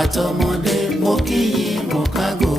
àtọmọdé mo kí yín mo kágò.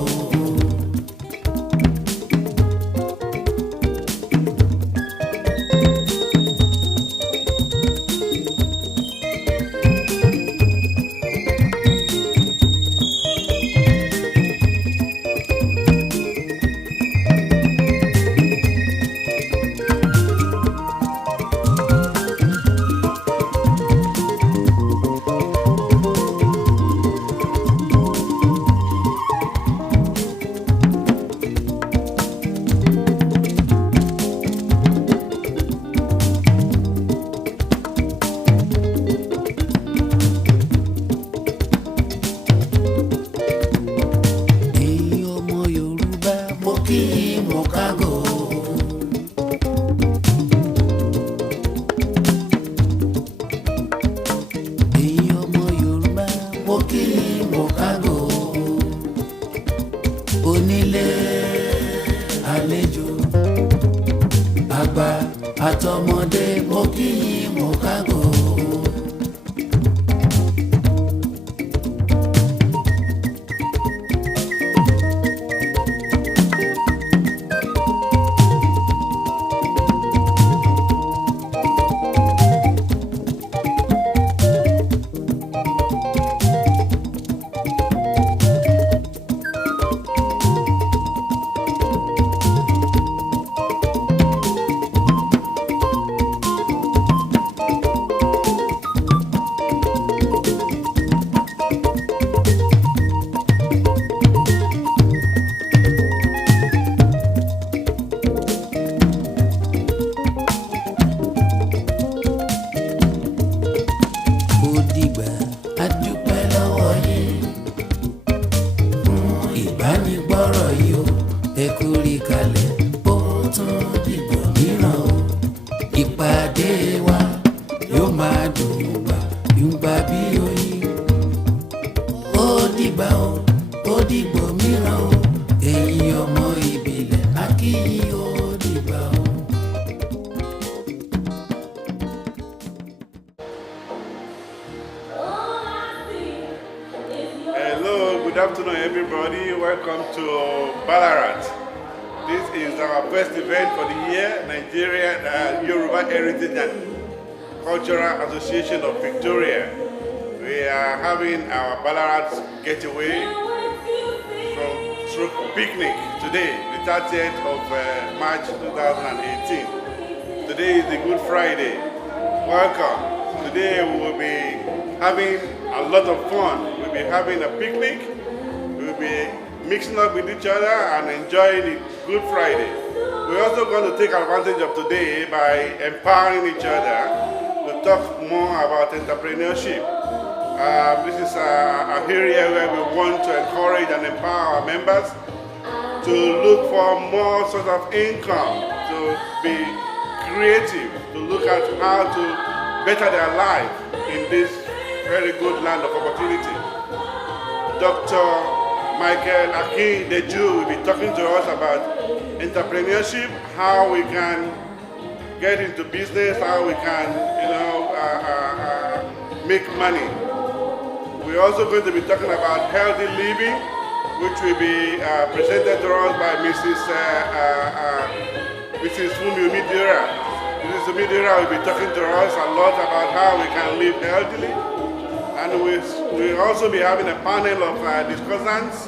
Onílé àlejò àgbà àtọmọdé mo kí yín mo kágò. Ìbánigbọ́rọ̀ yìí ó ẹ kú rí kalẹ̀ ó tún dìbò mìíràn o. Ìpàdé wa yóò máa dùn yùngbà bí oyin. Ó dìgbà o ó dìbò mìíràn o. Ẹ̀yin ọmọ ìbílẹ̀ a kí yín ó dìgbà o. Good afternoon, everybody. Welcome to Ballarat. This is our first event for the year, Nigeria Yoruba Heritage and Cultural Association of Victoria. We are having our Ballarat getaway from stroke picnic today, the 30th of March 2018. Today is the Good Friday. Welcome. Today we will be having a lot of fun. We'll be having a picnic. We'll be mixing up with each other and enjoying the Good Friday. We're also going to take advantage of today by empowering each other to talk more about entrepreneurship. This is a area where we want to encourage and empower our members to look for more sort of income, to be creative, to look at how to better their life in this very good land of opportunity. Dr. Michael Akindeju will be talking to us about entrepreneurship, how we can get into business, how we can, make money. We're also going to be talking about healthy living, which will be presented to us by Mrs. Fumi Umidira. Mrs. Umidira will be talking to us a lot about how we can live healthily. And we'll also be having a panel of discussants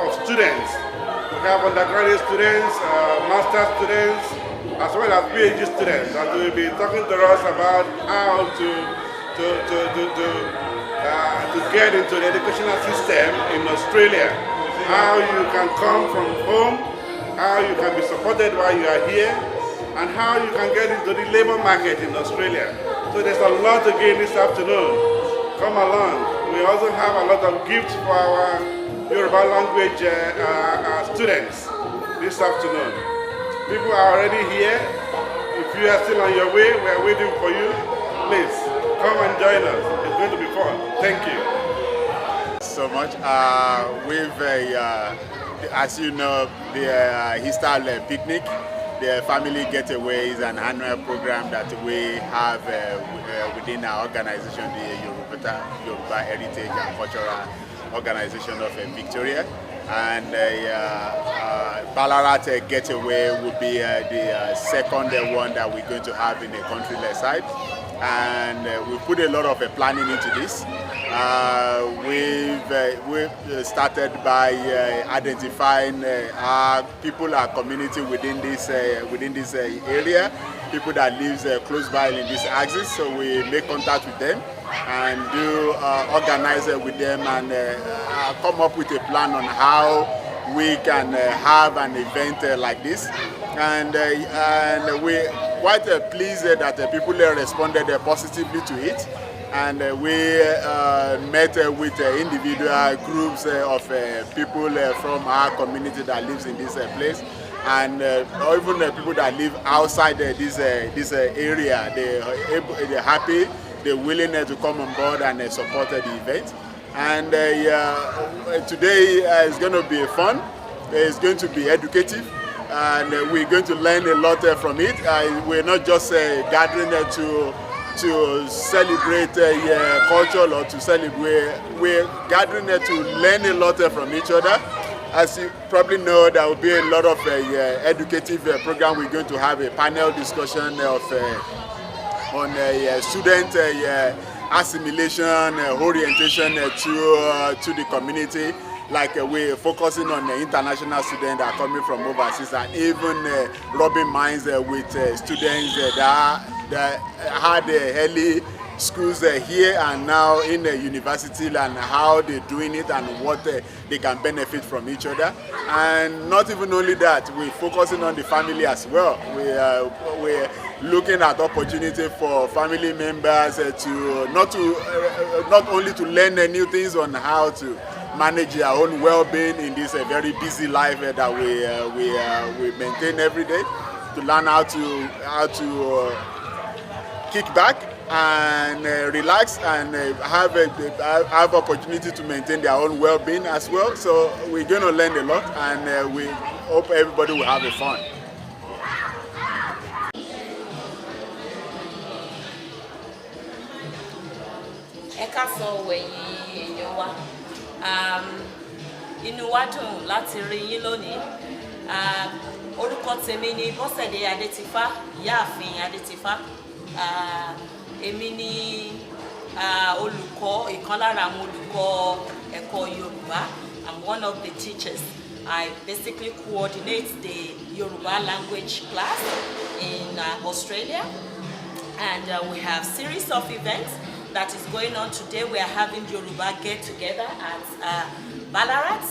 of students. We have undergraduate students, master's students, as well as PhD students, and will be talking to us about how to get into the educational system in Australia, how you can come from home, how you can be supported while you are here, and how you can get into the labor market in Australia. So there's a lot to gain this afternoon. Come along. We also have a lot of gifts for our Yoruba language students this afternoon. People are already here. If you are still on your way, we are waiting for you. Please, come and join us. It's going to be fun. Thank you. So much. As you know, the Easter picnic, the family getaway is an annual program that we have within our organization, the Yoruba Yoruba Heritage and Cultural Organization of Victoria. And Ballarat Getaway will be the second one that we're going to have in the country side. And we put a lot of planning into this. We've started by identifying our people, our community within this area, people that lives close by in this axis. So we make contact with them and do organize with them and come up with a plan on how we can have an event like this. And we quite pleased that people responded positively to it. And we met with individual groups of people from our community that lives in this place, and even people that live outside this area. They're happy, they're willing to come on board and support the event. And today is going to be fun. It's going to be educative, and we're going to learn a lot from it. We're not just gathering to celebrate culture or to celebrate. We're gathering to learn a lot from each other. As you probably know, there will be a lot of educative program. We're going to have a panel discussion of on student assimilation, orientation to the community. Like we're focusing on international students that are coming from overseas, and even rubbing minds with students that had early schools here and now in the university, and how they're doing it and what they can benefit from each other. And not even only that, we're focusing on the family as well. We're looking at opportunity for family members to not only to learn new things on how to manage our own well-being in this very busy life that we maintain every day, to learn how to kick back and relax and have opportunity to maintain their own well-being as well. So we're going to learn a lot, and we hope everybody will have fun. Inú wa dùn láti rí yín lónìí. Orúkọ tèmi ni Bọ́sẹ̀dé Adétifá, Ìyáàfin Adétifá. Èmi ni olùkọ́, ìkan lára àwọn olùkọ́ ẹ̀kọ́ Yorùbá. I'm one of the teachers. I basically coordinate the Yoruba language class in Australia, and we have series of events that is going on today. We are having Yoruba get together at Ballarat,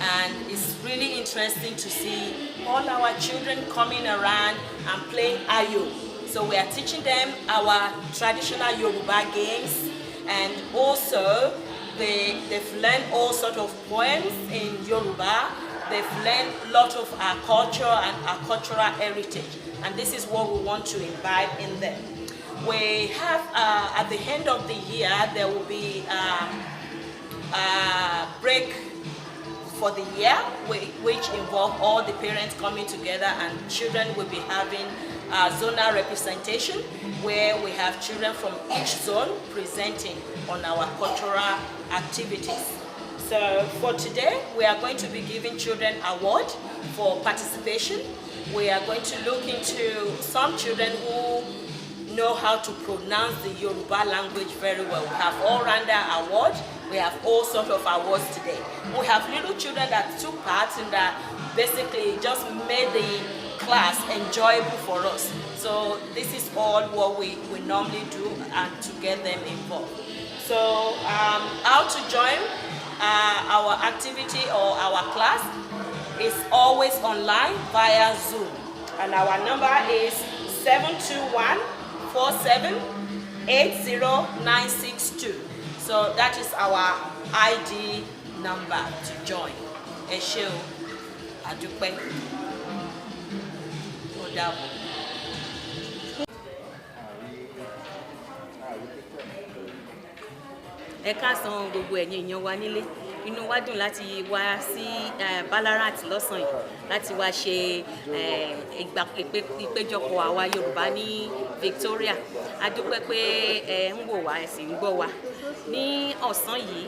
and it's really interesting to see all our children coming around and playing Ayo. So we are teaching them our traditional Yoruba games, and also they've learned all sorts of poems in Yoruba. They've learned a lot of our culture and our cultural heritage, and this is what we want to imbibe in them. We have, at the end of the year, there will be a break for the year, which involve all the parents coming together, and children will be having zonal representation, where we have children from each zone presenting on our cultural activities. So for today, we are going to be giving children award for participation. We are going to look into some children who know how to pronounce the Yoruba language very well. We have all-rounder award. We have all sorts of awards today. We have little children that took part in that, basically just made the class enjoyable for us. So this is all what we normally do, and to get them involved. So how to join our activity or our class is always online via Zoom, and our number is 721-47-80962. So that is our ID number to join. Ẹ ṣé o, a dúpẹ́. Ó dàbọ̀. Ẹ káàsán gbogbo ẹ̀yin èèyàn wa nílé. Inú wa dùn láti wá sí Ballarat lọ́sàn yìí láti wá ṣe ìpéjọpọ̀ àwa Yorùbá ní Victoria. A dúpẹ́ pé ẹ ń wò wá, ẹ sì ń gbọ́ wa. ní ọ̀sán yìí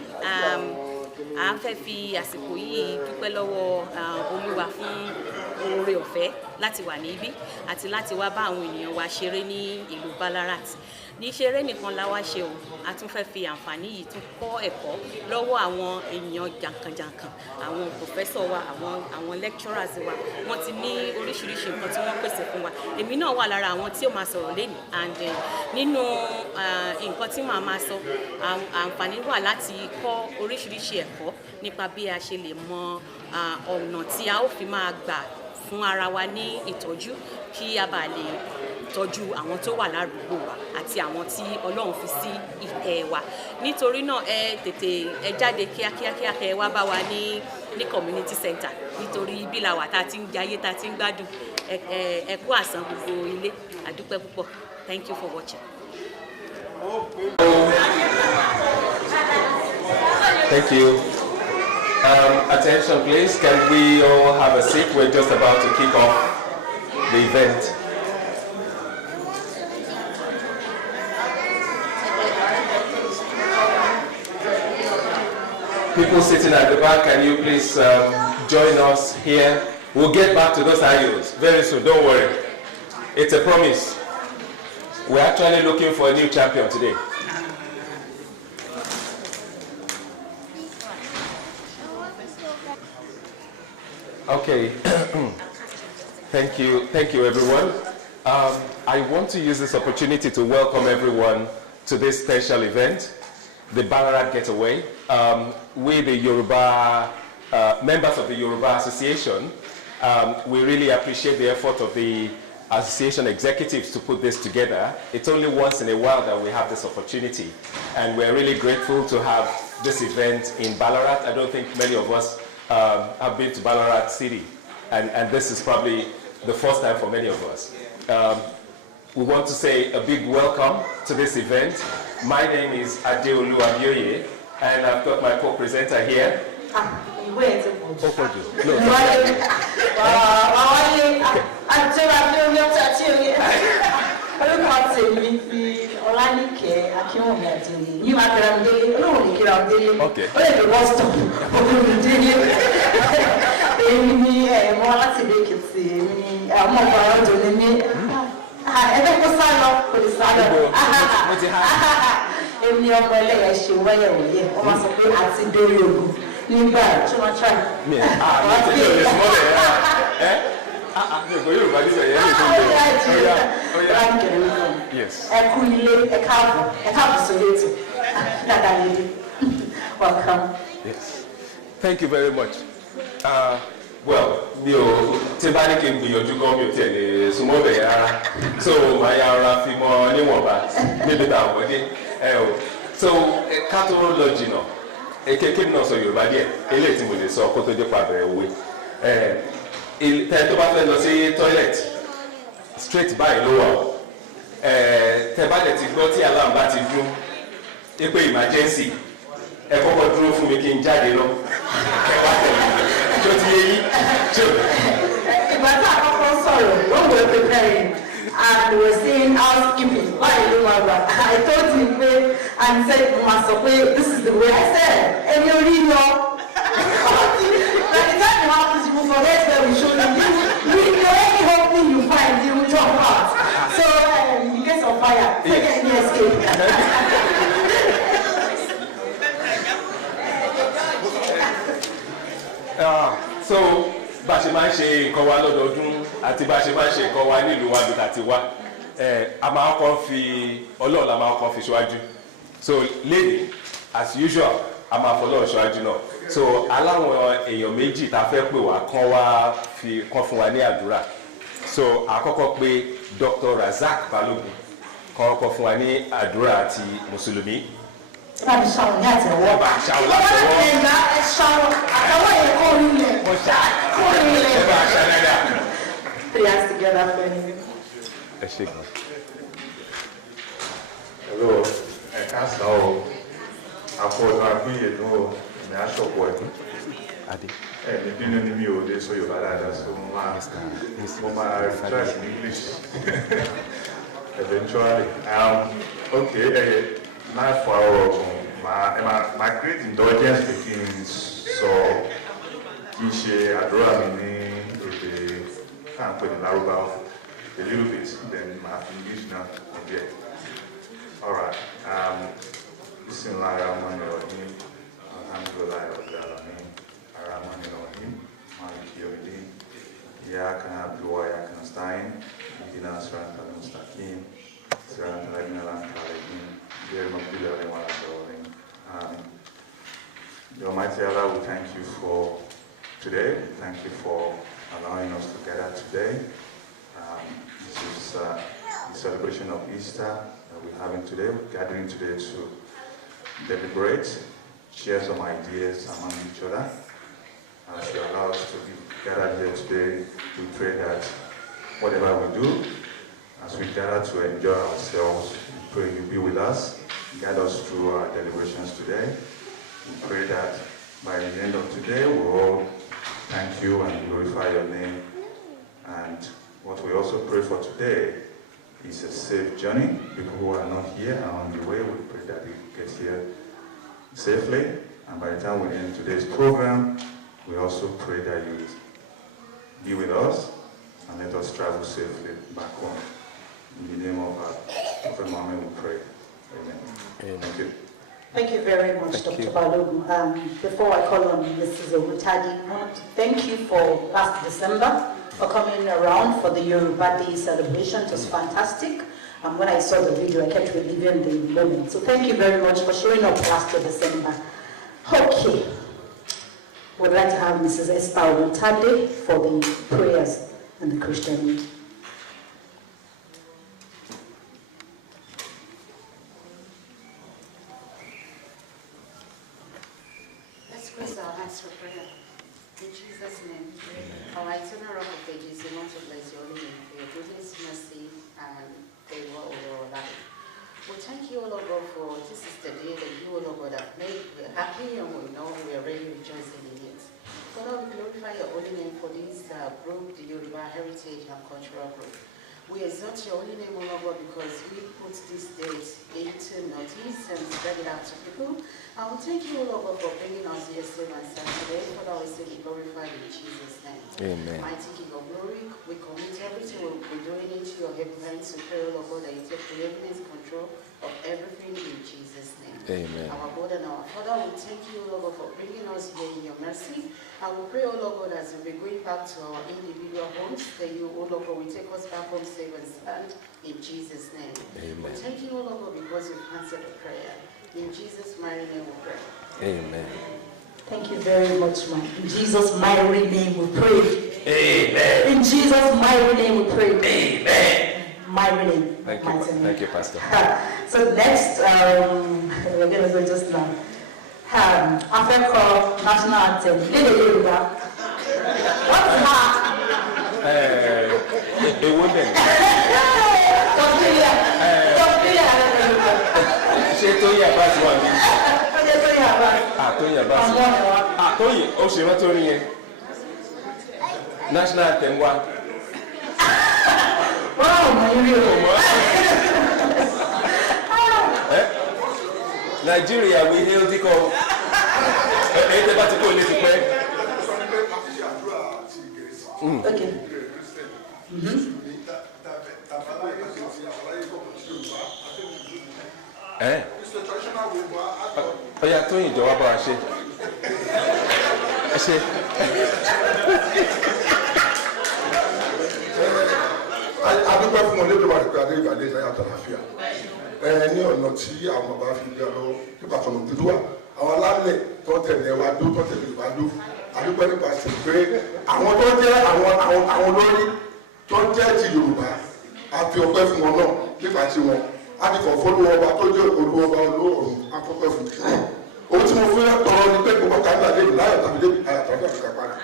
a fẹ́ fi àsìkò yìí dúpẹ́ lọ́wọ́ Olúwa fún oore ọ̀fẹ́ láti wà níbí àti láti wá bá àwọn ènìyàn wa ṣeré ní ìlú Ballarat. Ní ṣeré nìkan la wá ṣe o, a tún fẹ́ fi àǹfààní yìí tún kọ́ ẹ̀kọ́ lọ́wọ́ àwọn èèyàn jàǹkànjàǹkàn, àwọn professor wa, àwọn lecturers wa. Wọ́n ti ní oríṣiríṣi nǹkan tí wọ́n pèsè fún wa. Èmi náà wà lára àwọn tí ó máa sọ̀rọ̀ lẹ́nu, and nínú nǹkan tí màá máa sọ, àǹfààní wà láti kọ́ oríṣiríṣi ẹ̀kọ́ nípa bí a ṣe lè mọ ọ̀nà tí a ó fi máa gbà fún ara wa ní ìtọ́jú kí a bá lè tọ́jú àwọn tó wà ládùúgbò wa àti àwọn tí Ọlọ́run fi sí ìtẹ́ wa. Nítorí náà ẹ jáde kíákíá kẹ́ wá bá wa ní community center, nítorí ibi la wà tá a ti ń jayé tá a ti ń gbádùn. Ẹ kú àsán gbogbo ilé, àdúpẹ́ púpọ̀. Thank you for watching. Thank you. Attention please, can we all have a seat? We're just about to kick off the event. People sitting at the back, can you please join us here? We'll get back to those ideals very soon, don't worry. It's a promise. We're actually looking for a new champion today. Okay, thank you everyone. I want to use this opportunity to welcome everyone to this special event, the Ballarat Getaway. We, the Yoruba, members of the Yoruba Association, we really appreciate the effort of the association executives to put this together. It's only once in a while that we have this opportunity, and we're really grateful to have this event in Ballarat. I don't think many of us have been to Ballarat City, and this is probably the first time for many of us. We want to say a big welcome to this event. My name is Adeolu Abioye, and I've got my co-presenter here. Yes. Welcome. Yes. Thank you very much. Well, so catology no. No so Yoruba díẹ̀. Eléyìí tí mo lè sọ kó tó dé padà ẹ̀wé. Tẹ́ tó bá fẹ́ lọ sí toilet straight by ló wà. Tẹ́ bá dẹ̀ ti gbọ́ tí alarm bá ti dún pé emergency ẹ kọ́kọ́ dúró fún mi kí n jáde lọ. Ṣó ti yé yín? Ìgbà tá a kọ́kọ́ sọ̀rọ̀, when we were preparing and we were saying housekeeping, why you know I told him and said, this is the way. I said, and you already know. By the time you have to forget that we show you any opening you find, you will jump out. So, in case of fire, take any escape. So, bá ṣe máa ń ṣe nǹkan wa lọ́dọọdún àti bá ṣe máa ń ṣe nǹkan wa nílùú wa bí tàti wá, a máa kọ́ fi Ọlọ́run la máa kọ́ fi ṣíwájú. So lady, as usual, a máa fọlọ́run ṣíwájú náà. So aláwọn èèyàn méjì tá a fẹ́ pè wá kán fún wa ní àdúrà. So àkọ́kọ́ pé Dr. Razak Balogun kán kọ́ fún wa ní àdúrà àti Mùsùlùmí. Bá mi ṣàwọn ní àtẹ̀wọ́. Bá ṣàwọn látẹ̀wọ́. Ẹ̀gbá ẹ̀ ṣàwọn àtẹ̀wọ́ yẹn kó orí ilẹ̀. Kó orí ilẹ̀. Ẹ bá a ṣàlàyé. Three hands together for you. Ẹ ṣe gan. Hello, ẹ káàsán o. Àpọ̀jù àgbéyẹ̀dùn o, ní aṣọ́pọ̀ ẹ̀. Ní bínú ni mi ò lè sọ Yorùbá dáadáa, so mo máa try in English eventually. Okay, máa fọ àwọn ọ̀gbọ̀n, máa my great indulgence begins so Kishe Adora Mini can't put in Laruba a little bit, then my English now again. Alright. Bismillahirrahmanirrahim. Alhamdulillah Rabbil Alamin. Ar-Rahmanir-Rahim. Maliki Yawmiddin. Iyyaka na'budu wa iyyaka nasta'in. Ihdinas siratal mustaqim. Siratal ladzina an'amta 'alaihim ghayril maghdubi 'alaihim waladdallin. Amen. The Almighty Allah, we thank you for today. Thank you for allowing us to gather today. This is the celebration of Easter that we're having today. We're gathering today to deliberate, share some ideas among each other. As you allow us to be gathered here today, we pray that whatever we do, as we gather to enjoy ourselves, we pray you be with us, guide us through our deliberations today. We pray that by the end of today, we'll all thank you and glorify your name. And what we also pray for today is a safe journey. People who are not here are on the way. We pray that they get here safely. And by the time we end today's program, we also pray that you be with us and let us travel safely back home. In the name of our Prophet Muhammad, we pray. Amen. Thank you. Thank you very much, Dr. Balogun. Before I call on Mrs. Owutadi, I want to thank you for last December for coming around for the Yoruba Day celebration. It was fantastic. When I saw the video, I kept reliving the moment. So thank you very much for showing up last December. Okay. We'd like to have Mrs. Esther Owutadi for the prayers and the Christian meeting. For prayer. In Jesus' name, our eternal rock of ages, we want to bless your name for your goodness, mercy, and favor over our life. We thank you, O Lord God, for this is the day that you, O Lord God, have made. We're happy and we know we are really rejoicing in it. Father, we glorify your holy name for this group, the Yoruba Heritage and Cultural Group. We exalt your holy name, O Lord God, because we put this date into notice and spread it out to people. And we thank you, O Lord God, for bringing us here safe and sound today. Father, we say be glorified in Jesus' name. Amen. Mighty King of glory, we commit everything we'll be doing into your heavenly hands to pray, O Lord God, that you take preeminent control of everything in Jesus' name. Amen. Our God and our Father, we thank you, O Lord God, for bringing us here in your mercy. And we pray, O Lord God, as we'll be going back to our individual homes, that you, O Lord God, will take us back home safe and sound in Jesus' name. Amen. We thank you, O Lord God, because you've answered the prayer. In Jesus' mighty name we pray. Amen. Thank you very much, man. In Jesus' mighty name we pray. Amen. In Jesus' mighty name we pray. Amen. Mighty name. Thank you. Thank you, Pastor. So next, we're going to go just now. Africa National Anthem. Yoruba. What's that? A woman. Tóyìn Abbas wà ní. Tóyìn Abbas. Tóyìn ó ṣe rántí orin yẹn. National Anthem wa. Nigeria, we hail the call. Èyí tẹ́ bá ti kó lè ti pẹ́. Okay. Ọya Tóyìn jọ̀wọ́ bá wa ṣe. Ẹ ṣe. Adúpẹ́ fún ọlẹ́dẹ̀ wà nípa adé ìgbàlẹ̀ ìgbà yàtọ̀ àlàáfíà. Ní ọ̀nà tí àwọn bàbá fi gbé lọ nípa tọ̀nà òdodo wa, àwọn alálẹ̀ tó tẹ̀lé wa dó tó tẹ̀lé wa dó. Adúpẹ́ nípa sí pé àwọn tó jẹ́ àwọn olórí tó jẹ́ ti Yorùbá, a fi ọpẹ́ fún wọn náà nípa tí wọn. A ti kọ̀ fún olúwọba tó jẹ́ olúwọba olóòrùn akọ́pẹ́ fún. Ohun tí mo fi tọrọ ni pé gbogbo kàńdà débi láyọ̀ tàbí débi ayọ̀ tàbí àfikà padà.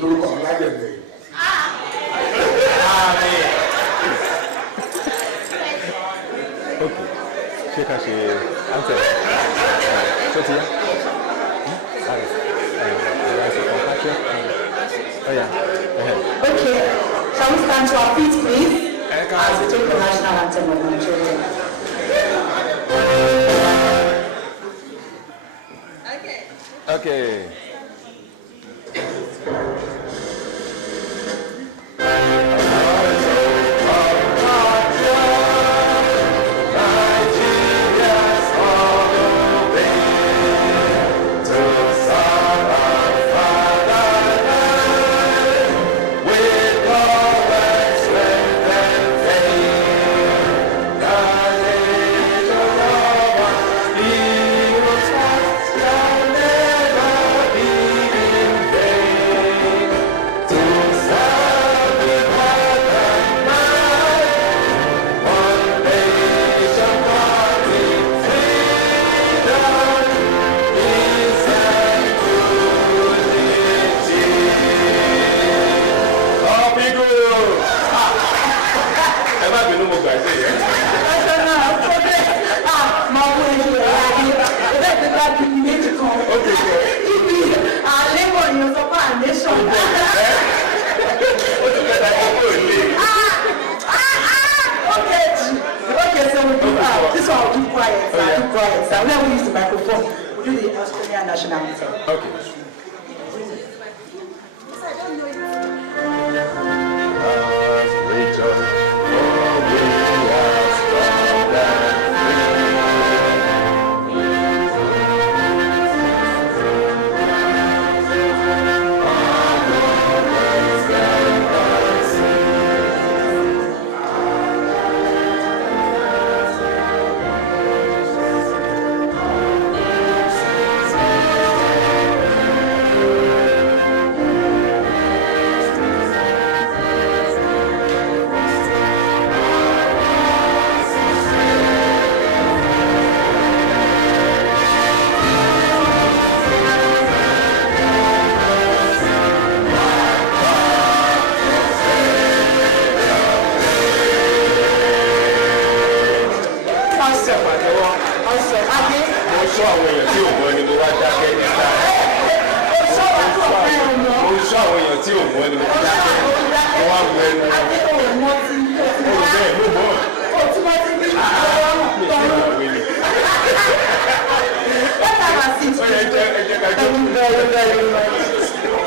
Lórúkọ ọ̀láyẹ̀ lẹ́yìn. Okay. Ṣé ká ṣe answer? Ṣé ti yá? Okay. Shall we stand to our feet, please? As we take the national anthem of Nigeria. Okay. This one will keep quiet, sir. Keep quiet, sir. Whenever we use the microphone, we'll do the Australian national anthem. Okay.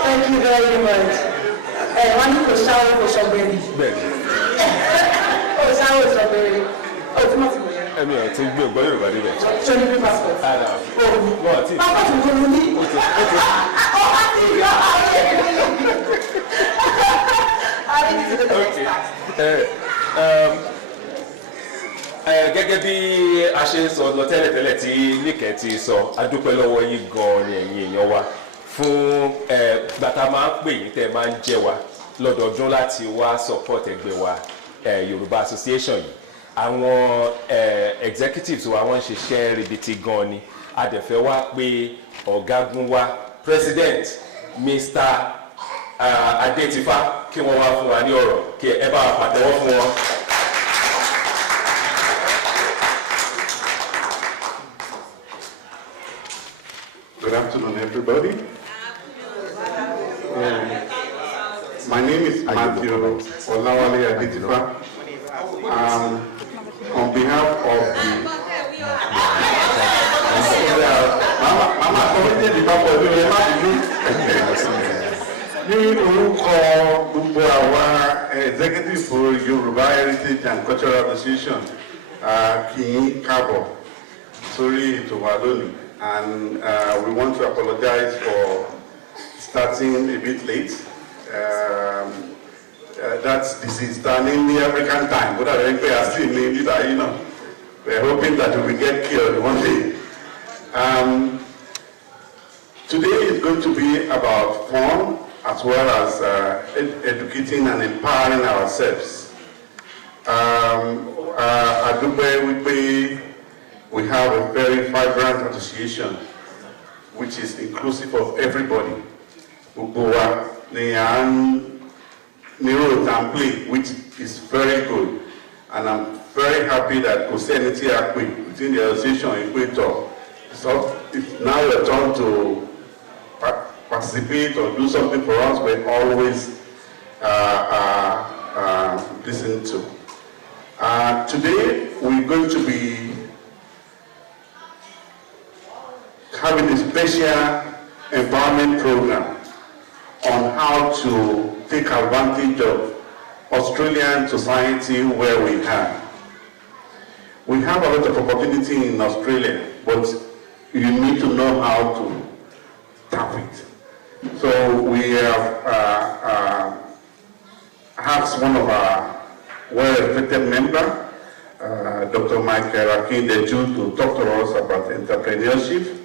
Thank you very much. One for shower for strawberry. Oh, shower for strawberry. Oh, tomato. I mean, I think we're going to do that. Show me the passport. I know. What? Passport to go gẹ́gẹ́ bí a ṣe ń sọ lọ tẹ́lẹ̀tẹ́lẹ̀ tí Níkẹ́ ti sọ a dúpẹ́ lọ́wọ́ yín gan-an ni ẹ̀yin èèyàn wa fún gbàtà máa ń pè yín tẹ́ máa ń jẹ́ wa lọ́dọọdún láti wá support ẹgbẹ́ wa Yorùbá Association yìí àwọn executives wa wọ́n ń ṣiṣẹ́ ribiti gan-an ni a dẹ̀ fẹ́ wá pé ọ̀gágun wa President Mr. Adetifa kí wọ́n wá fún wa ní ọ̀rọ̀ kí ẹ bá wa pàtẹ́wọ́ fún wọn. Good afternoon, everybody. My name is Matthew Olawale Adetifa. On behalf of ní orúkọ gbogbo àwa executive for Yoruba Heritage and Cultural Association kí yín káàbọ̀ sórí ètò wa lónìí. And we want to apologize for starting a bit late. This is in the African time, but I think we are still in it, we're hoping that we will get killed one day. Today is going to be about fun as well as educating and empowering ourselves. At Dubai, we have a very vibrant association which is inclusive of everybody. Ugowa, which is very good. And I'm very happy that Koseniti Akwi within the association in Equator. So it's now your turn to participate or do something for us, we're always listening to. Today we're going to be having a special empowerment program on how to take advantage of Australian society where we have. We have a lot of opportunity in Australia, but you need to know how to tap it. So we have asked one of our well-respected members, Dr. Michael Akindeju, to talk to us about entrepreneurship,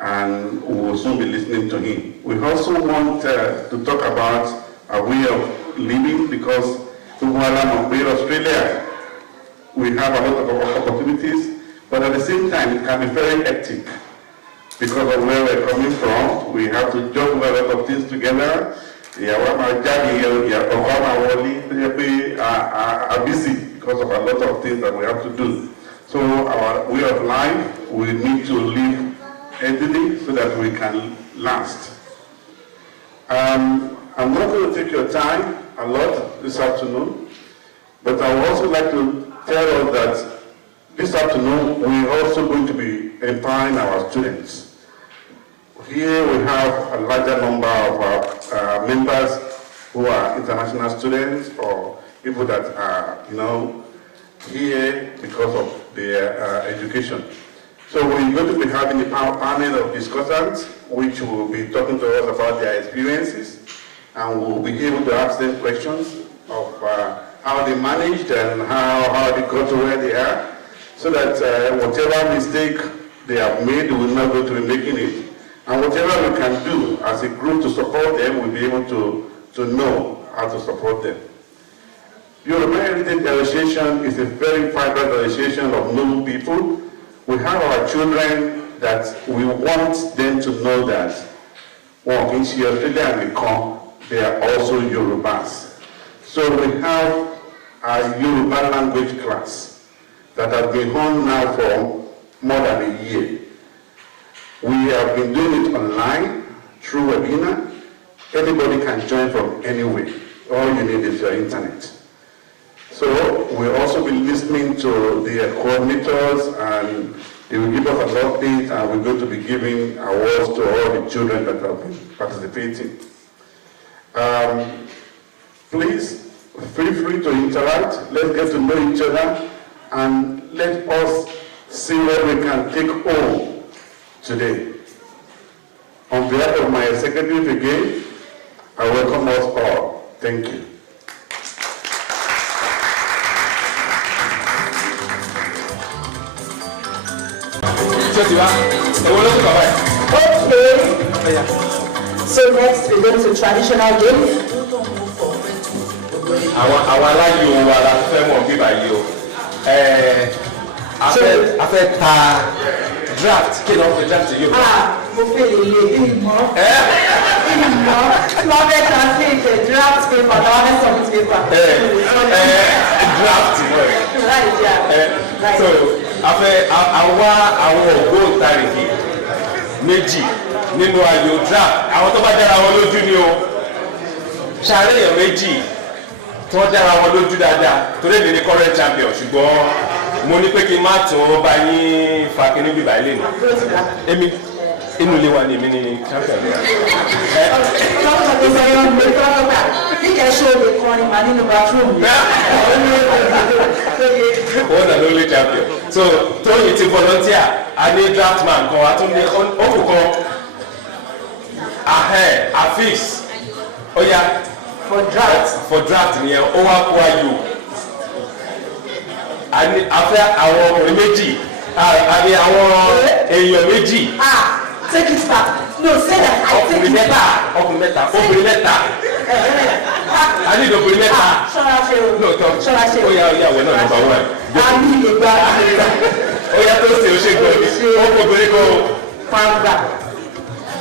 and we will soon be listening to him. We also want to talk about a way of living, because in Australia, we have a lot of opportunities, but at the same time, it can be very hectic because of where we're coming from. We have to juggle a lot of things together. Are busy because of a lot of things that we have to do. So our way of life, we need to live healthily so that we can last. I'm not going to take your time a lot this afternoon, but I would also like to tell us that this afternoon we're also going to be empowering our students. Here we have a larger number of our members who are international students or people that are, here because of their education. So we're going to be having a panel of discussants which will be talking to us about their experiences, and we'll be able to ask them questions of how they managed and how they got to where they are, so that whatever mistake they have made, we're not going to be making it. And whatever we can do as a group to support them, we'll be able to know how to support them. Yoruba Heritage Association is a very vibrant association of noble people. We have our children that we want them to know that in Australia and Mekong, they are also Yorubas. So we have a Yoruba language class that has been on now for more than a year. We have been doing it online through webinar. Anybody can join from anywhere. All you need is your internet. So we'll also be listening to the coordinators, and they will give us an update, and we're going to be giving awards to all the children that have been participating. Please feel free to interact. Let's get to know each other, and let us see what we can take home today. On behalf of my executive again, I welcome us all. Thank you. Okay. So next we go to traditional games. Àwọn aláyò wa la fẹ́ mọ̀ bí báyìí o. A fẹ́ ta draft, kí ni wọ́n fi draft yóò bá? Mo fẹ́ lè ìmọ̀. Tí wọ́n fẹ́ translate draft paper, náà wọ́n fẹ́ submit paper. Draft náà. Right, yeah. So àwa àwọn ògbóǹtarìgì méjì nínú ayò draft, àwọn tó bá dára wọn lójú ni o. Ṣàlẹ́yìn méjì tí wọ́n dára wọn lójú dáadáa torí èdè ní current champion, ṣùgbọ́n mo ní pé kí n má tún bá yín fa kíní bíbá ilé mi. Èmi inú ilé wa ni èmi ní champion rẹ̀. One and only champion. So Tóyìn ti volunteer, a ní draftman kan, a tún ní òkú kan, Afis, ó yá for draft nìyẹn, ó wá kó ayò. A fẹ́ àwọn ọkùnrin méjì, àbí àwọn èèyàn méjì. Take it back. No, say that I take it back. Ọkùnrin mẹ́ta. A ní ìdòkùnrin mẹ́ta. Ṣọ́ra ṣe o. Lóòótọ́, ó yá àwẹ̀ náà number one. A ní ìgbà. Ó yá tó ṣe ó ṣe gbọ́. Ó kò obìnrin kan o. Founder,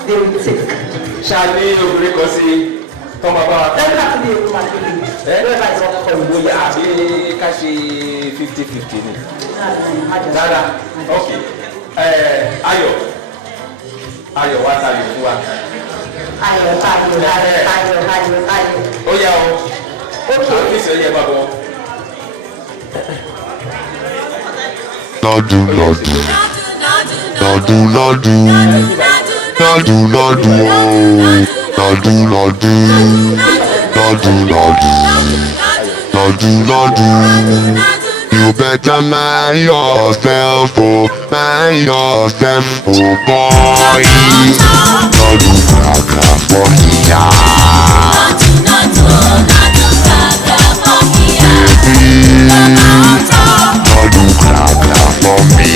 they will take. Ṣáàlì obìnrin kan sí tọ́mọ bá wa. Lẹ́yìn láti ní ewu màá kéde. Lẹ́yìn láti wọ́n kọ́ ìwé yà. Àbí ká ṣe 50-50 ni. Dáadáa, ok. Ayọ̀ wá tayò fún wa. Ayọ̀. Ó yá o. Ok. Àfíìsì ẹ̀yẹ bá bọ̀. Nadu. You better mind yourself, oh, mind yourself, oh boy. No do gaga for here. Baby, no do gaga for me.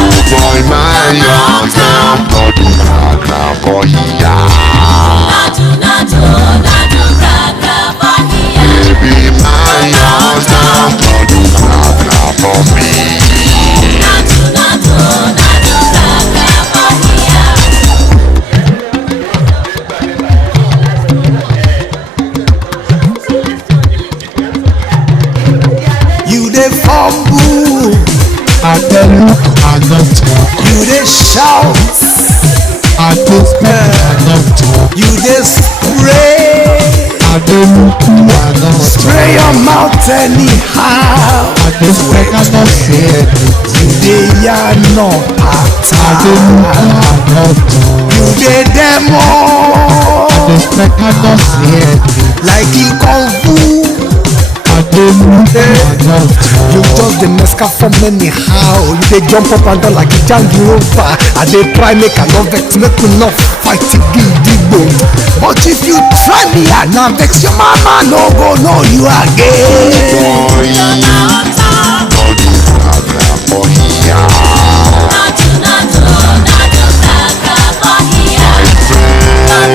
Oh boy, mind yourself, no do gaga for here. Baby, mind yourself, no do gaga for me. You dey fumble, I dey look, I don't talk. you dey shout, I dey speak, I don't talk. you dey spray, I dey look, I don't spray your mouth anyhow. I dey speak, I don't say anything. You dey yarn no I dey look, I don't talk. you dey demo, I dey speak, I don't say anything. like e kung fu. I dey look, I don't talk. You just dey mesca from anyhow. You dey jump up and down like a Yoruba. I dey try make I no vex, make me no fight gidigbo. But if you try me, I na vex your mama no go know you again. Boy, no do gaga for here. My friend,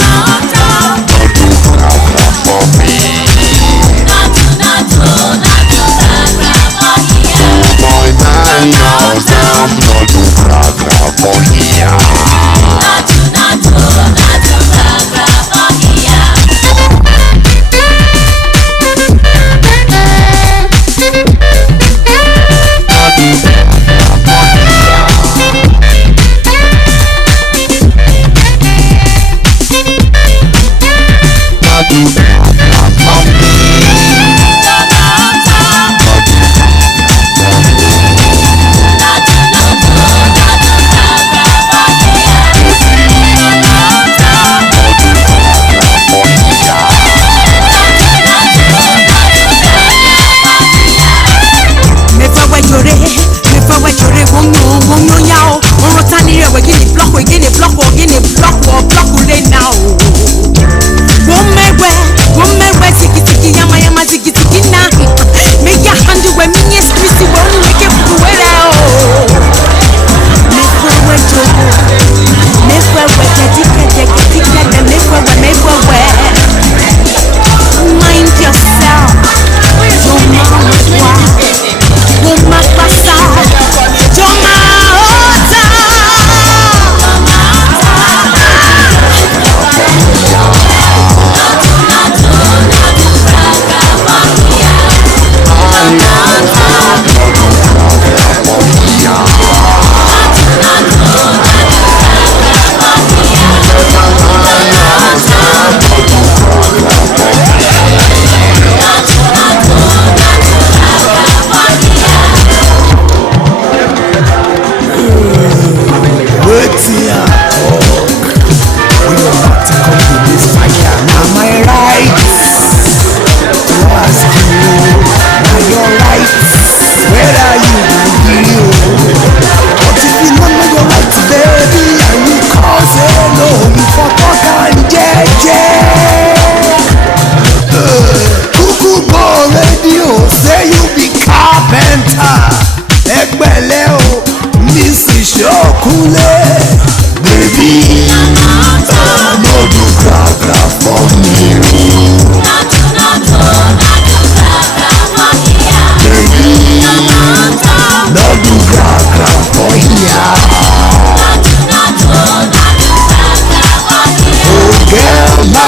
no do gaga for me. Oh boy, mind yourself, no do gaga for here.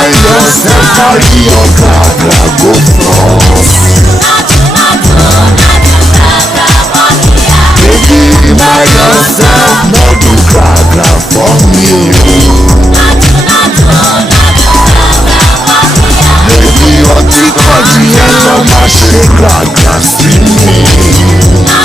Carry your gaga go cross. Baby, by yourself, no do gaga for me. Baby, ọtí kọjú yẹn lọ máa ṣe gaga sí mi.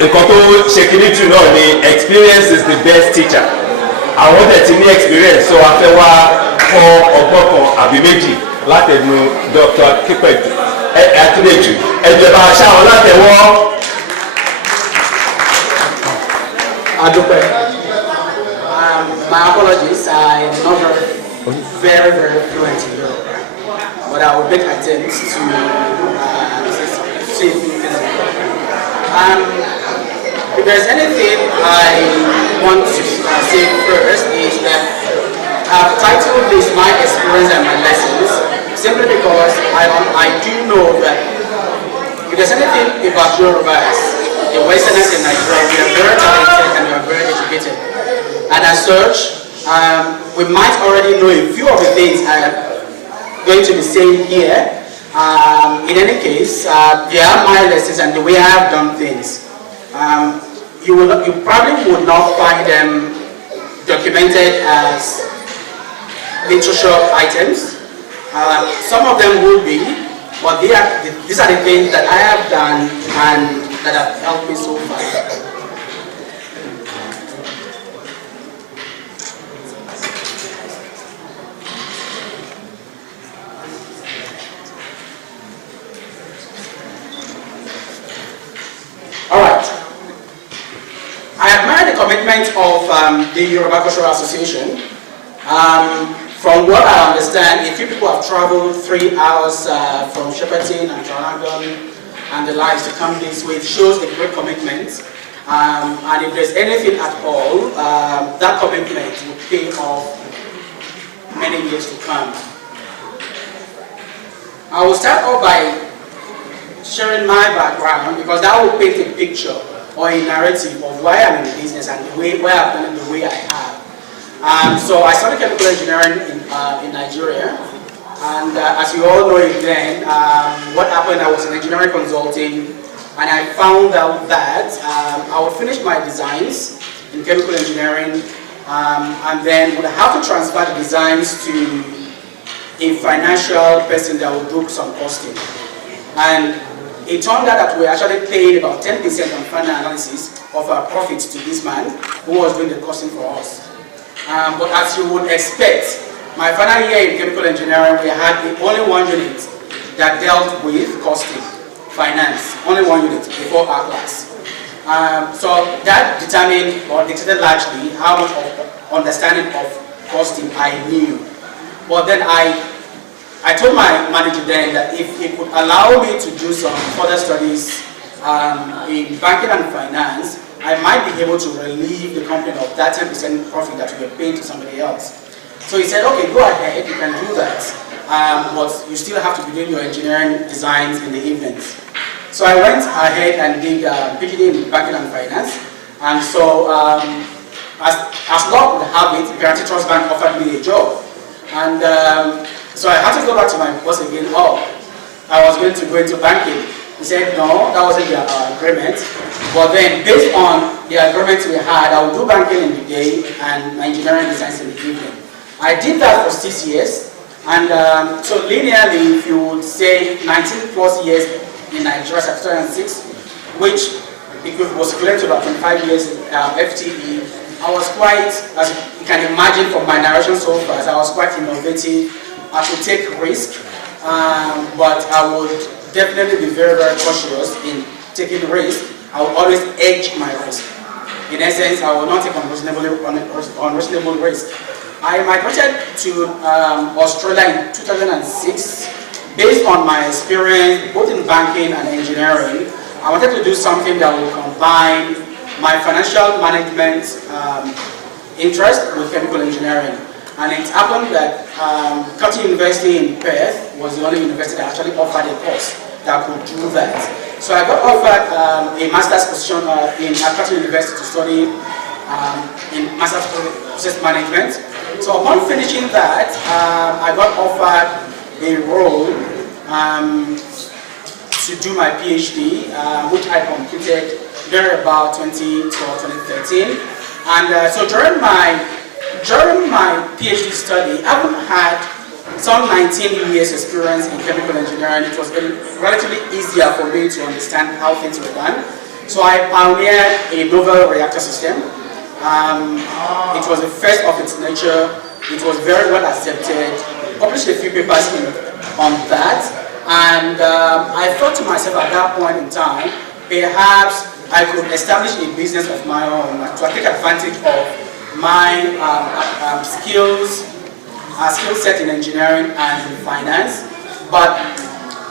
nǹkan tó ṣe kìíní jù náà ni experience is the best teacher. Àwọn tẹ̀ ti ní experience so a fẹ́ wá kọ́ ọgbọ́n kan àbí méjì látẹnu Dr. Kípẹ̀jù Akíndéjù ẹ̀jẹ̀ bá a ṣáwọn látẹ̀wọ́. Adúpẹ́. My apologies, I'm not very fluent in Yoruba, but I will make attempts to say a few things. If there's anything I want to say first is that I've titled this My Experience and My Lessons simply because I do know that if there's anything about Yorubas, the Westerners in Nigeria, we are very talented and we are very educated. And as such, we might already know a few of the things I am going to be saying here. In any case, they are my lessons and the way I have done things. You probably would not find them documented as literature items. Some of them will be, but these are the things that I have done and that have helped me so far. All right. I admire the commitment of the Yoruba Cultural Association. From what I understand, if you people have traveled 3 hours from Shepperton and Toronto and the likes to come this way, it shows a great commitment. And if there's anything at all, that commitment will pay off many years to come. I will start off by sharing my background because that will paint a picture or a narrative of why I'm in the business and the way why I've done it the way I have. So I studied chemical engineering in Nigeria, and as you all know it then, what happened, I was in engineering consulting, and I found out that I would finish my designs in chemical engineering, and then would have to transfer the designs to a financial person that would do some costing. And it turned out that we actually paid about 10% on final analysis of our profits to this man who was doing the costing for us. But as you would expect, my final year in chemical engineering, we had only one unit that dealt with costing, finance, only one unit before our class. So that determined or dictated largely how much of understanding of costing I knew. But then I I told my manager then that if he could allow me to do some further studies in banking and finance, I might be able to relieve the company of that 10% profit that we were paying to somebody else. So he said, okay, go ahead, you can do that, but you still have to be doing your engineering designs in the evenings. So I went ahead and did PhD in banking and finance, and so as luck would have it, Guarantee Trust Bank offered me a job, and so I had to go back to my boss again. Oh, I was going to go into banking. He said, no, that wasn't the agreement. But then, based on the agreement we had, I would do banking in the day and my engineering designs in the evening. I did that for 6 years. And so linearly, if you would say 19 plus years in Nigeria, 2006, which was equivalent to about 25 years FTE, I was quite, as you can imagine from my narration so far, I was quite innovative. I could take risk, but I would definitely be very, very cautious in taking risk. I will always edge my risk. In essence, I will not take unreasonable risk. I migrated to Australia in 2006 based on my experience both in banking and engineering. I wanted to do something that would combine my financial management interest with chemical engineering. And it happened that Curtin University in Perth was the only university that actually offered a course that could do that. So I got offered a master's position in Curtin University to study in master's process management. So upon finishing that, I got offered a role to do my PhD, which I completed there about 2012, 2013. And so during my PhD study, I haven't had some 19 years experience in chemical engineering. It was relatively easier for me to understand how things were done. So I pioneered a novel reactor system. It was the first of its nature. It was very well accepted. Published a few papers on that. And I thought to myself at that point in time, perhaps I could establish a business of my own to take advantage of my skill set in engineering and in finance, but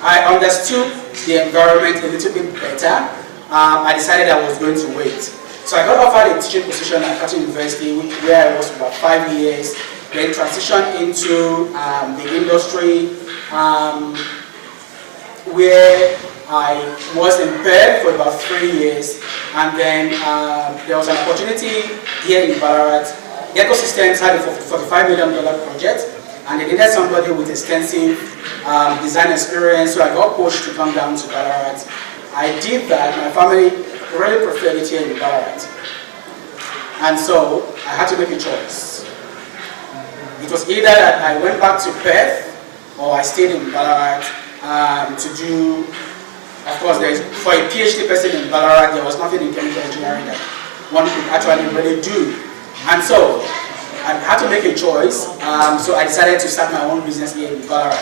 I understood the environment a little bit better. I decided I was going to wait. So I got offered a teaching position at Curtin University, where I was for about 5 years, then transitioned into the industry, where I was in Perth for about 3 years, and then there was an opportunity here in Ballarat. The Ecosystems had a $45 million project, and they needed somebody with extensive design experience, so I got pushed to come down to Ballarat. I did that. My family really preferred it here in Ballarat, and so I had to make a choice. It was either that I went back to Perth or I stayed in Ballarat to do. Of course, for a PhD person in Ballarat, there was nothing in chemical engineering that one could actually really do. And so I had to make a choice, so I decided to start my own business here in Ballarat.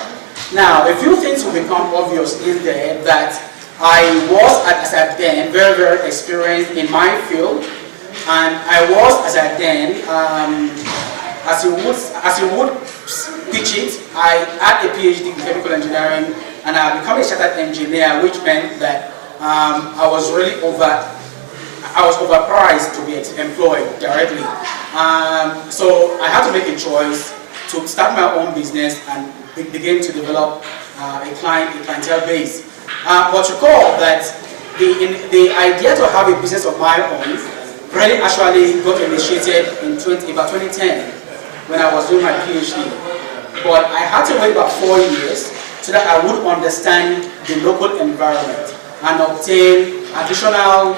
Now, a few things will become obvious in there that I was, as at then, very, very experienced in my field, and I was, as at then, as you would pitch it, I had a PhD in chemical engineering, and I became a chartered engineer, which meant that I was overpriced to be employed directly. So I had to make a choice to start my own business and begin to develop a clientele base. But recall that the idea to have a business of my own really actually got initiated in about 2010 when I was doing my PhD. But I had to wait about 4 years so that I would understand the local environment and obtain additional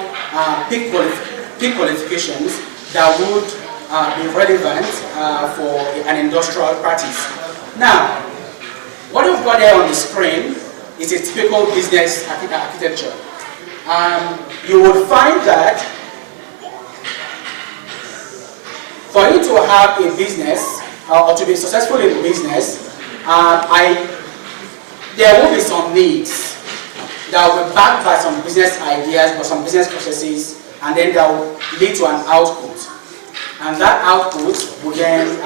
peak qualifications that would be relevant for an industrial practice. Now, what we've got here on the screen is a typical business architecture. You would find that for you to have a business or to be successful in business, there will be some needs that will be backed by some business ideas or some business processes, and then that will lead to an output. And that output will then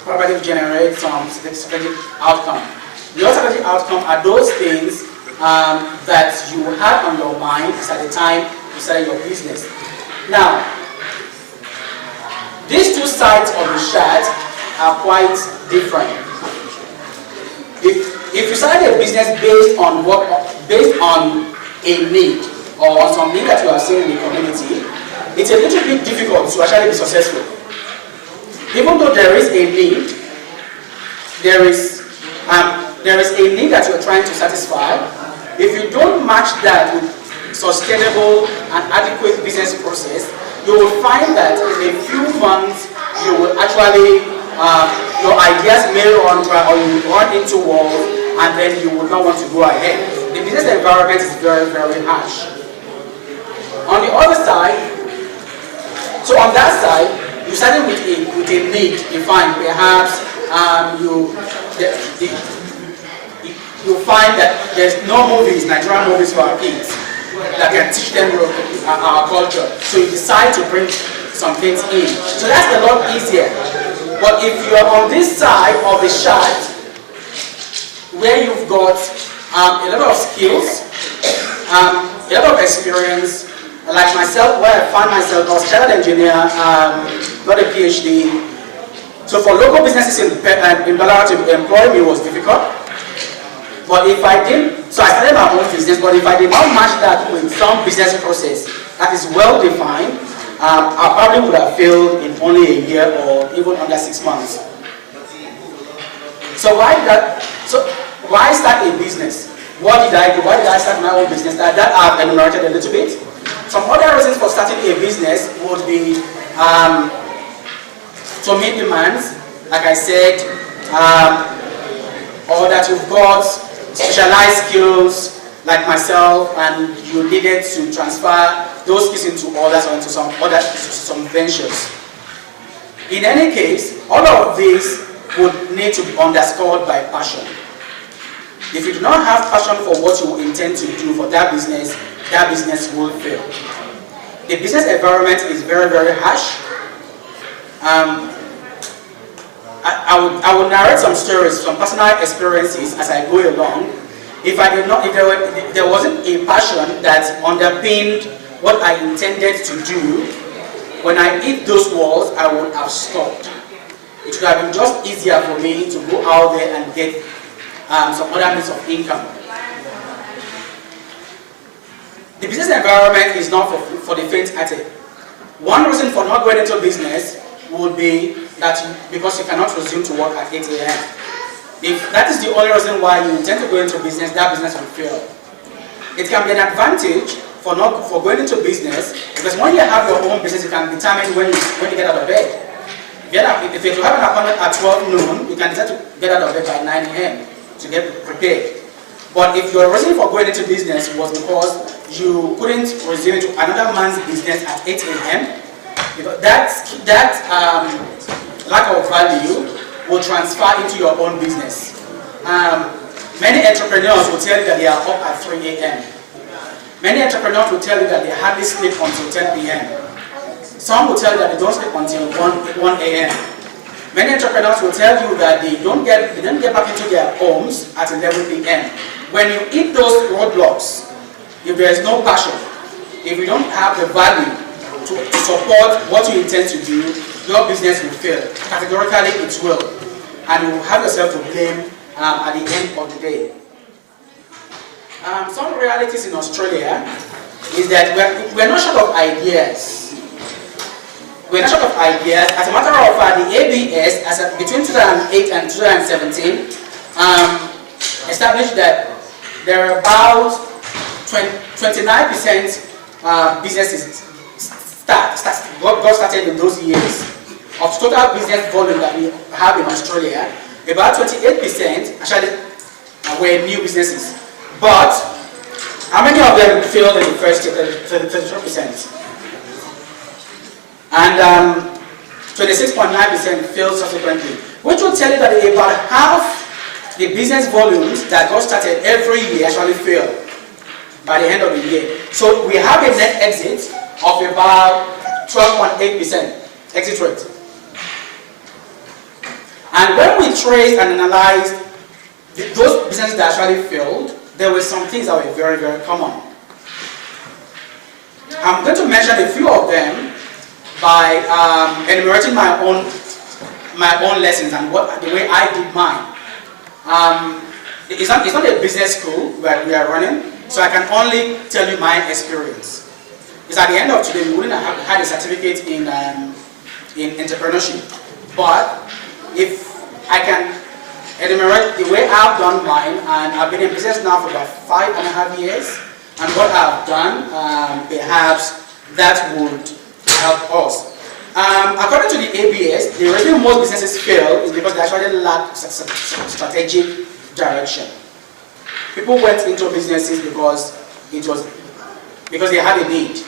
probably generate some strategic outcome. Your strategic outcome are those things that you had on your mind at the time you started your business. Now, these two sides of the chart are quite different. If you started a business based on a need or on some need that you are seeing in the community, it's a little bit difficult to actually be successful. Even though there is a need, there is a need that you're trying to satisfy. If you don't match that with sustainable and adequate business process, you will find that in a few months you will actually, your ideas may run dry or you will run into walls and then you will not want to go ahead. The business environment is very, very harsh. On the other side, so on that side, you started with a need defined. Perhaps you find that there's no movies, Nigerian movies for our kids that can teach them our culture. So you decide to bring some things in. So that's a lot easier. But if you're on this side of the chart, where you've got a lot of skills, a lot of experience, like myself, where I found myself, I was a chartered engineer, not a PhD. So for local businesses in Ballarat to employ me was difficult. But if I didn't, so I started my own business, but if I did not match that with some business process that is well defined, I probably would have failed in only a year or even under 6 months. So why start a business? What did I do? Why did I start my own business? That I've enumerated a little bit. Some other reasons for starting a business would be to meet demands, like I said, or that you've got specialized skills like myself and you needed to transfer those skills into others or into some ventures. In any case, all of this would need to be underscored by passion. If you do not have passion for what you intend to do for that business will fail. The business environment is very, very harsh. I will narrate some stories, some personal experiences as I go along. If there wasn't a passion that underpinned what I intended to do, when I hit those walls, I would have stopped. It would have been just easier for me to go out there and get some other means of income. The business environment is not for the faint-hearted. One reason for not going into business would be that because you cannot resume to work at 8 a.m. If that is the only reason why you intend to go into business, that business will fail. It can be an advantage for going into business because when you have your own business, you can determine when you get out of bed. If you have an appointment at 12 noon, you can decide to get out of bed by 9 a.m. to get prepared. But if your reason for going into business was because you couldn't resume to another man's business at 8 a.m., that lack of value will transfer into your own business. Many entrepreneurs will tell you that they are up at 3 a.m. Many entrepreneurs will tell you that they hardly sleep until 10 p.m. Some will tell you that they don't sleep until 1 a.m. Many entrepreneurs will tell you that they don't get back into their homes at 11 p.m. When you hit those roadblocks, if there is no passion, if you don't have the value to support what you intend to do, your business will fail. Categorically, it will. And you will have yourself to blame at the end of the day. Some realities in Australia is that we're not short of ideas. We're not short of ideas. As a matter of fact, the ABS, between 2008 and 2017, established that there are about 29% businesses got started in those years. Of total business volume that we have in Australia, about 28% actually were new businesses. But how many of them failed in the first year? 33%. And 26.9% failed subsequently, which will tell you that about half the business volumes that got started every year actually fail by the end of the year. So we have a net exit of about 12.8% exit rate. And when we traced and analyzed those businesses that actually failed, there were some things that were very, very common. I'm going to mention a few of them by enumerating my own lessons and the way I did mine. It's not a business school that we are running, so I can only tell you my experience. Because at the end of today, we wouldn't have had a certificate in entrepreneurship. But if I can enumerate the way I've done mine, and I've been in business now for about 5.5 years, and what I've done, perhaps that would help us. According to the ABS, the reason most businesses fail is because they actually lack strategic direction. People went into businesses because they had a need,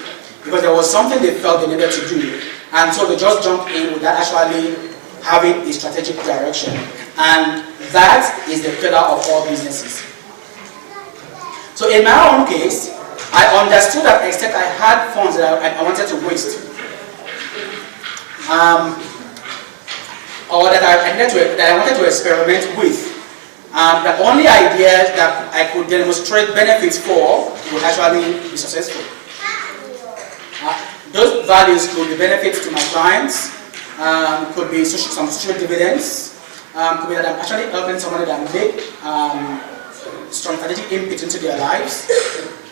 because there was something they felt they needed to do, and so they just jumped in without actually having a strategic direction, and that is the pillar of all businesses. So in my own case, I understood that except I had funds that I wanted to waste, or that I wanted to experiment with. The only idea that I could demonstrate benefits for would actually be successful. Those values could be benefits to my clients, could be some social dividends, could be that I'm actually helping somebody that make strong strategic input into their lives.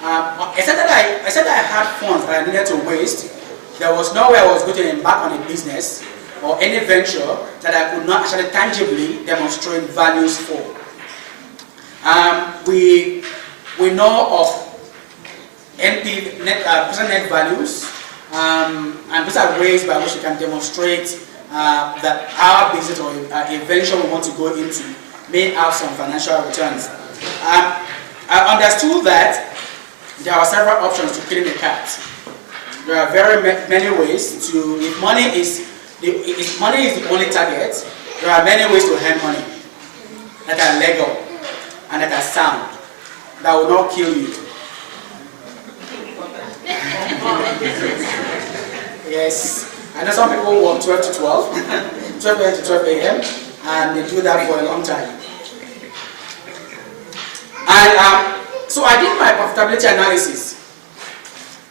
I said that I had funds that I needed to waste. There was no way I was going to embark on a business or any venture that I could not actually tangibly demonstrate values for. We know of NP, present net values, and these are ways by which we can demonstrate that our business or a venture we want to go into may have some financial returns. I understood that there are several options to killing a cat. There are very many ways to, if money is the only target, there are many ways to earn money that are legal and that are sound, that will not kill you. Yes, I know some people work 12 to 12, 12 a.m. to 12 a.m. and they do that for a long time. And so I did my profitability analysis.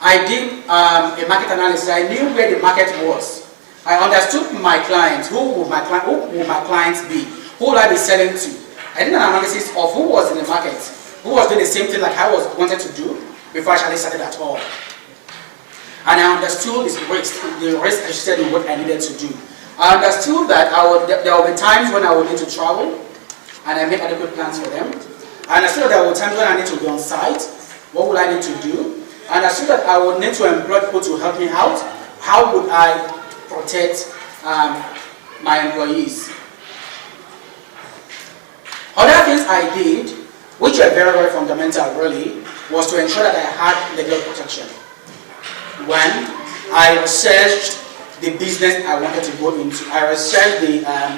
I did a market analysis. I knew where the market was. I understood my clients. Who would my clients be? Who would I be selling to? I did an analysis of who was in the market, who was doing the same thing like I wanted to do before I actually started at all. And I understood the risk I said in what I needed to do. I understood that there will be times when I would need to travel, and I made adequate plans for them. I understood that there were times when I need to be on site. What would I need to do? I understood that I would need to employ people to help me out. How would I protect my employees? Other things I did, which were very, very fundamental really, was to ensure that I had legal protection. When I researched the business I wanted to go into, I researched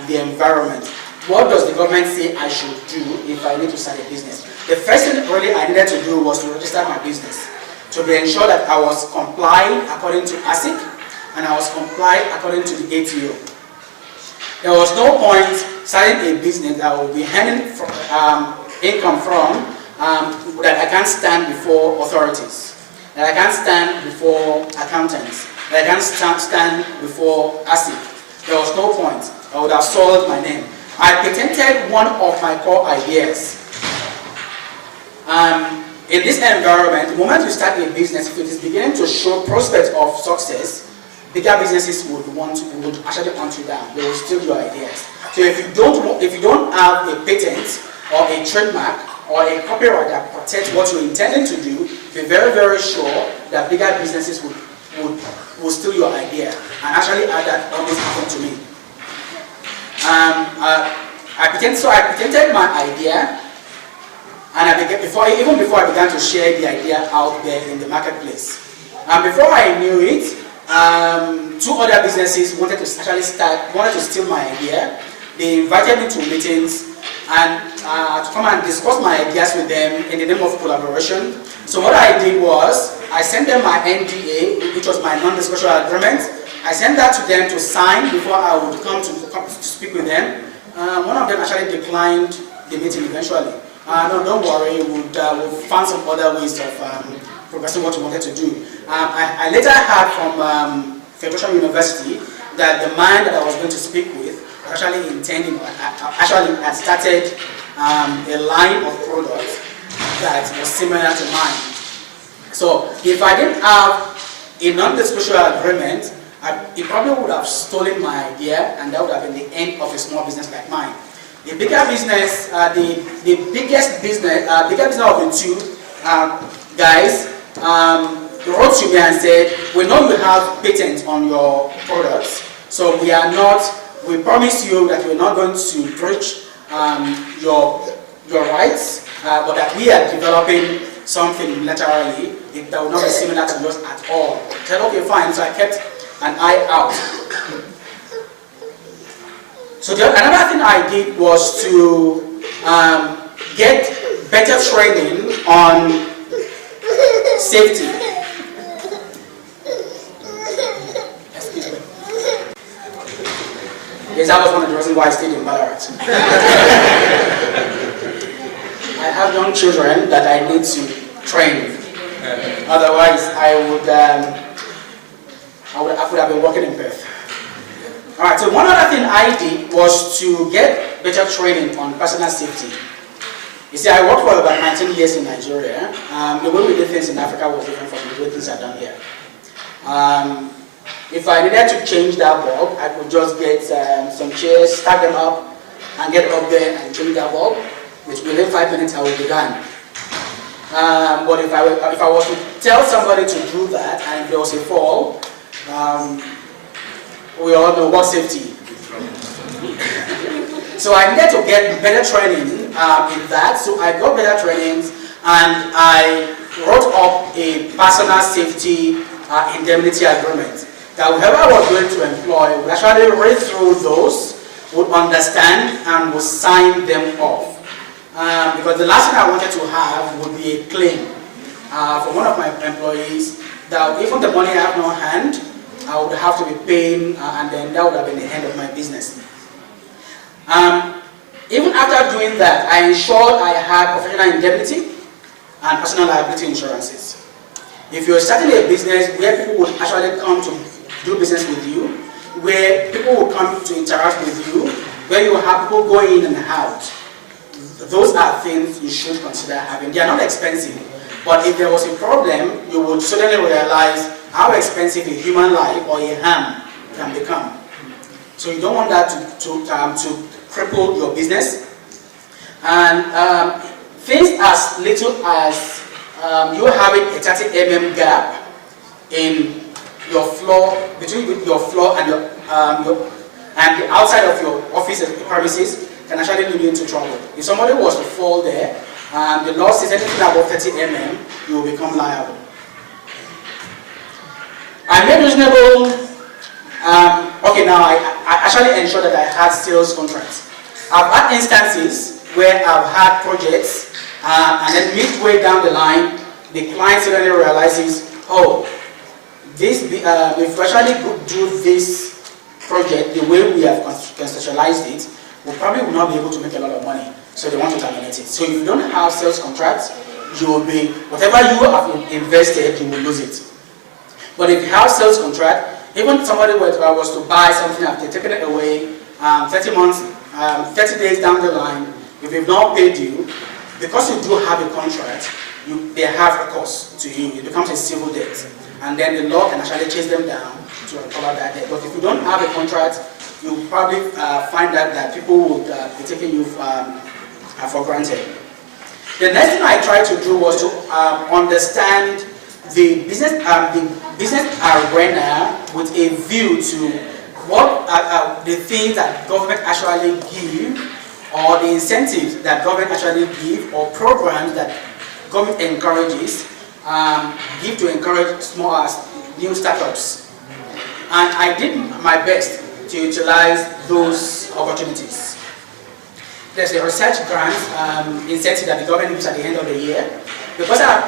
the environment. What does the government say I should do if I need to start a business? The first thing really I needed to do was to register my business, to be ensured that I was compliant according to ASIC and I was compliant according to the ATO. There was no point starting a business that will be earning income from that I can't stand before authorities, that I can't stand before accountants, that I can't stand before ASIC. There was no point. I would have sold my name. I patented one of my core ideas. In this environment, the moment you start a business, if it is beginning to show prospects of success, bigger businesses would actually hunt you down. They will steal your ideas. So if you don't have a patent or a trademark or a copyright that protects what you're intending to do, be very, very sure that bigger businesses would steal your idea. And actually, that almost happened to me. I patented my idea, and even before I began to share the idea out there in the marketplace. And before I knew it, two other businesses wanted to steal my idea. They invited me to meetings and to come and discuss my ideas with them in the name of collaboration. So what I did was, I sent them my NDA, which was my non-disclosure agreement. I sent that to them to sign before I would come to speak with them. One of them actually declined the meeting eventually. No, don't worry, we'll find some other ways of progressing what we wanted to do. I later heard from Federation University that the man that I was going to speak with was actually intending, actually had started a line of products that was similar to mine. So if I didn't have a non-disclosure agreement, he probably would have stolen my idea, and that would have been the end of a small business like mine. The bigger business, the biggest business of the two guys wrote to me and said, "We know you have patents on your products, so we promise you that we're not going to breach your rights, but that we are developing something laterally that will not be similar to yours at all." I said, okay, fine. So I kept an eye out. So another thing I did was to get better training on safety. Excuse me. Yes, that was one of the reasons why I stayed in Ballarat. I have young children that I need to train. Otherwise, I would have been working in Perth. All right. So one other thing I did was to get better training on personal safety. You see, I worked for about 19 years in Nigeria. The way we did things in Africa was different from the way things are done here. If I needed to change that bulb, I could just get some chairs, stack them up, and get up there and change that bulb, which within 5 minutes I would be done. But if I was to tell somebody to do that, and if there was a fall, we all know what safety. So I needed to get better training in that. So I got better trainings, and I wrote up a personal safety indemnity agreement that whoever I was going to employ would actually read through those, would understand, and would sign them off. Because the last thing I wanted to have would be a claim from one of my employees that even the money I have no hand, I would have to be paying, and then that would have been the end of my business. Even after doing that, I ensured I had professional indemnity and personal liability insurances. If you're starting a business where people would actually come to do business with you, where people will come to interact with you, where you have people going in and out, those are things you should consider having. They are not expensive, but if there was a problem, you would suddenly realize how expensive a human life or a harm can become. So you don't want that to cripple your business. And things as little as you having a 30 mm gap in your floor, between your floor and and the outside of your office premises can actually lead you into trouble. If somebody was to fall there, the law says anything above 30 mm, you will become liable. I made reasonable, okay, now I actually ensured that I had sales contracts. I've had instances where I've had projects, and then midway down the line, the client suddenly realizes, oh, if we actually do this project the way we have conceptualized it, we probably will not be able to make a lot of money, so they want to terminate it. So if you don't have sales contracts, you will be, whatever you have invested, you will lose it. But if you have sales contract, even somebody was to buy something after taking it away, 30 months, 30 days down the line, if they've not paid you, because you do have a contract, they have recourse to you. It becomes a civil debt. And then the law can actually chase them down to recover that debt. But if you don't have a contract, you probably find that people would be taking you for granted. The next thing I tried to do was to understand the business arena with a view to what are the things that government actually give, or the incentives that government actually give, or programs that government encourages, give to encourage small new startups. And I did my best to utilize those opportunities. There's a research grant incentive that the government gives at the end of the year. Because I'm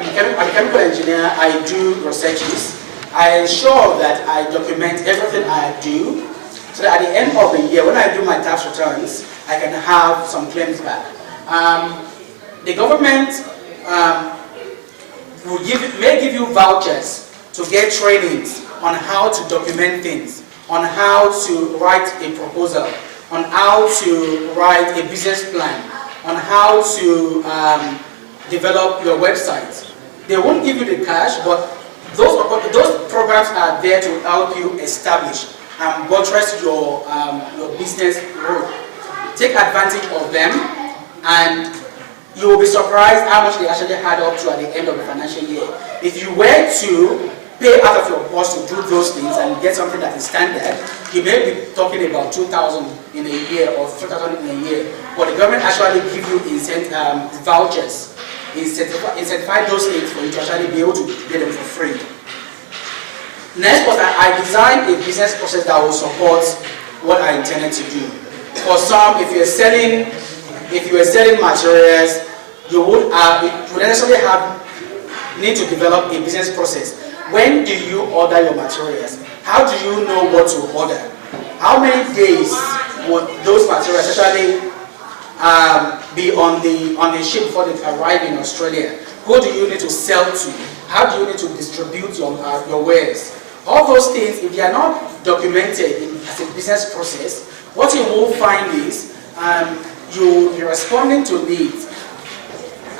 a chemical engineer, I do researches. I ensure that I document everything I do, so that at the end of the year, when I do my tax returns, I can have some claims back. The government may give you vouchers to get trainings on how to document things, on how to write a proposal, on how to write a business plan, on how to develop your website. They won't give you the cash, but those programs are there to help you establish and buttress your business growth. Take advantage of them, and you will be surprised how much they actually add up to at the end of the financial year. If you were to pay out of your purse to do those things and get something that is standard, you may be talking about 2,000 in a year or 3,000 in a year. But the government actually give you vouchers, incentivize those things for you to actually be able to get them for free. Next was that I designed a business process that will support what I intended to do. For some, if you are selling materials, you would necessarily need to develop a business process. When do you order your materials? How do you know what to order? How many days would those materials actually be on the ship before they arrive in Australia? Who do you need to sell to? How do you need to distribute your wares? All those things, if they are not documented as a business process, what you will find is you will be responding to needs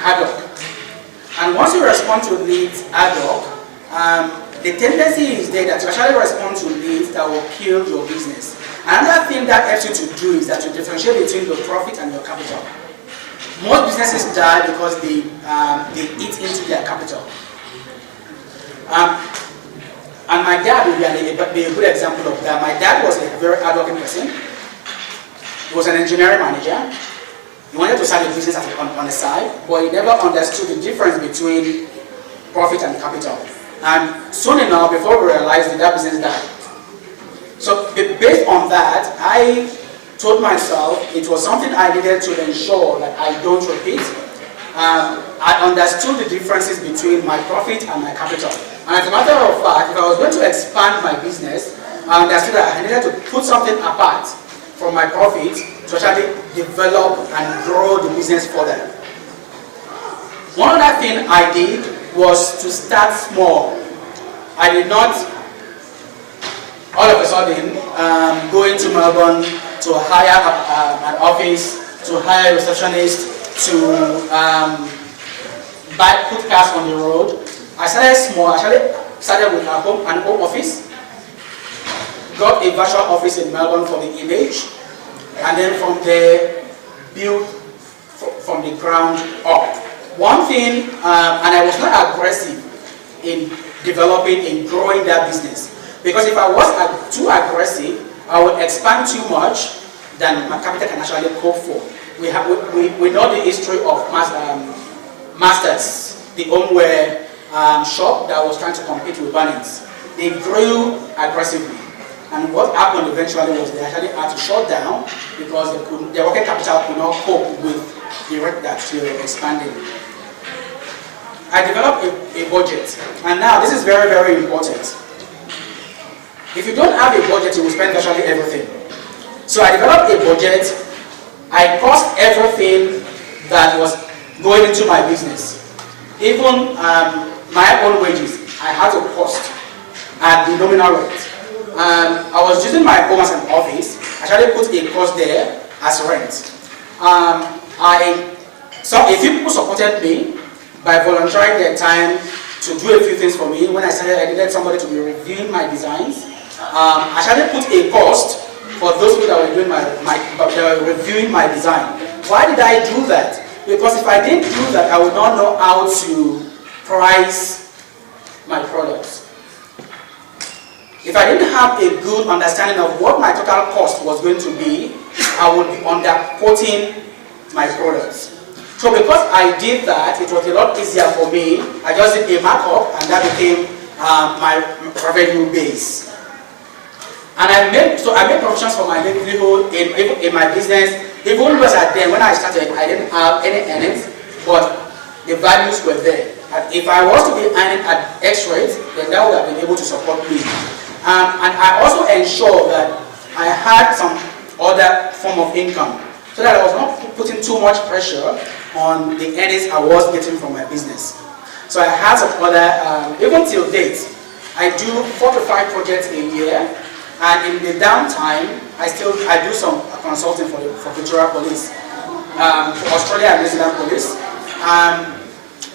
ad hoc. And once you respond to needs ad hoc, the tendency is there that you actually respond to needs that will kill your business. Another thing that helps you to do is that you differentiate between your profit and your capital. Most businesses die because they eat into their capital. And my dad would be a good example of that. My dad was a very hardworking person. He was an engineering manager. He wanted to start a business on the side, but he never understood the difference between profit and capital. And soon enough, before we realized that business died. So based on that, I told myself it was something I needed to ensure that I don't repeat. I understood the differences between my profit and my capital. And as a matter of fact, if I was going to expand my business, I understood that I needed to put something apart from my profit to actually develop and grow the business further. One other thing I did was to start small. I did not all of a sudden go into Melbourne to hire an office, to hire a receptionist, to put cars on the road. I started small. I actually started with an home office, got a virtual office in Melbourne for the image, and then from there built from the ground up. One thing, and I was not aggressive in developing and growing that business, because if I was too aggressive, I would expand too much than my capital can actually cope for. We know the history of Masters, the homeware shop that was trying to compete with Bunnings. They grew aggressively, and what happened eventually was they actually had to shut down because their working capital could not cope with the rate that they were expanding. I developed a budget, and now this is very, very important. If you don't have a budget, you will spend virtually everything. So I developed a budget. I cost everything that was going into my business. Even my own wages, I had to cost at the nominal rate. I was using my home as an office. I actually put a cost there as rent. A few people supported me by volunteering their time to do a few things for me. When I started, I needed somebody to be reviewing my designs. I actually put a cost for those people that were doing reviewing my design. Why did I do that? Because if I didn't do that, I would not know how to price my products. If I didn't have a good understanding of what my total cost was going to be, I would be underquoting my products. So because I did that, it was a lot easier for me. I just did a markup, and that became my revenue base. And I made provisions for my livelihood in my business. Even when I started, I didn't have any earnings, but the values were there. And if I was to be earning at X rate, then that would have been able to support me. And I also ensured that I had some other form of income. so that I was not putting too much pressure on the earnings I was getting from my business. So I had some other, even till date, I do 4 to 5 projects a year, and in the downtime, I do some consulting for Victoria Police, for Australia and New Zealand Police.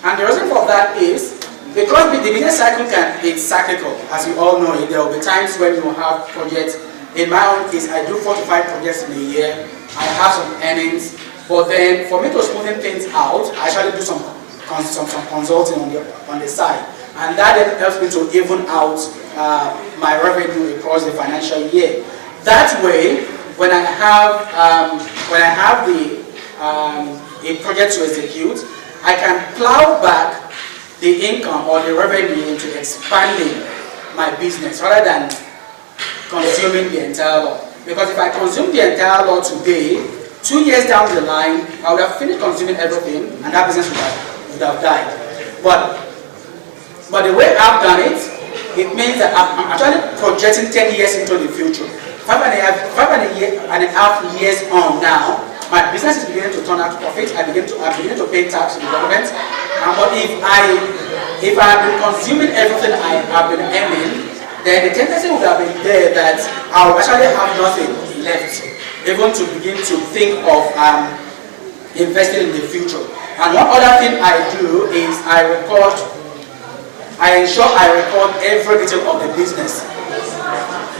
And the reason for that is because the business cycle it's cyclical, as you all know it. There will be times when you have projects. In my own case, I do 4 to 5 projects in a year. I have some earnings, but then for me to smoothen things out, I actually do some consulting on the side, and that then helps me to even out my revenue across the financial year. That way, when I have a project to execute, I can plow back the income or the revenue into expanding my business rather than consuming the entire lot. Because if I consume the entire lot today, 2 years down the line, I would have finished consuming everything and that business would have died. But the way I've done it, it means that I'm actually projecting 10 years into the future. 5.5 years on now, my business is beginning to turn out profit. I'm beginning to pay tax to the government. But if I have been consuming everything I have been earning, then the tendency would have been there that I will actually have nothing left, even to begin to think of investing in the future. And one other thing I do is I ensure I record every detail of the business.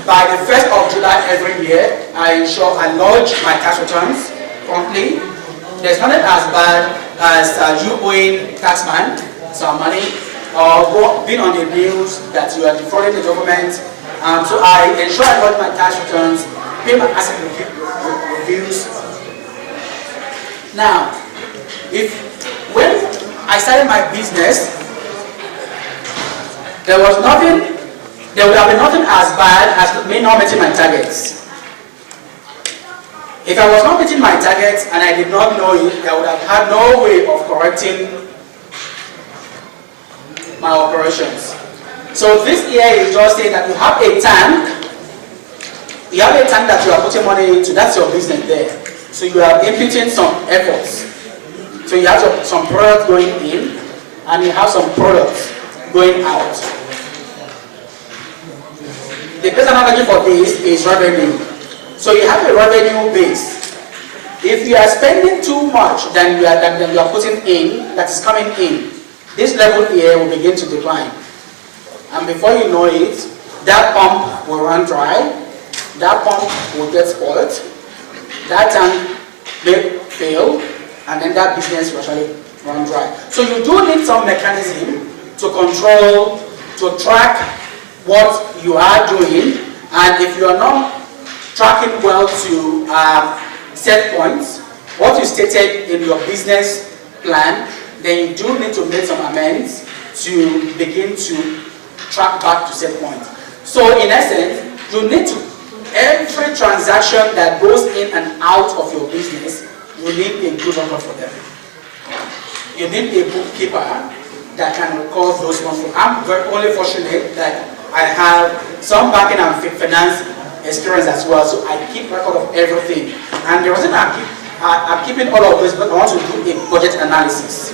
By the 1st of July every year, I ensure I lodge my tax returns promptly. There's nothing as bad as you owing taxman some money or being on the news that you are defrauding the government. So I ensure I lodge my tax returns, pay my asset reviews. Now, when I started my business, there would have been nothing as bad as me not meeting my targets. If I was not meeting my targets and I did not know it, I would have had no way of correcting my operations. So this here is just saying that you have a tank that you are putting money into, that's your business there. So you are inputting some efforts. So you have some products going in and you have some products going out. The best analogy for this is revenue. So you have a revenue base. If you are spending too much than you are putting in, that is coming in, this level here will begin to decline. And before you know it, that pump will run dry, that pump will get spoiled, that tank will fail, and then that business will actually run dry. So you do need some mechanism to control, to track what you are doing, and if you are not tracking well to set points, what you stated in your business plan, then you do need to make some amends to begin to track back to set point. So in essence, you need to, every transaction that goes in and out of your business, you need a good record for them. You need a bookkeeper that can record those ones. I'm very only fortunate that I have some banking and finance experience as well, so I keep record of everything. And the reason I'm keeping all of this, but I want to do a budget analysis.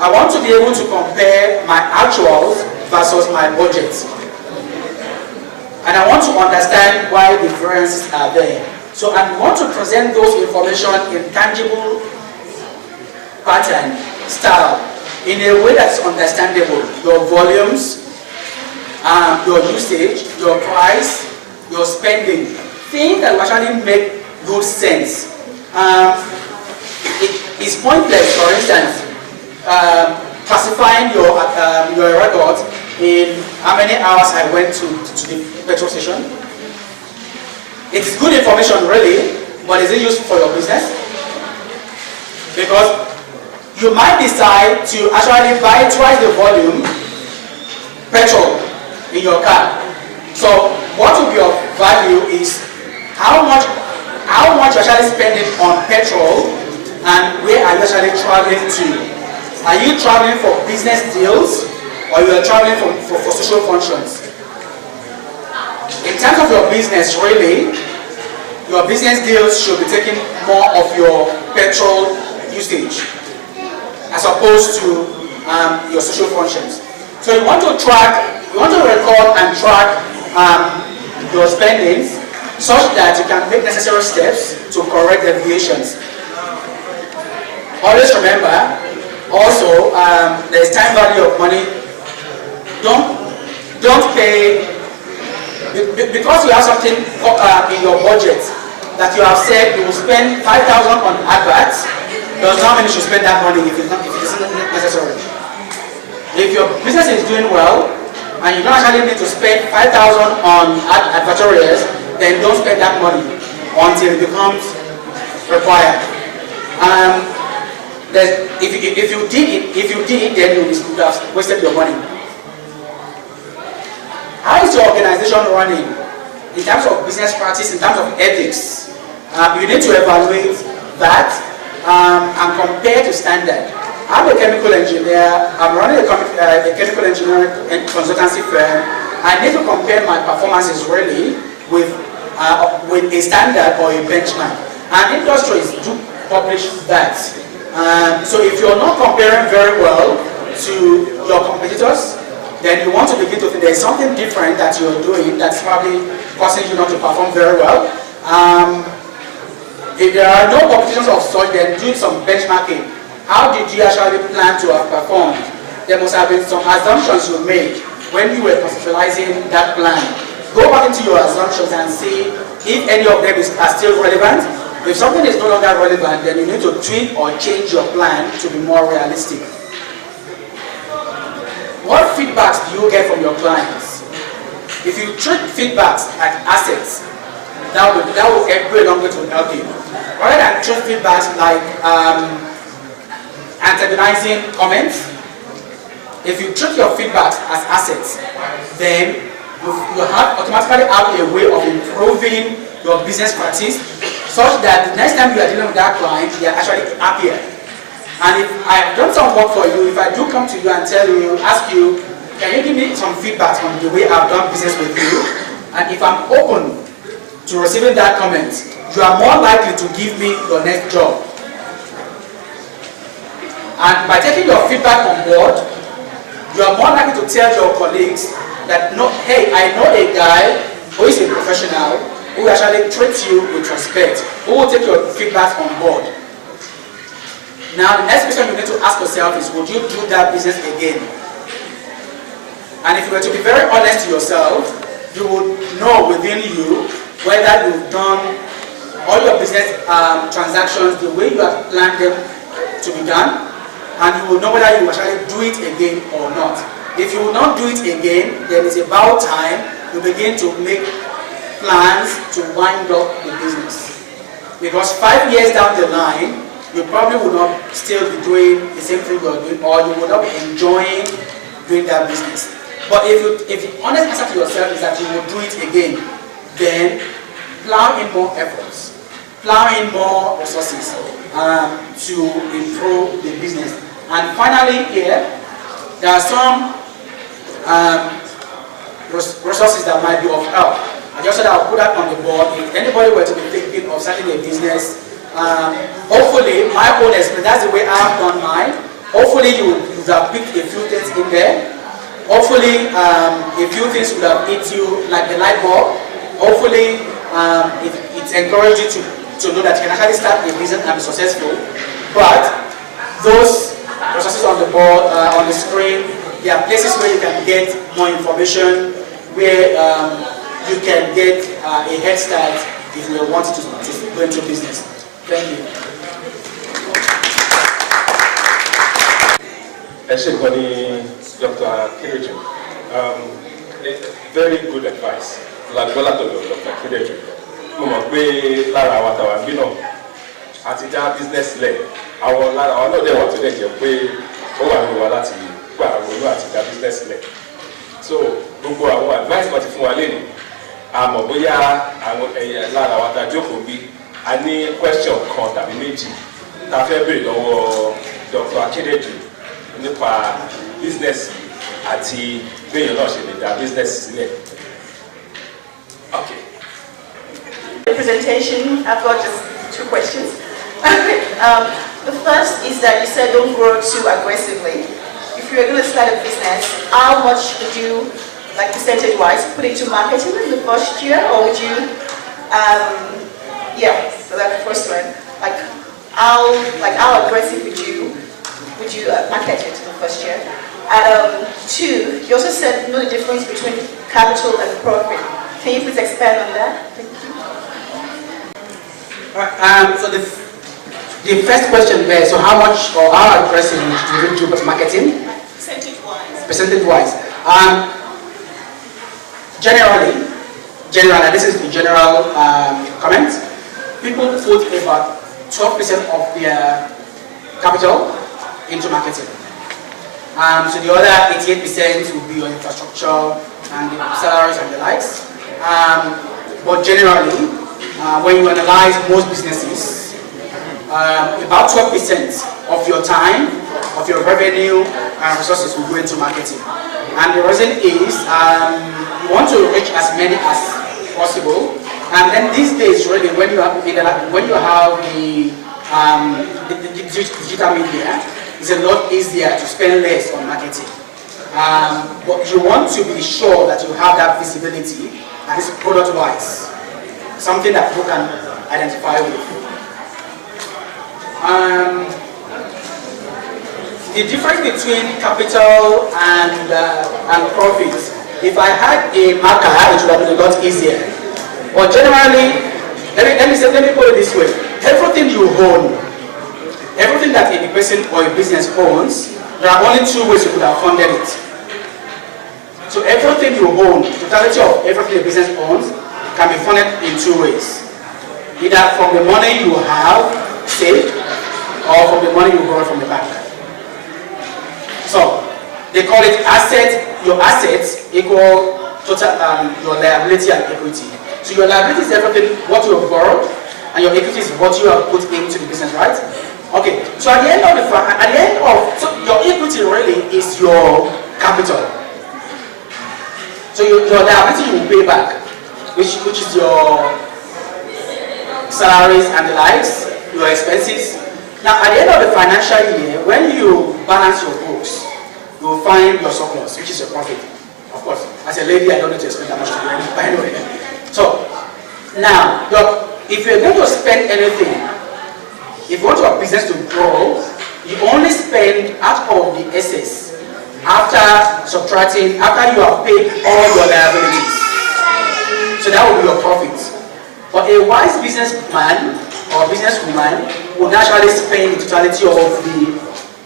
I want to be able to compare my actuals versus my budget. And I want to understand why the differences are there. So I want to present those information in tangible pattern, style, in a way that's understandable. Your volumes, your usage, your price, your spending, things that will actually make good sense. It is pointless, for instance, classifying your records in how many hours I went to the petrol station. It is good information really, but is it useful for your business? Because you might decide to actually buy twice the volume petrol in your car. So what will be of value is how much you're actually spending on petrol and where are you actually traveling to. Are you traveling for business deals or you are traveling for social functions? In terms of your business really, your business deals should be taking more of your petrol usage as opposed to your social functions. So you want to record and track your spendings such that you can make necessary steps to correct deviations. Always remember, also, there's time value of money. Don't pay, because you have something in your budget that you have said you will spend 5,000 on adverts, does not mean you should spend that money if it isn't necessary. If your business is doing well, and you don't actually need to spend 5,000 on advertorials, then don't spend that money until it becomes required. If you did it, then you would have wasted your money. How is your organization running in terms of business practice, in terms of ethics? You need to evaluate that and compare to standard. I'm a chemical engineer. I'm running a chemical engineering consultancy firm. I need to compare my performances really with a standard or a benchmark. And industries do publish that. So if you're not comparing very well to your competitors, then you want to begin to think there's something different that you're doing that's probably causing you not to perform very well. If there are no competitions of such, then do some benchmarking. How did you actually plan to have performed? There must have been some assumptions you made when you were conceptualizing that plan. Go back into your assumptions and see if any of them are still relevant. If something is no longer relevant, then you need to tweak or change your plan to be more realistic. What feedbacks do you get from your clients? If you treat feedbacks like assets, that will go a long way to help you. Rather than treat feedbacks like antagonizing comments, if you treat your feedbacks as assets, then you automatically have a way of improving your business practice such that the next time you are dealing with that client, they are actually happier. And if I have done some work for you, if I do come to you and ask you, can you give me some feedback on the way I've done business with you? And if I'm open to receiving that comment, you are more likely to give me your next job. And by taking your feedback on board, you are more likely to tell your colleagues that, no, hey, I know a guy who is a professional who actually treats you with respect, who will take your feedback on board. Now, the next question you need to ask yourself is, would you do that business again? And if you were to be very honest to yourself, you would know within you whether you've done all your business transactions the way you have planned them to be done, and you will know whether you will actually do it again or not. If you will not do it again, then it's about time you begin to make plans to wind up the business. Because 5 years down the line, you probably will not still be doing the same thing you're doing, or you will not be enjoying doing that business. But if the honest answer to yourself is that you will do it again, then plow in more efforts, plow in more resources to improve the business. And finally here, there are some resources that might be of help. I just said I'll put that on the board. If anybody were to be thinking of starting a business, hopefully my own experience, that's the way I've done mine. Hopefully you would have picked a few things in there. Hopefully a few things would have hit you like a light bulb. Hopefully it's encouraged you to know that you can actually start a business and be successful. But those resources on the board, on the screen, there are places where you can get more information, where you can get a head start if you want to go into business. Thank you. Actually, Dr. Kireju, very good advice. Like Dr. Kireju, mo mọ̀ pé lára àwọn àtàwọn àbí náà àti dá business lẹ̀ àwọn lára àwọn náà dẹ̀ wà tó dẹ̀ jẹ́ pé ó wà nínú wa láti gbà àwọn olú àti dá business lẹ̀. So gbogbo àwọn advice kan ti fún wa lẹ́nu àmọ́ bóyá àwọn ẹ̀yà lára àwọn àtàjókòó bí a ní question kan tàbí méjì tá a fẹ́ béèrè lọ́wọ́ Dr. Kireju nípa business àti béèyàn náà ṣe lè dá business sílẹ̀. Okay. presentation. I've got just 2 questions. The first is that you said don't grow too aggressively. If you're going to start a business, how much would you, like percentage-wise, put into marketing in the first year, or would you, yeah, so that's the first one. Like how aggressive would you market it in the first year? And 2, you also said know the difference between capital and profit. Can you please expand on that? Thank you. Alright, so the first question there, so how much or how aggressive do you do with marketing? Percentage-wise. Percentage-wise. Generally, this is the general comment, people put about 12% of their capital into marketing. So the other 88% will be on infrastructure and the salaries and the likes. But generally, when you analyze most businesses, about 12% of your time, of your revenue and resources will go into marketing. And the reason is you want to reach as many as possible. And then these days, really, when you have the digital media, it's a lot easier to spend less on marketing. But you want to be sure that you have that visibility, and it's product-wise, something that people can identify with. The difference between capital and profits, if I had a marker, it would have been a lot easier. But generally, let me put it this way: everything you own, everything that a person or a business owns, there are only 2 ways you could have funded it. So everything you own, the totality of everything a business owns, can be funded in 2 ways. Either from the money you have saved, or from the money you borrow from the bank. So they call it your assets equal total your liability and equity. So your liability is everything what you have borrowed, and your equity is what you have put into the business, right? Okay. So at the end of so your equity really is your capital. So your liability you will pay back, which is your salaries and the likes, your expenses. Now at the end of the financial year, when you balance your books, you will find your surplus, which is your profit. Of course, as a lady, I don't need to explain that much to you, but anyway. So now, if you're going to spend anything, if you want your business to grow, you only spend out of the excess after you have paid all your liabilities. So that will be your profit. But a wise businessman or businesswoman will naturally spend the totality of the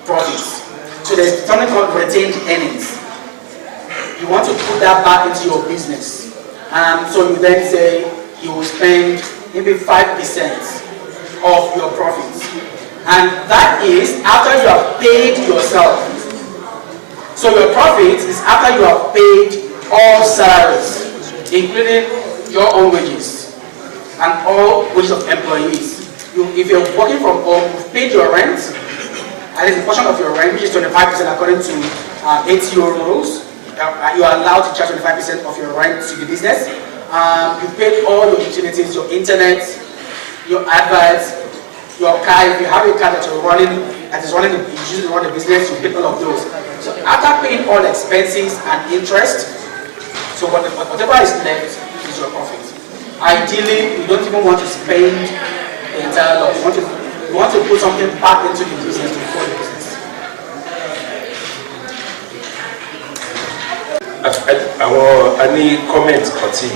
profits. So there's something called retained earnings. You want to put that back into your business. So you then say you will spend maybe 5% of your profits. And that is after you have paid yourself. So your profit is after you have paid all salaries, including your own wages and all wages of employees. If you're working from home, you've paid your rent, and it's a portion of your rent, which is 25% according to ATO rules. You are allowed to charge 25% of your rent to the business. You've paid all your utilities, your internet, your adverts, your car. If you have a car that you use to run the business, you pay all of those. So after paying all expenses and interest, so whatever is left is your profit. Ideally, you don't even want to spend the entire lot. You want to put something back into the business to grow the business. Any comments kan tí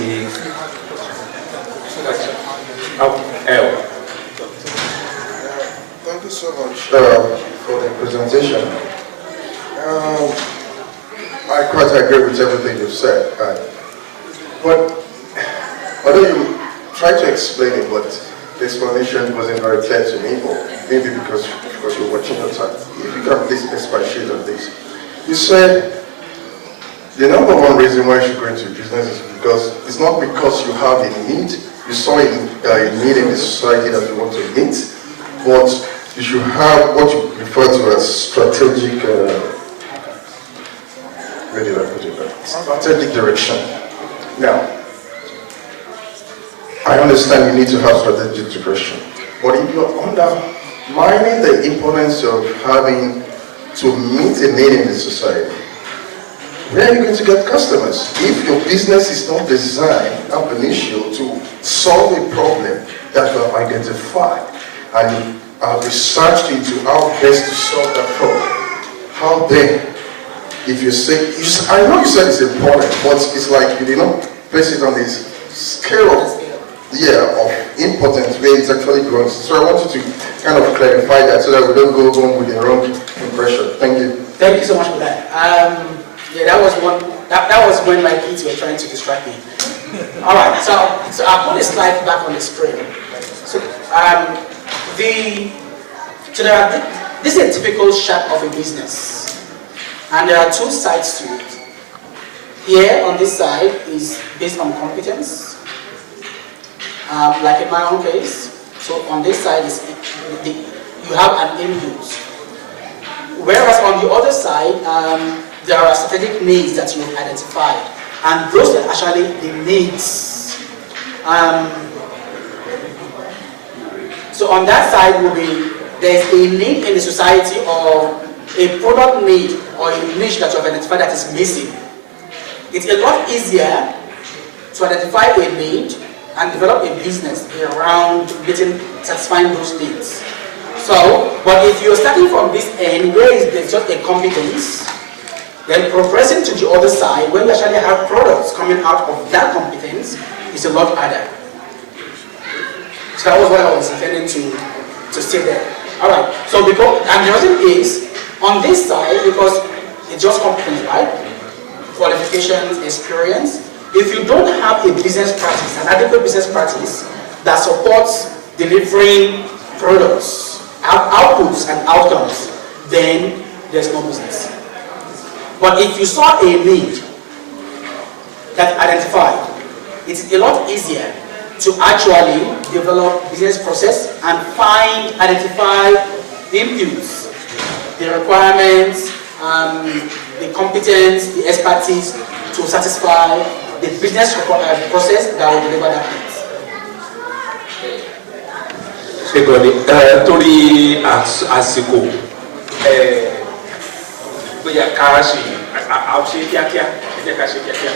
Thank you so much for the presentation. I quite agree with everything you said. But although you tried to explain it, but the explanation wasn't very clear to me, or maybe because you're watching your time. If you can please expatiate on this. You said the number one reason why you should go into business is because it's not because you have a need, you saw a need in the society that you want to meet, but you should have what you refer to as strategic, where did I put it? Strategic direction. Now, I understand you need to have strategic depression, but if you're undermining the importance of having to meet a need in the society, where are you going to get customers? If your business is not designed ab initio to solve a problem that you have identified and you have researched into how best to solve that problem, how then, if you say, I know you said it's important, but it's like you did not place it on this scale of importance where it's actually growing. So I want you to kind of clarify that so that we don't go home with the wrong impression. Thank you. Thank you so much for that. That was one. That was when my kids were trying to distract me. All right. So I'll put a slide back on the screen. So this is a typical shot of a business, and there are two sides to it. Here on this side is based on competence, like in my own case. So on this side is you have an input, whereas on the other side there are strategic needs that you identified, and those are actually the needs. So on that side will be there's a need in the society or a product need or a niche that you have identified that is missing. It's a lot easier to identify a need and develop a business around satisfying those needs. So, but if you're starting from this end where there's just a competence, then progressing to the other side when you actually have products coming out of that competence is a lot harder. So that was what I was intending to say there. All right. So because and the reason is on this side because it's just competence, right? Qualifications, experience. If you don't have a business practice, an adequate business practice that supports delivering products, outputs and outcomes, then there's no business. But if you saw a need that identified, it's a lot easier to actually develop business process and identify the inputs, the requirements, the competence, the expertise to satisfy the business process that will deliver that needs. Torí àsìkò bóyá ká ṣe àṣe kíákíá ẹ jẹ́ ká ṣe kíákíá.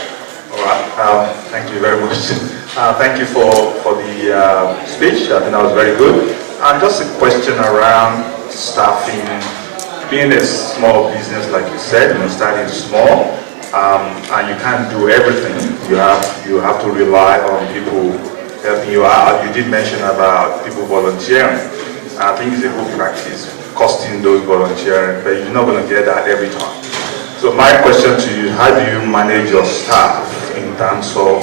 All right. Thank you very much. Thank you for the speech. I think that was very good. And just a question around staffing. Being a small business, like you said, starting small, and you can't do everything. You have to rely on people helping you out. You did mention about people volunteering. I think it's a good practice, costing those volunteering, but you're not going to get that every time. So my question to you, how do you manage your staff in terms of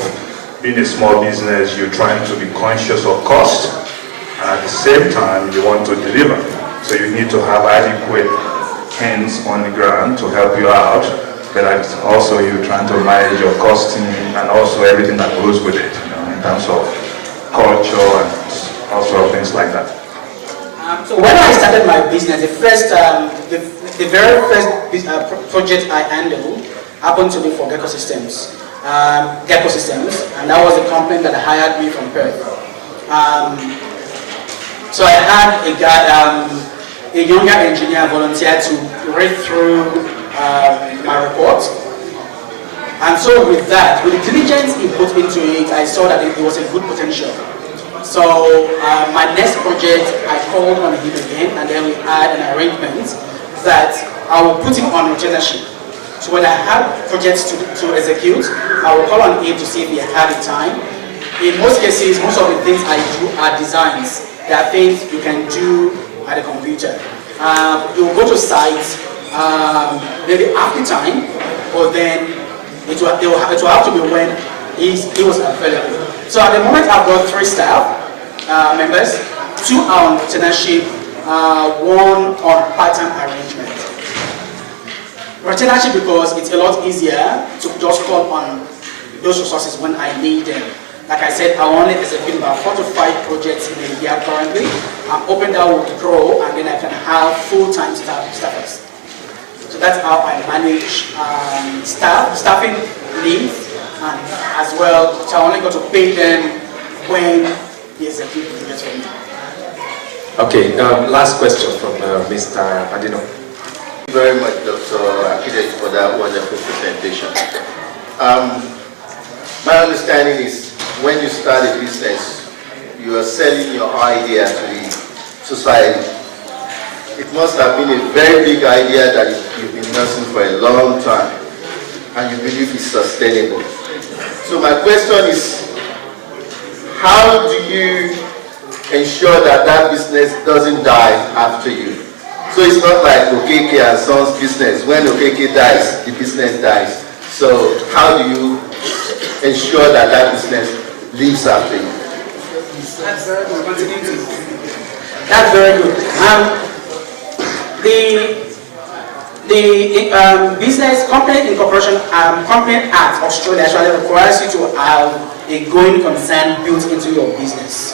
being a small business, you're trying to be conscious of cost, and at the same time you want to deliver. So you need to have adequate hands on the ground to help you out, but also you're trying to manage your costing and also everything that goes with it, in terms of culture and all sort of things like that. So when I started my business, the very first project I handled happened to be for Gecko Systems, and that was the company that hired me from Perth. So I had a guy, a younger engineer volunteer to read through my report. And so with that, with the diligence he put into it, I saw that it was a good potential. So my next project, I called on him again, and then we had an arrangement that I will put him on retainership. So when I have projects to execute, I will call on him to see if he had the time. In most cases, most of the things I do are designs. There are things you can do at a computer. You will go to sites, maybe after time, or then it will have to be when he was available. So at the moment I've got 3 staff members, 2 are on retainership, 1 on part-time arrangement. Retainership because it's a lot easier to just call on those resources when I need them. Like I said, I only execute about 4 to 5 projects in a year currently. I'm hoping that will grow and then I can have full-time staffers. So that's how I manage staffing needs, and as well, so I only got to pay them when they execute projects for me. Okay, last question from Mr. Adino. Thank you very much, Dr. Akide, for that wonderful presentation. My understanding is when you start a business, you are selling your idea to the society. It must have been a very big idea that you've been nursing for a long time, and you believe it's sustainable. So my question is, how do you ensure that that business doesn't die after you? So it's not like Okeke and Sons business. When Okeke dies, the business dies. So how do you ensure that that business lives after you? That's very good. That's very good. The business company incorporation company act Australia actually requires you to have a going concern built into your business.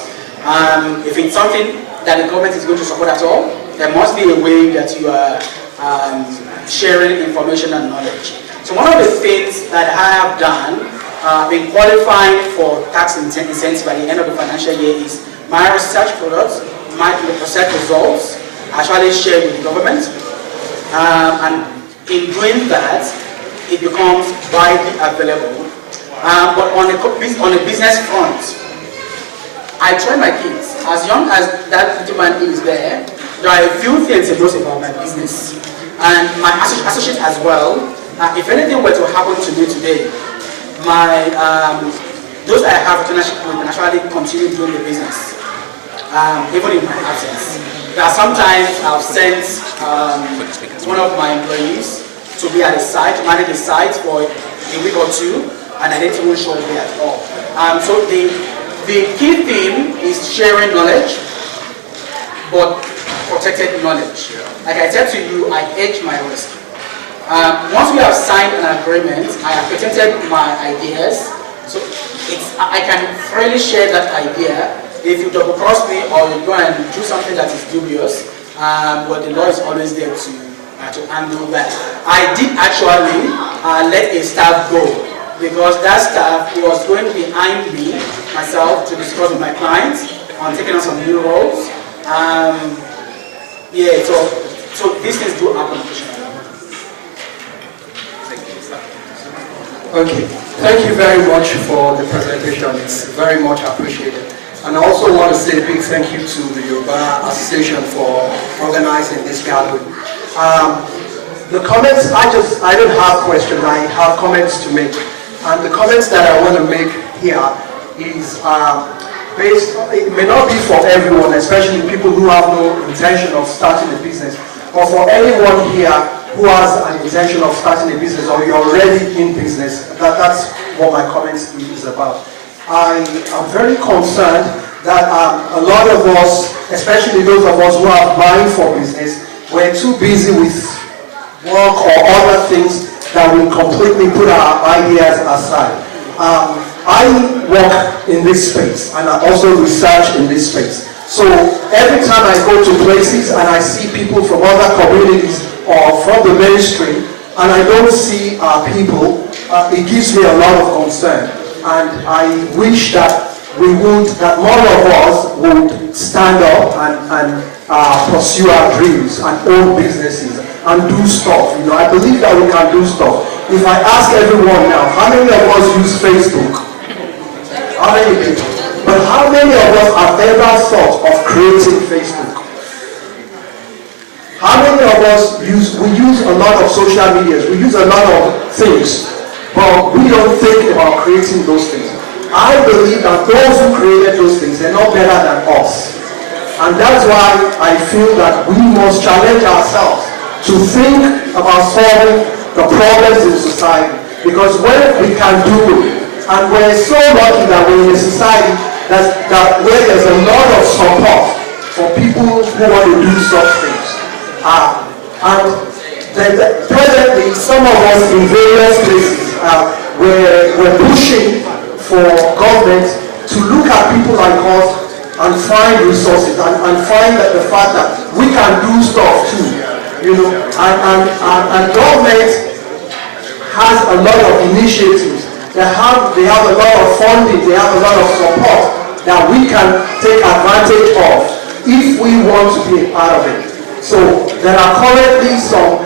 If it's something that the government is going to support at all, there must be a way that you are sharing information and knowledge. So one of the things that I have done in qualifying for tax incentives by the end of the financial year is my research products, my research results actually shared with the government. And in doing that, it becomes widely available. But on a business front, I train my kids. As young as that little man is there are a few things he knows about my business. And my associate as well. If anything were to happen to me today, my those I have will actually continue doing the business, even in my absence. There are sometimes I've sent one of my employees to be at the site, to manage the site for a week or two, and I didn't even show up there at all. So the key thing is sharing knowledge, but protected knowledge. Like I said to you, I hedge my risk. Once we have signed an agreement, I have patented my ideas, so I can freely share that idea. If you double cross me or you go and do something that is dubious, but the law is always there to handle that. I did actually let a staff go because that staff was going behind me, myself, to discuss with my clients on taking on some new roles. Yeah, so these things do happen. Okay, thank you very much for the presentation. It's very much appreciated. And I also want to say a big thank you to the Yoruba Association for organizing this gathering. The comments, I don't have questions, I have comments to make. And the comments that I want to make here is based, it may not be for everyone, especially people who have no intention of starting a business, but for anyone here who has an intention of starting a business or you're already in business, that's what my comments is about. I am very concerned that a lot of us, especially those of us who have mind for business, we're too busy with work or other things that we completely put our ideas aside. I work in this space and I also research in this space. So every time I go to places and I see people from other communities or from the mainstream and I don't see our people, it gives me a lot of concern. And I wish that that more of us would stand up and pursue our dreams and own businesses and do stuff. You know, I believe that we can do stuff. If I ask everyone now, how many of us use Facebook? How many people? But how many of us have ever thought of creating Facebook? How many of us use a lot of social medias, we use a lot of things, but we don't think about creating those things. I believe that those who created those things, they're not better than us. And that's why I feel that we must challenge ourselves to think about solving the problems in society. Because when we can do it, and we're so lucky that we're in a society where there's a lot of support for people who want to do such things. And presently, some of us in various places, we're pushing for government to look at people like us and find resources and find that the fact that we can do stuff too, you know, and government has a lot of initiatives. They have a lot of funding, they have a lot of support that we can take advantage of if we want to be a part of it. So there are currently some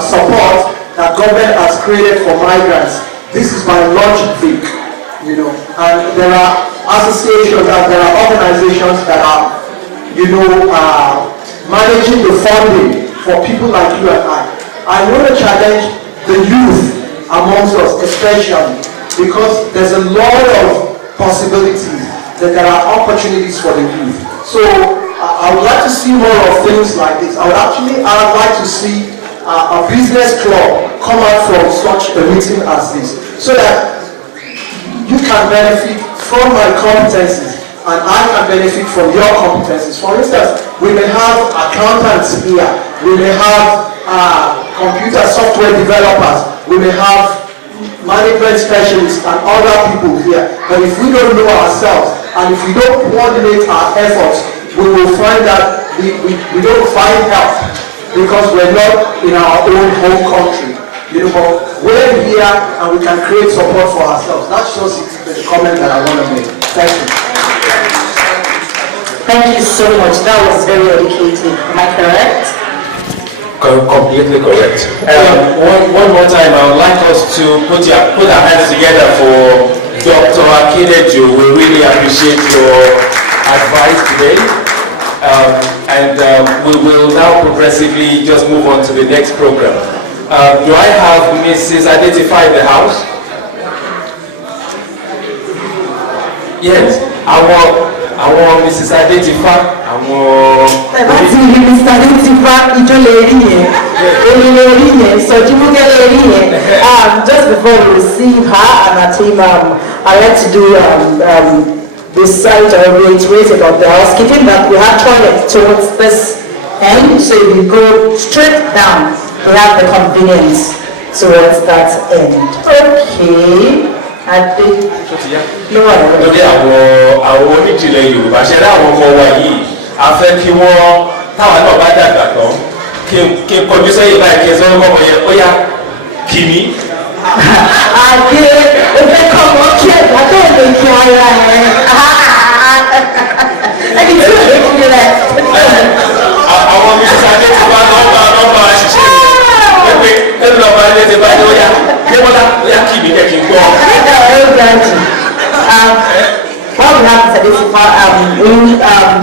support that government has created for migrants. This is by logic, you know, and there are associations and there are organizations that are, you know, managing the funding for people like you and I. I want to challenge the youth amongst us, especially because there's a lot of possibilities, that there are opportunities for the youth. So I would like to see more of things like this. I would like to see a business club come out from such a meeting as this, so that you can benefit from my competencies and I can benefit from your competencies. For instance, we may have accountants here, we may have computer software developers, we may have management specialists and other people here. But if we don't know ourselves and if we don't coordinate our efforts, we will find that we don't find help because we're not in our own home country. You know, but we're here and we can create support for ourselves. That's just the comment that I want to make. Thank you. Thank you so much. That was very educative. Am I correct? Completely correct. One more time, I would like us to put our hands together for Dr. Akineju. We really appreciate your advice today. We will now progressively just move on to the next program. Do I have Mrs. Identify in the house? Yes, our Mrs. Identify, Mr. Identify, just before we receive her and her team, I'd like to do this site reiterated of the housekeeping that we have toilets towards this end, so if you go straight down, we have the convenience towards that end. Okay. Lórí àwọn oníjìnlẹ̀ Yorùbá ṣe dá àwọn ọmọ wa yìí a fẹ́ kí wọ́n táwọn náà bá dàgbà tán kí n kọjú sẹ́yìn báyìí kí n sọ́wọ́ ọmọ yẹn ó yá kì mí. Àdé ẹgbẹ́ kọ̀ọ̀mọ́ kí ẹ̀gbọ́n tó lè kí ara rẹ̀ ẹni tí ò lè kí rẹ̀. Àwọn mi sáré ti wá nọ́mbà ṣiṣẹ́ pépé nínú nọ́mbà ilé ti bá yóò yá débọ́lá yá kì mí kẹ́kì ń gbọ́. While we have to identify,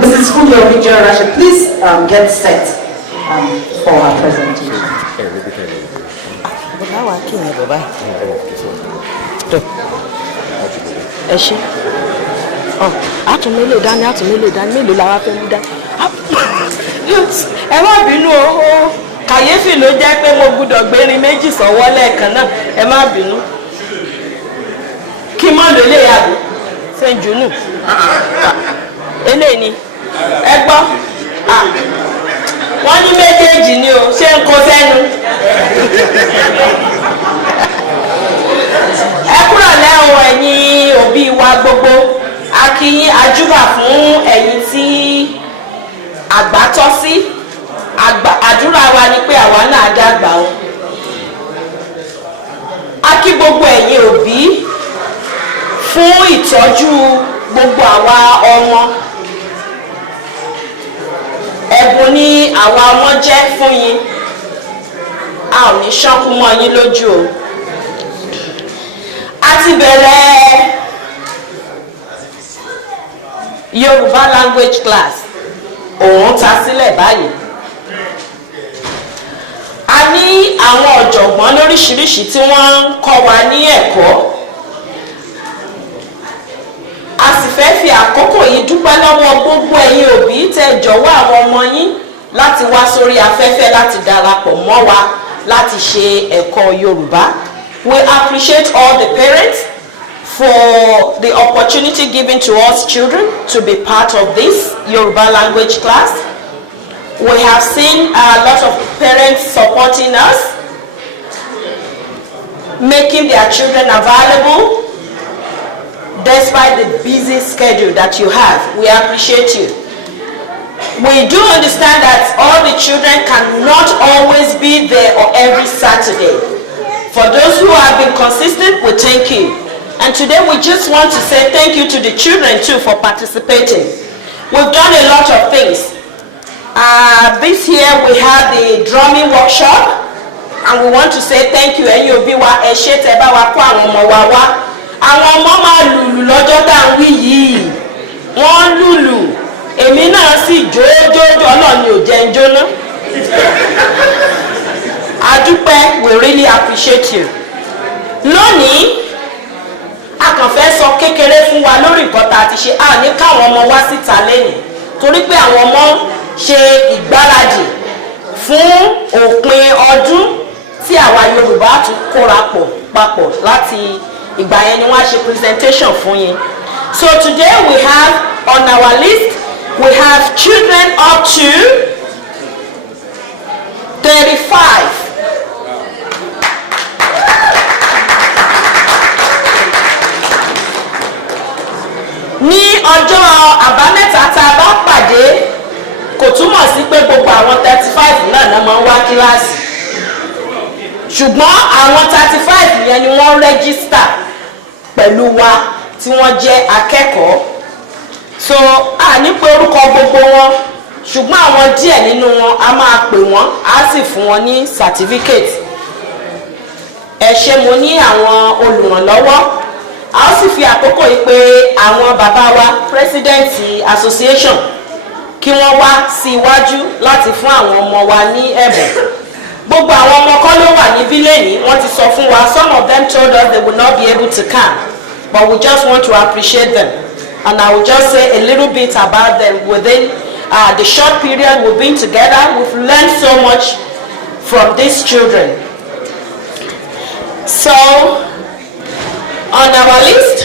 this is Fully of Victoria Russia. Please get set for our presentation. Ẹ ṣé àtúnmílò dání mélòó la wá fẹ́ mú dání. Ẹ má bínú o, kàyéfì ló jẹ́ pé mo gbọ́dọ̀ gbérin méjì sọ́wọ́ lẹ́ẹ̀kan náà, ẹ má bínú. Kí mọ́ ló lè yàgò ṣe ń junú. Eléyìí ni ẹ gbọ́ wọ́n ní méjèèjì ni o, ṣé ń kó sẹ́nu. Ẹ kúrò lẹ́hìn ẹ̀yin òbí wa gbogbo, a kí yín àjúbà fún ẹ̀yin tí àgbà tọ́ sí. Àdúrà wa ni pé àwa náà dàgbà o. A kí gbogbo ẹ̀yin òbí fún ìtọ́jú gbogbo àwa ọmọ. Ẹ̀bùn ni àwa ọmọ jẹ́ fún yín. A ò ní ṣánkú mọ́ yín lójú o. A ti bẹ̀rẹ̀ Yoruba language class. Òun ta sílẹ̀ báyìí. A ní àwọn ọ̀jọ̀gbọ́n lóríṣiríṣi tí wọ́n ń kọ́ wa ní ẹ̀kọ́. A sì fẹ́ fi àkókò yìí dúpẹ́ lọ́wọ́ gbogbo ẹ̀yin òbí tẹ́ jọ̀wọ́ àwọn ọmọ yín láti wá sórí afẹ́fẹ́ láti darapọ̀ mọ́ wa láti ṣe ẹ̀kọ́ Yorùbá. We appreciate all the parents for the opportunity given to us children to be part of this Yoruba language class. We have seen a lot of parents supporting us, making their children available despite the busy schedule that you have. We appreciate you. We do understand that all the children cannot always be there or every Saturday. For those who have been consistent, we thank you. And today we just want to say thank you to the children too for participating. We've done a lot of things. This year we had the drumming workshop, and we want to say thank you. Ẹ̀yin òbí wa ẹ ṣé tẹ́ bá wa kó àwọn ọmọ wa wá. Àwọn ọmọ máa lùlù lọ́jọ́ tá à ń wí yìí. Wọ́n lùlù. Èmi náà sì jójójó náà ni ò jẹ́ ń jóná. Adúpẹ́, we really appreciate you. Lónìí, a kàn fẹ́ sọ kékeré fún wa lórí nǹkan tá a ti ṣe. A ní káwọn ọmọ wá síta lẹ́yìn. Torí pé àwọn ọmọ ṣe ìgbáradì fún òpin ọdún tí àwa Yorùbá tún kóra pọ̀ papọ̀ láti ìgbà yẹn ni wọ́n á ṣe presentation fún yín. So today we have on our list, we have children up to 35. Ní ọjọ́ àbámẹ́ta tá a bá pàdé kò túmọ̀ sí pé gbogbo àwọn 35 náà máa ń wá kíláàsì, ṣùgbọ́n àwọn 35 yẹn ni wọ́n rẹ́gísítà pẹ̀lú wa tí wọ́n jẹ́ akẹ́kọ̀ọ́. So a ní pé orúkọ gbogbo wọn, ṣùgbọ́n àwọn díẹ̀ nínú wọn a máa pè wọ́n á sì fún wọn ní certificate. Ẹ ṣé mo ní àwọn olùrànlọ́wọ́. A ó sì fi àkókò yìí pé àwọn bàbá wa president association kí wọ́n wá sí iwájú láti fún àwọn ọmọ wa ní ẹ̀bùn. Gbogbo àwọn ọmọ kan ló wà níbí lẹ́yìn, wọ́n ti sọ fún wa. Some of them told us they would not be able to come, but we just want to appreciate them. And I will just say a little bit about them within the short period we've been together. We've learned so much from these children. So, on our list,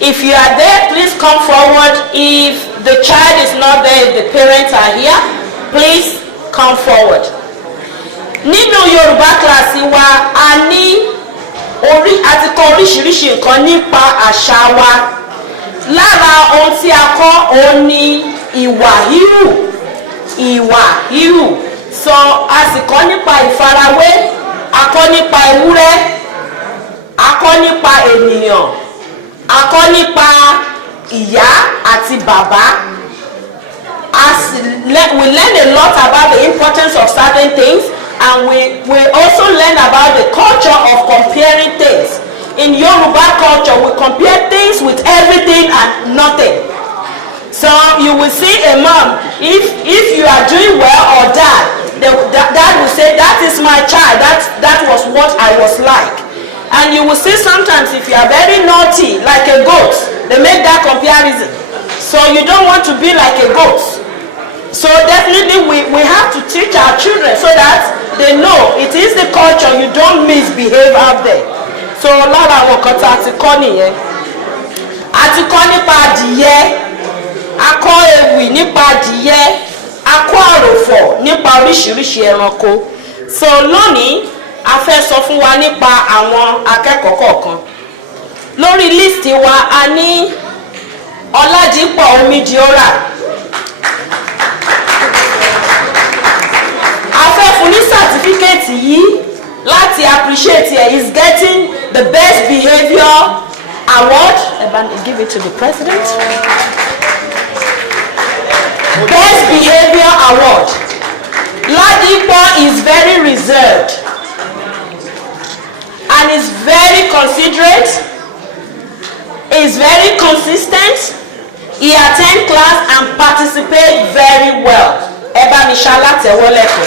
if you are there, please come forward. If the child is not there, if the parents are here, please come forward. Nínú Yorùbá kíláàsì wa, a ní àti kọ́ oríṣiríṣi nǹkan nípa àṣà wa. Lára ohun tí a kọ́ òun ni ìwà híhù. So a sì kọ́ nípa ìfarawé, a kọ́ nípa ewúrẹ́, a kọ́ nípa ènìyàn, a kọ́ nípa ìyá àti bàbá. We learn a lot about the importance of certain things, and we also learn about the culture of comparing things. In Yoruba culture, we compare things with everything and nothing. So you will see a mom, if you are doing well, or dad will say, that is my child, that was what I was like. And you will see sometimes if you are very naughty, like a goat, they make that comparison. So you don't want to be like a goat. So definitely we have to teach our children so that they know it is the culture, you don't misbehave out there. So lára àwọn kan tá a ti kọ́ nìyẹn. A ti kọ́ nípa adìyẹ, a kọ́ ewì nípa adìyẹ, a kọ́ àròfọ̀ nípa oríṣiríṣi ẹranko. So lónìí a fẹ́ sọ fún wa nípa àwọn akẹ́kọ̀ọ́ kọ̀ọ̀kan. Lórí líìsì wa a ní Ọládìpọ̀ Omidiora. A fẹ́ fún ní sàtífíkẹ́ẹ̀tì yìí láti appreciate here. He's getting the best behavior award. Give it to the president. Best behavior award. Ladipo is very reserved and is very considerate, is very consistent. He attends class and participates very well. Eba Mishala Tewoleko.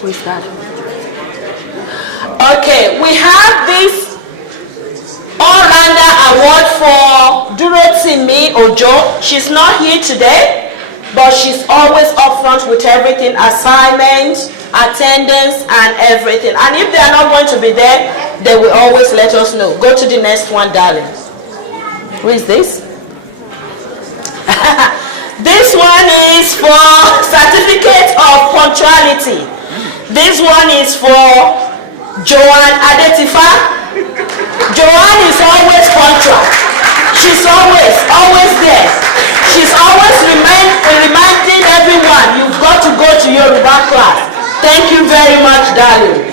Who is that? Okay, we have this all-rounder award for Durotimi Ojo. She's not here today, but she's always upfront with everything, assignments, attendance, and everything. And if they are not going to be there, they will always let us know. Go to the next one, darling. Who is this? This one is for certificate of punctuality. This one is for Joanne Adetifa. Joanne is always punctual. She's always there. She's always reminding everyone, you've got to go to Yoruba class. Thank you very much, darling.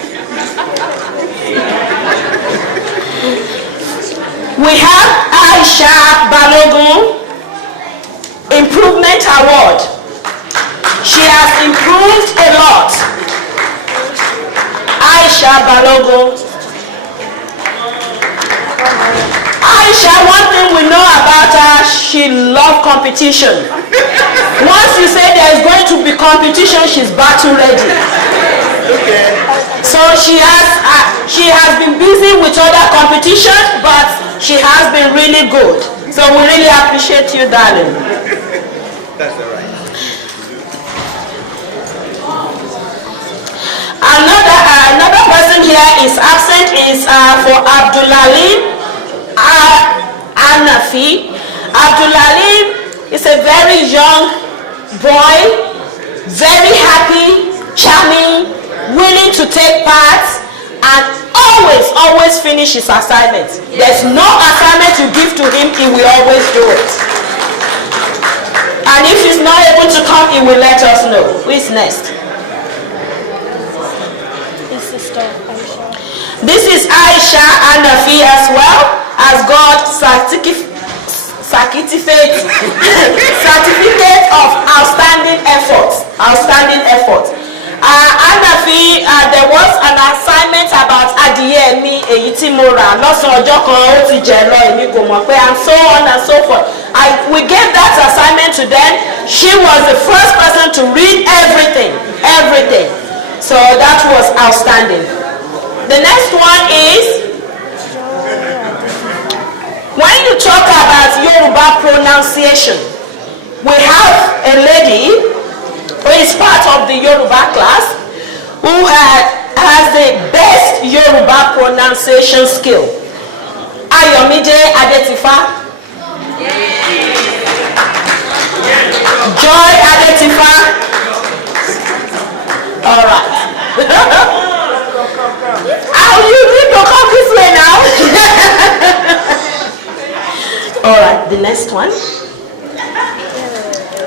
Aisha Balogun Improvement Award. She has improved a lot. Aisha Balogun. Aisha, one thing we know about her, she loves competition. Once you say there is going to be competition, she's battle ready. Okay. So she has been busy with other competitions, but she has been really good. So we really appreciate you, darling. That's all right. Another person here is absent is for Abdulalim Anafi. Abdulalim is a very young boy, very happy, charming, willing to take part, and always finish his assignments. There's no assignment you give to him, he will always do it. And if he's not able to come, he will let us know. Who is next? This is Aisha Anafi as well, has got certificate of outstanding effort. Anafi, there was an assignment about Adiyemi Eyitimora, lọ́sàn ọjọ́ kan ó ti jẹ lọ èmi kò mọ̀ pé, and so on and so forth. We gave that assignment to them. She was the first person to read everything. So that was outstanding. The next one is, when you talk about Yoruba pronunciation, we have a lady who is part of the Yoruba class who has the best Yoruba pronunciation skill. Ayomide Adetifa. Joy Adetifa. All right. You need to come this way now. All right, the next one.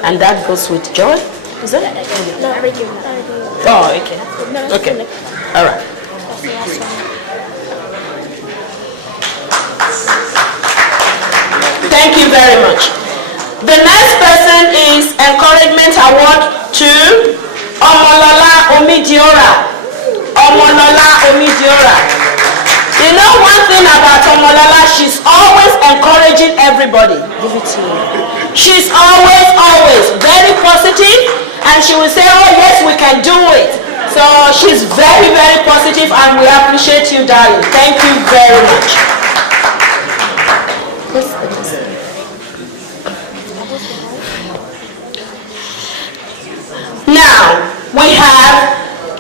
And that goes with Joy. Is it? No, regular. Oh, okay. Okay. All right. Thank you very much. The next person is Encouragement Award to Omolola Omidiora. Omolola Omidiora. You know one thing about Omolola, she's always encouraging everybody. Give it to you. She's always very positive, and she will say, oh yes, we can do it. So she's very positive, and we appreciate you, darling. Thank you very much. Now we have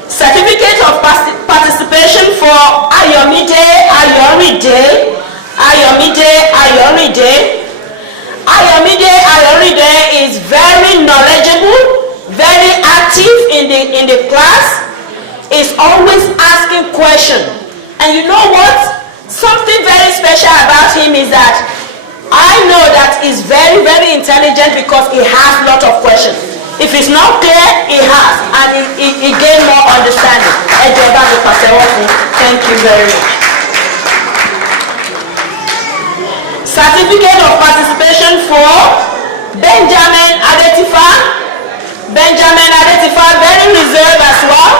certificate of participation for Ayomide Ayoride. Ayomide Ayoride is very knowledgeable, very active in the class, is always asking questions. And you know what? Something very special about him is that I know that he's very intelligent because he has a lot of questions. If it's not clear, he has, and he gain more understanding. Thank you very much. Certificate of participation for Benjamin Adetifa. Benjamin Adetifa, very reserved as well.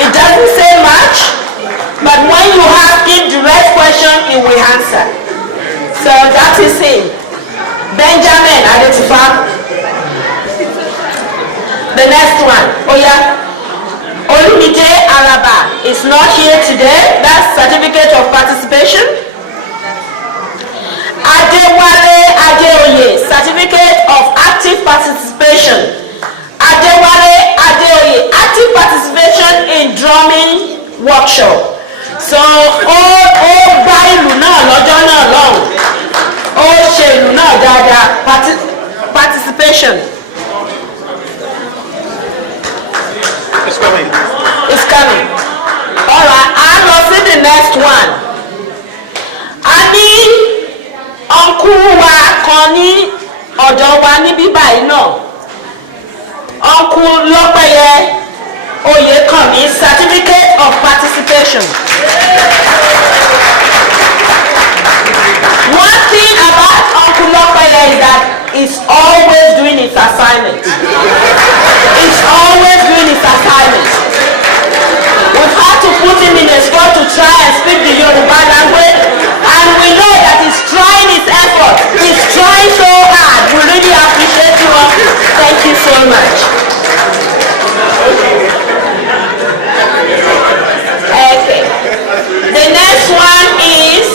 It doesn't say much, but when you ask him direct question, he will answer. So that is him. Benjamin Adetifa. The next one, Olumide Alaba is not here today. That's certificate of participation. Adewale Adeoye, certificate of active participation. Adewale Adeoye, active participation in drumming workshop. So, bá ìlú náà lọ́jọ́ náà lọ́hùn. Ṣe ìlú náà dáadáa. Participation. It's coming. It's coming. All right, I'm going to see the next one. Uncle wa kan ní ọ̀dọ̀ wa ní bíbá yìí náà. Uncle Lọ́pẹ́yẹ Oyèkànmí, certificate of participation. One thing about Tokpeye is that it's always doing its assignment. It's always doing its assignment. We've had to put him in a spot to try and speak the Yoruba language, and we know that he's trying his effort. He's trying so hard. We really appreciate you all. Thank you so much. Okay. The next one is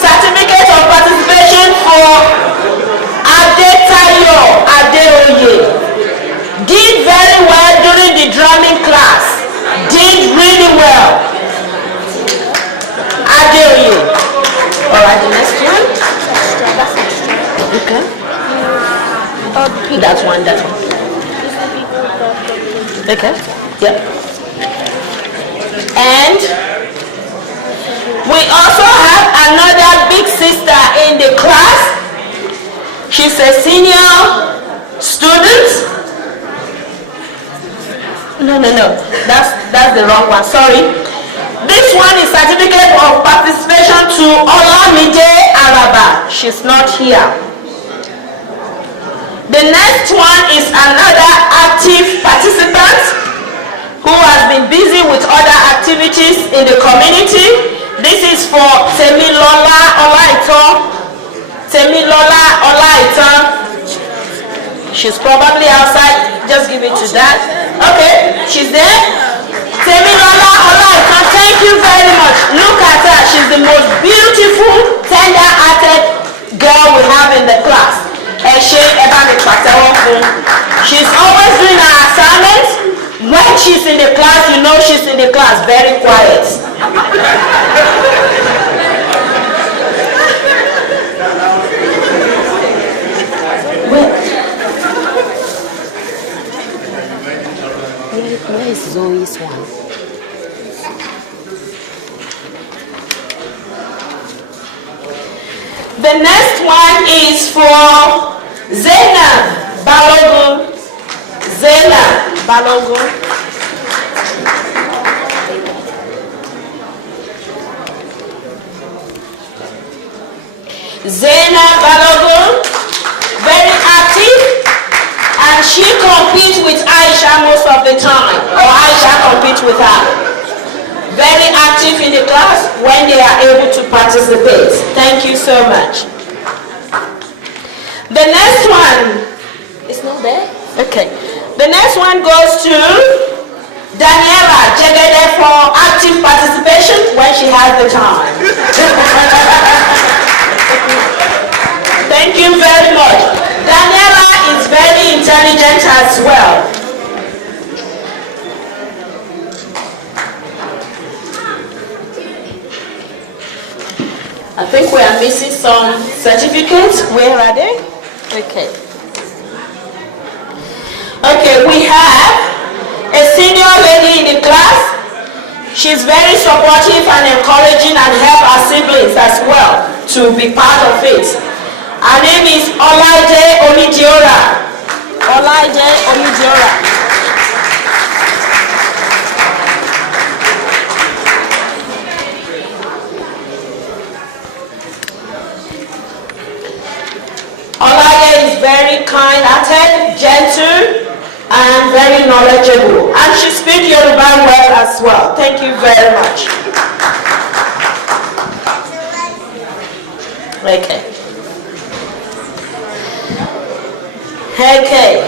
certificate of participation for Adetayo Adeoye. Did very well during the drumming class. Did really well. Adeoye. Alright, the next one. Okay. That one, that one. Okay. Yep. And we also have another big sister in the class. She's a senior student. No. That's the wrong one. Sorry. This one is certificate of participation to Olamide Araba. She's not here. The next one is another active participant who has been busy with other activities in the community. This is for Temilola Olaitan. She's probably outside. Just give it to that. Okay, she's there. Temilola Olaitan, thank you very much. Look at her. She's the most beautiful, tender-hearted girl we have in the class. She's always doing her assignments. When she's in the class, you know she's in the class, very quiet. Where is Zoe's one? The next one is for Zainab Balogun. Zainab Balogun. Zainab Balogun, very active, and she competes with Aisha most of the time, or Aisha competes with her. Very active in the class when they are able to participate. Thank you so much. The next one is not there? Okay. The next one goes to Daniela Jegede for active participation when she has the time. Thank you very much. Daniela is very intelligent as well. I think we are missing some certificates. Where are they? Okay. Okay, we have a senior lady in the class. She's very supportive and encouraging and help her siblings as well to be part of it. Her name is Olaide Omidiora. Olaide Omidiora. Olaide is very kind-hearted, gentle, and very knowledgeable. And she speaks Yoruba well as well. Thank you very much. Okay. Okay.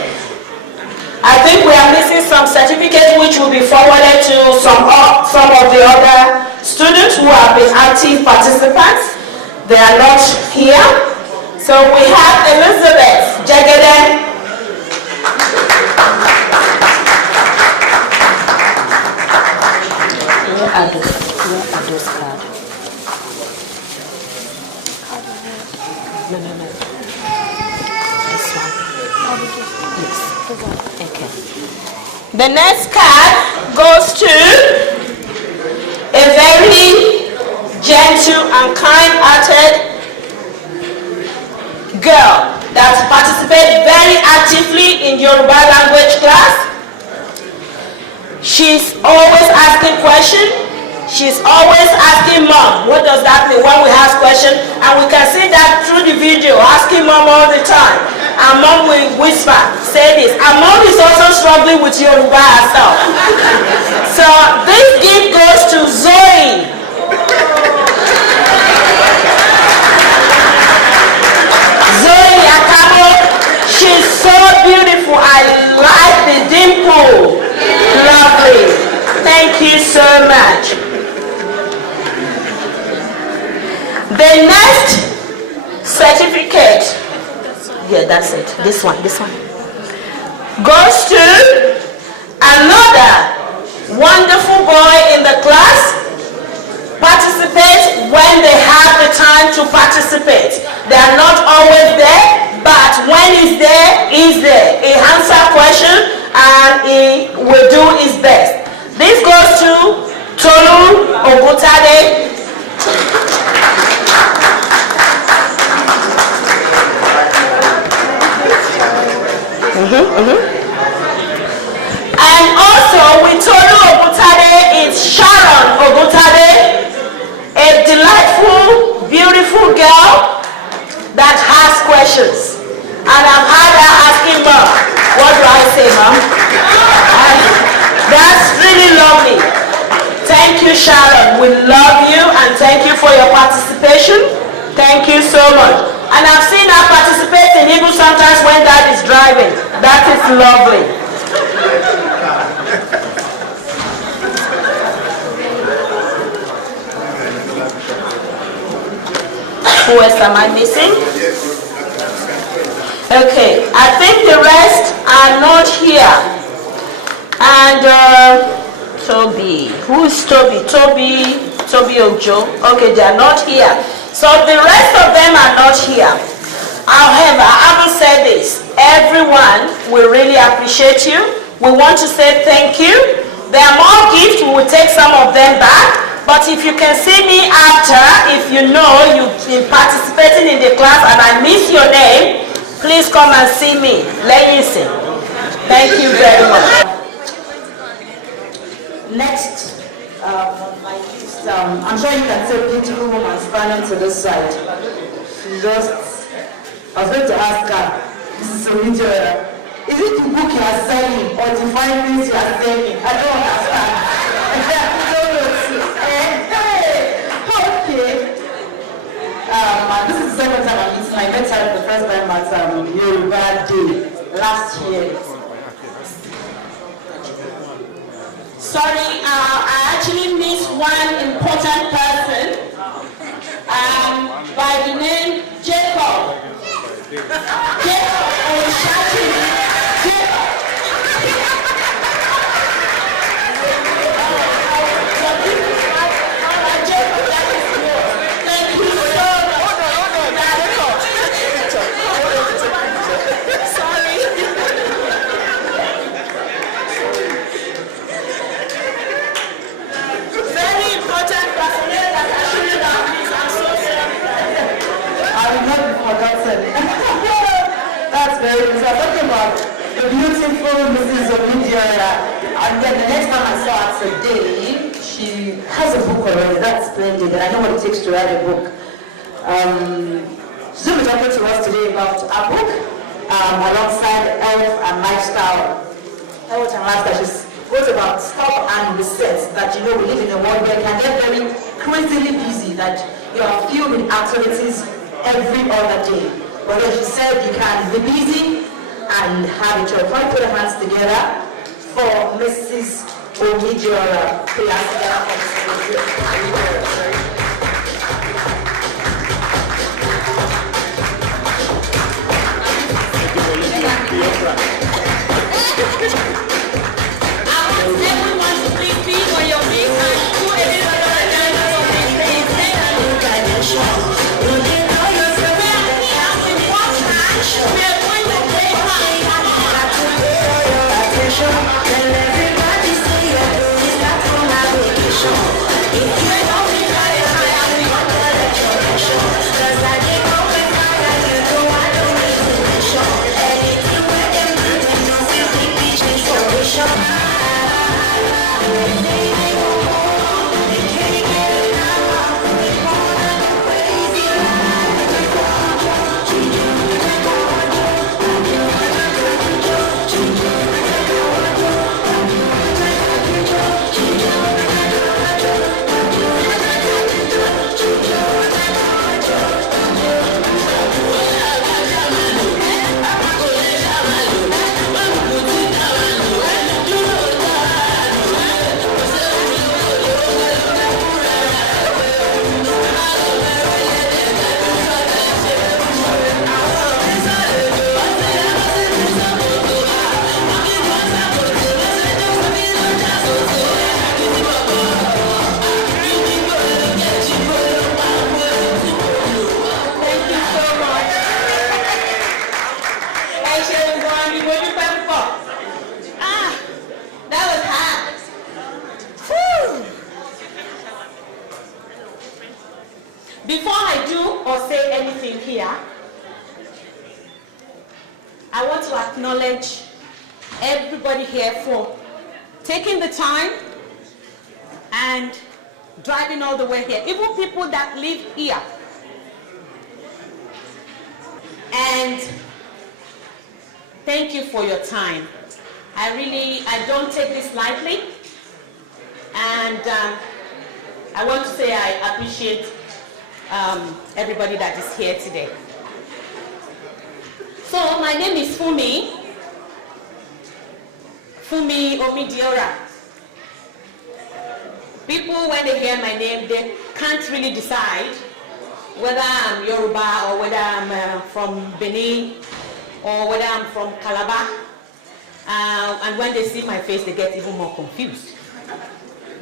I think we are missing some certificates which will be forwarded to some of the other students who have been active participants. They are not here. So we have Elizabeth Jegede. Where are those cards? No. This one. Yes. Okay. The next card goes to a very gentle and kind-hearted girl that participates very actively in Yoruba language class. She's always asking questions. She's always asking mom, what does that mean when we ask questions? And we can see that through the video, asking mom all the time. And mom will whisper, say this. And mom is also struggling with Yoruba herself. So this gift goes to Zoe. Zoe Akamo, she's so beautiful. I like the dimple. Lovely. Thank you so much. The next certificate, yeah, that's it. This one goes to another wonderful boy in the class. Participate when they have the time to participate. They are not always there, but when he's there, he's there. He answers questions and he will do his best. This goes to Tolu Ogutade. And also with Tolu Ogutade is Sharon Ogutade, a delightful, beautiful girl that has questions. And I've had her asking mom, what do I say, mom? That's really lovely. Thank you, Sharon. We love you and thank you for your participation. Thank you so much. And I've seen her participate in even sometimes when dad is driving. That is lovely. Who else am I missing? Okay, I think the rest are not here. And Toby, who is Toby? Toby Ojo. Okay, they are not here. So the rest of them are not here. However, I will say this. Everyone, we really appreciate you. We want to say thank you. There are more gifts. We will take some of them back. But if you can see me after, if you know you've been participating in the class and I miss your name, please come and see me. Listen. Thank you very much. Next, on my list, I'm sure you can see a beautiful woman standing to this side. She just, I was going to ask her, Mrs. Omidiola, is it the book you are selling or the fine things you are selling? I don't understand. Okay. This is the second time I'm meeting. I met her the first time at Yoruba Day last year. Sorry, I actually missed one important person by the name Jacob. Jacob Oshaki. That's very good. So I'm talking about the beautiful Mrs. Omidiola. And then the next time I saw her today, she has a book already. That's splendid. And I know what it takes to write a book. She's going to be talking to us today about a book alongside health and lifestyle. Health and lifestyle. She's wrote about stop and reset. That, you know, we live in a world where it can get very crazily busy. That you are filled with activities every other day. But as she said, you can be busy and have a joy. Can we put our hands together for Mrs. Omidiola? Put your hands together for Mrs. Omidiola. I want everyone to please be on your feet and do a little acknowledge everybody here for taking the time and driving all the way here. Even people that live here. And thank you for your time. I don't take this lightly. And I want to say I appreciate everybody that is here today. So my name is Fumi Omidiora. People, when they hear my name, they can't really decide whether I'm Yoruba or whether I'm from Benin or whether I'm from Calabar. And when they see my face, they get even more confused.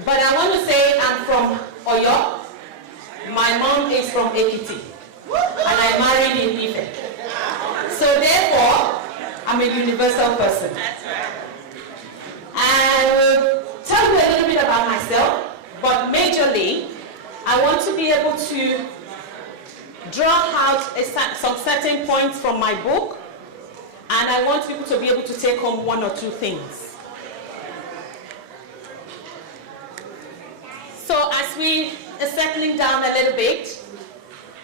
But I want to say I'm from Oyo. My mom is from Ekiti. And I married in Ife. So therefore, I'm a universal person. I will tell you a little bit about myself, but majorly, I want to be able to draw out some certain points from my book, and I want people to be able to take home one or two things. So as we are settling down a little bit,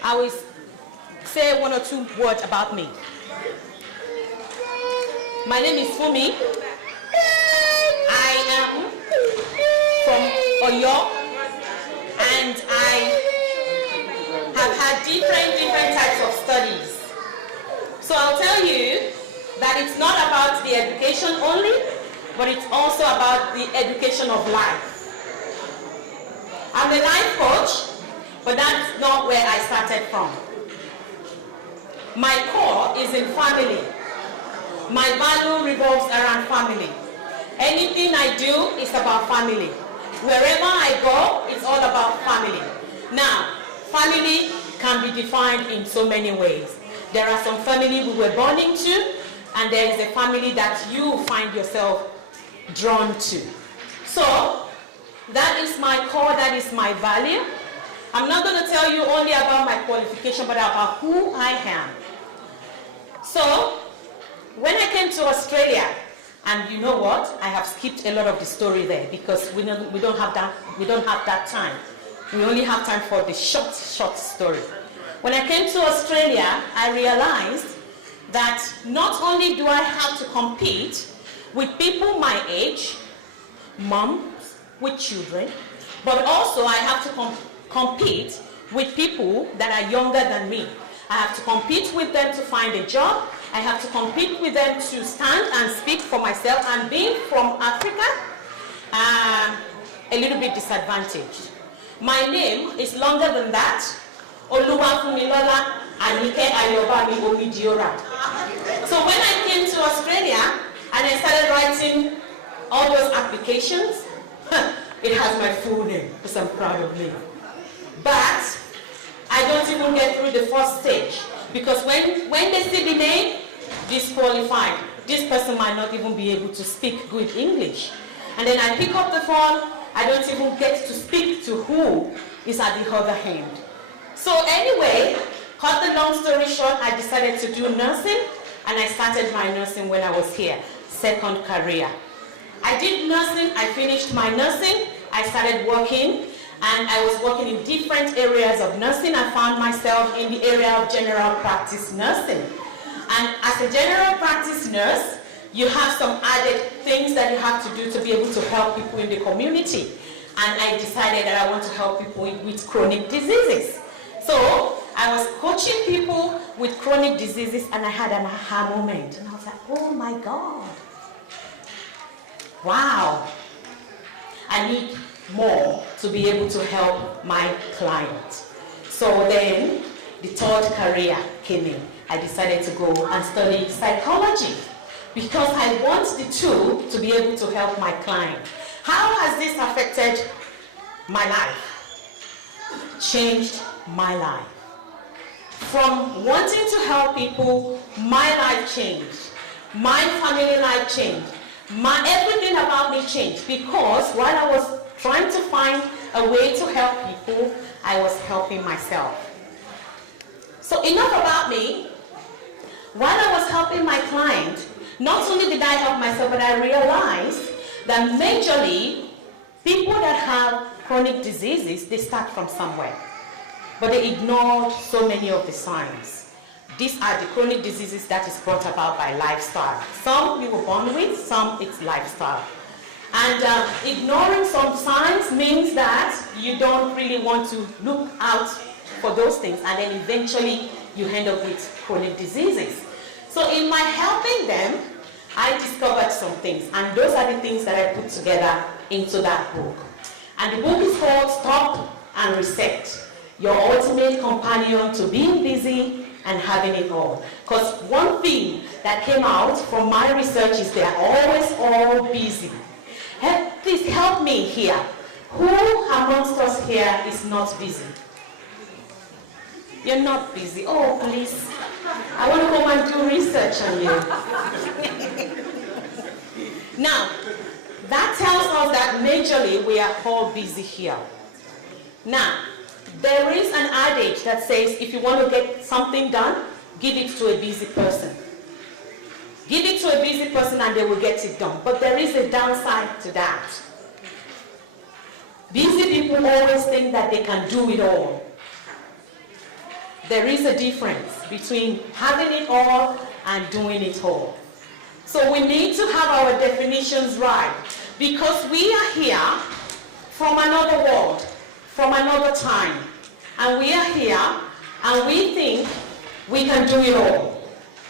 I will say one or two words about me. My name is Fumi. I am from Oyo, and I have had different types of studies. So I'll tell you that it's not about the education only, but it's also about the education of life. I'm a life coach, but that's not where I started from. My core is in family. My value revolves around family. Anything I do is about family. Wherever I go, it's all about family. Now, family can be defined in so many ways. There are some family we were born into, and there is a family that you find yourself drawn to. So, that is my core, that is my value. I'm not going to tell you only about my qualification, but about who I am. So, when I came to Australia, and you know what? I have skipped a lot of the story there because we don't have that time. We only have time for the short story. When I came to Australia, I realized that not only do I have to compete with people my age, moms with children, but also I have to compete with people that are younger than me. I have to compete with them to find a job. I have to compete with them to stand and speak for myself, and being from Africa, a little bit disadvantaged. My name is longer than that. Oluwafumilola Anike Ayobami Omidiora. So when I came to Australia and I started writing all those applications, it has my full name because I'm proud of me. But I don't even get through the first stage because when they see the name, disqualified. This person might not even be able to speak good English. And then I pick up the phone, I don't even get to speak to who is at the other hand. So anyway, cut the long story short, I decided to do nursing, and I started my nursing when I was here, second career. I did nursing, I finished my nursing, I started working, and I was working in different areas of nursing. I found myself in the area of general practice nursing. And as a general practice nurse, you have some added things that you have to do to be able to help people in the community. And I decided that I want to help people with chronic diseases. So I was coaching people with chronic diseases, and I had an aha moment. And I was like, oh my God. Wow. I need more to be able to help my client. So then the third career came in. I decided to go and study psychology because I want the two to be able to help my client. How has this affected my life? Changed my life. From wanting to help people, my life changed. My family life changed. Everything about me changed because while I was trying to find a way to help people, I was helping myself. So enough about me. While I was helping my client, Not only did I help myself, but I realized that majorly people that have chronic diseases, they start from somewhere, but they ignore so many of the signs. These are the chronic diseases that is brought about by lifestyle. Some you were born with, some it's lifestyle. And ignoring some signs means that you don't really want to look out for those things, and then eventually you end up with chronic diseases. So in my helping them, I discovered some things, and those are the things that I put together into that book. And the book is called Stop and Reset, Your Ultimate Companion to Being Busy and Having It All. Because one thing that came out from my research is they are always all busy. Please help me here. Who amongst us here is not busy? You're not busy. Oh, please. I want to come and do research on you. Now, that tells us that majorly we are all busy here. Now, there is an adage that says if you want to get something done, give it to a busy person. Give it to a busy person and they will get it done. But there is a downside to that. Busy people always think that they can do it all. There is a difference between having it all and doing it all. So we need to have our definitions right, because we are here from another world, from another time. And we are here and we think we can do it all.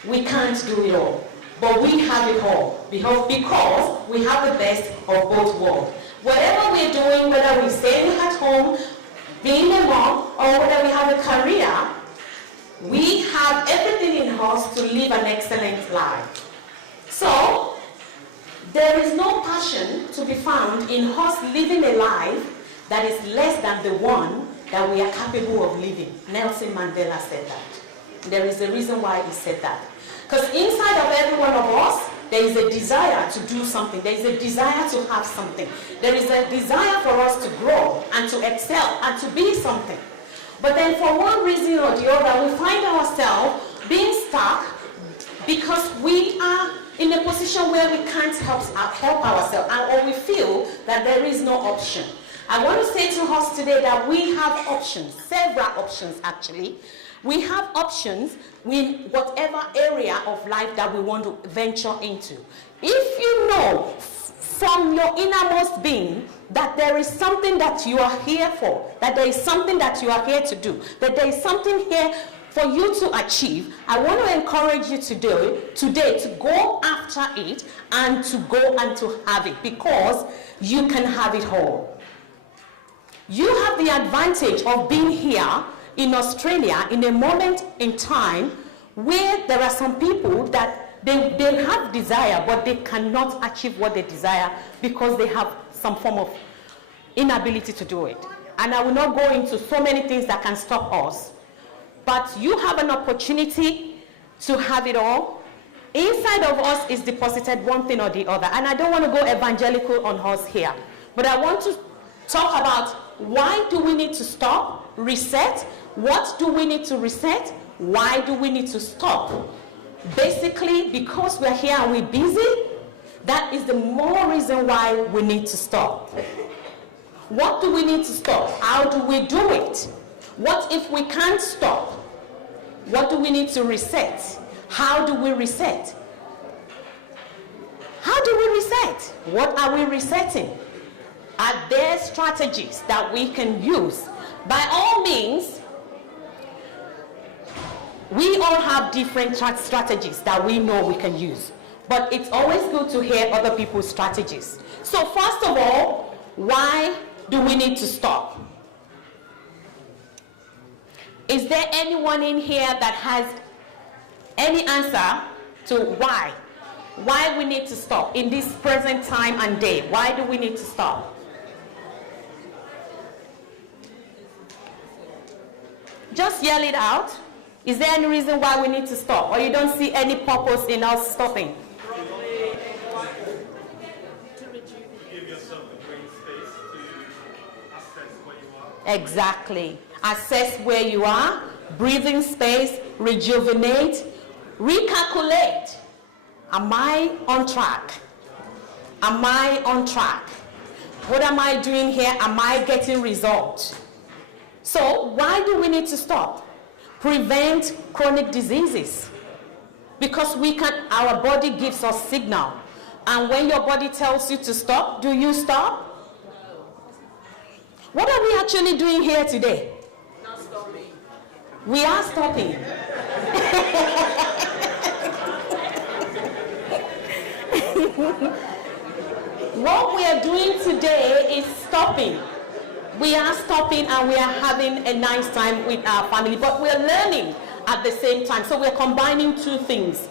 We can't do it all. But we have it all because we have the best of both worlds. Whatever we're doing, whether we're staying at home, being a mom, or whether we have a career, we have everything in us to live an excellent life. So, there is no passion to be found in us living a life that is less than the one that we are capable of living. Nelson Mandela said that. There is a reason why he said that. Because inside of every one of us, there is a desire to do something. There is a desire to have something. There is a desire for us to grow and to excel and to be something. But then for one reason or the other, we find ourselves being stuck because we are in a position where we can't help ourselves, or we feel that there is no option. I want to say to us today that we have options, several options actually. We have options in whatever area of life that we want to venture into. If you know from your innermost being that there is something that you are here for, that there is something that you are here to do, that there is something here for you to achieve, I want to encourage you to do it today, to go after it and to go and to have it, because you can have it all. You have the advantage of being here in Australia in a moment in time where there are some people that they have desire, but they cannot achieve what they desire because they have some form of inability to do it. And I will not go into so many things that can stop us. But you have an opportunity to have it all. Inside of us is deposited one thing or the other. And I don't want to go evangelical on us here. But I want to talk about why do we need to stop, reset? What do we need to reset? Why do we need to stop? Basically, because we're here and we're busy, that is the more reason why we need to stop. What do we need to stop? How do we do it? What if we can't stop? What do we need to reset? How do we reset? How do we reset? What are we resetting? Are there strategies that we can use? By all means, we all have different strategies that we know we can use. But it's always good to hear other people's strategies. So first of all, why do we need to stop? Is there anyone in here that has any answer to why? Why we need to stop in this present time and day? Why do we need to stop? Just yell it out. Is there any reason why we need to stop? Or you don't see any purpose in us stopping? Give yourself the brain space to assess where you are. Exactly. Assess where you are, breathing space, rejuvenate, recalculate. Am I on track? Am I on track? What am I doing here? Am I getting results? So why do we need to stop? Prevent chronic diseases. Because our body gives us signal. And when your body tells you to stop, do you stop? What are we actually doing here today? Not stopping. We are stopping. What we are doing today is stopping. We are stopping and we are having a nice time with our family, but we are learning at the same time. So we are combining two things.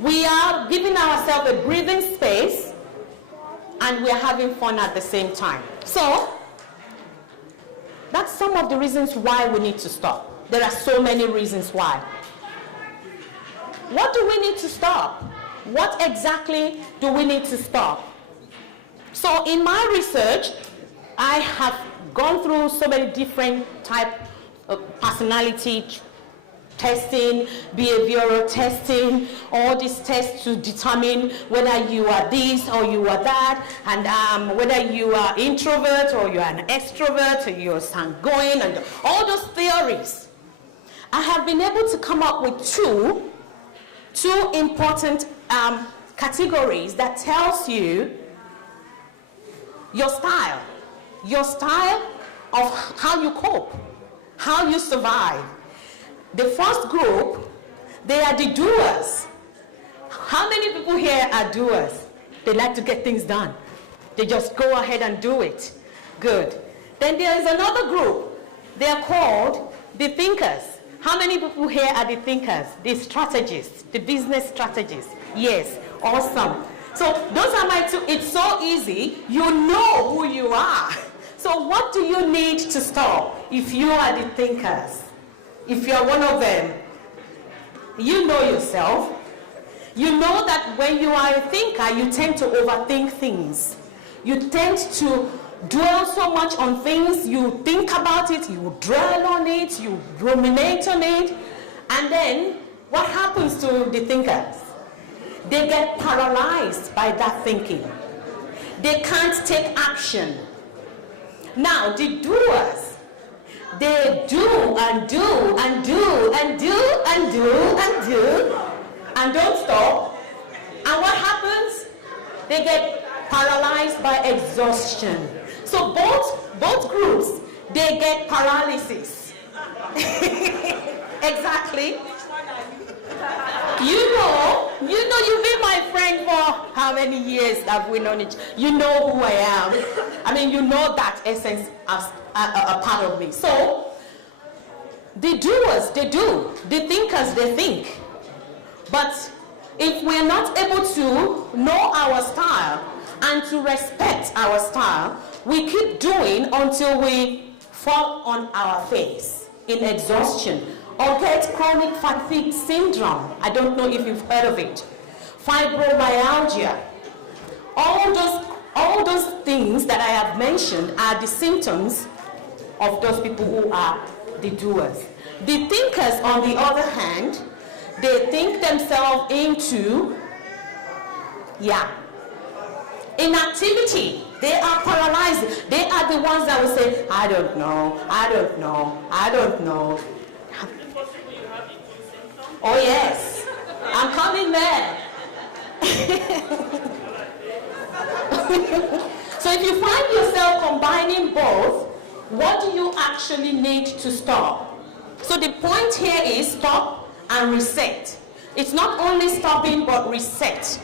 We are giving ourselves a breathing space and we are having fun at the same time. So that's some of the reasons why we need to stop. There are so many reasons why. What do we need to stop? What exactly do we need to stop? So in my research, I have gone through so many different types of personality testing, behavioral testing, all these tests to determine whether you are this or you are that, and whether you are introvert or you are an extrovert or you're sanguine, and all those theories. I have been able to come up with two important categories that tells you your style of how you cope, how you survive. The first group, they are the doers. How many people here are doers? They like to get things done. They just go ahead and do it. Good. Then there is another group. They are called the thinkers. How many people here are the thinkers, the strategists, the business strategists? Yes, awesome. So those are my two. It's so easy. You know who you are. So what do you need to stop if you are the thinkers? If you're one of them, you know yourself. You know that when you are a thinker, you tend to overthink things. You tend to dwell so much on things, you think about it, you dwell on it, you ruminate on it, and then what happens to the thinkers? They get paralyzed by that thinking. They can't take action. Now, the doers, they do and do and do and do and do and do and don't stop. And what happens? They get paralyzed by exhaustion. So both groups, they get paralysis. Exactly. You know, you've been my friend for how many years have we known each other? You know who I am. I mean, you know that essence as a part of me. So, the doers, they do. The thinkers, they think. But if we're not able to know our style and to respect our style, we keep doing until we fall on our face in exhaustion or get chronic fatigue syndrome. I don't know if you've heard of it. Fibromyalgia. All those things that I have mentioned are the symptoms of those people who are the doers. The thinkers, on the other hand, they think themselves into, inactivity. They are paralyzed. They are the ones that will say, I don't know, I don't know, I don't know. Oh yes, I'm coming there. So if you find yourself combining both, what do you actually need to stop? So the point here is stop and reset. It's not only stopping but reset.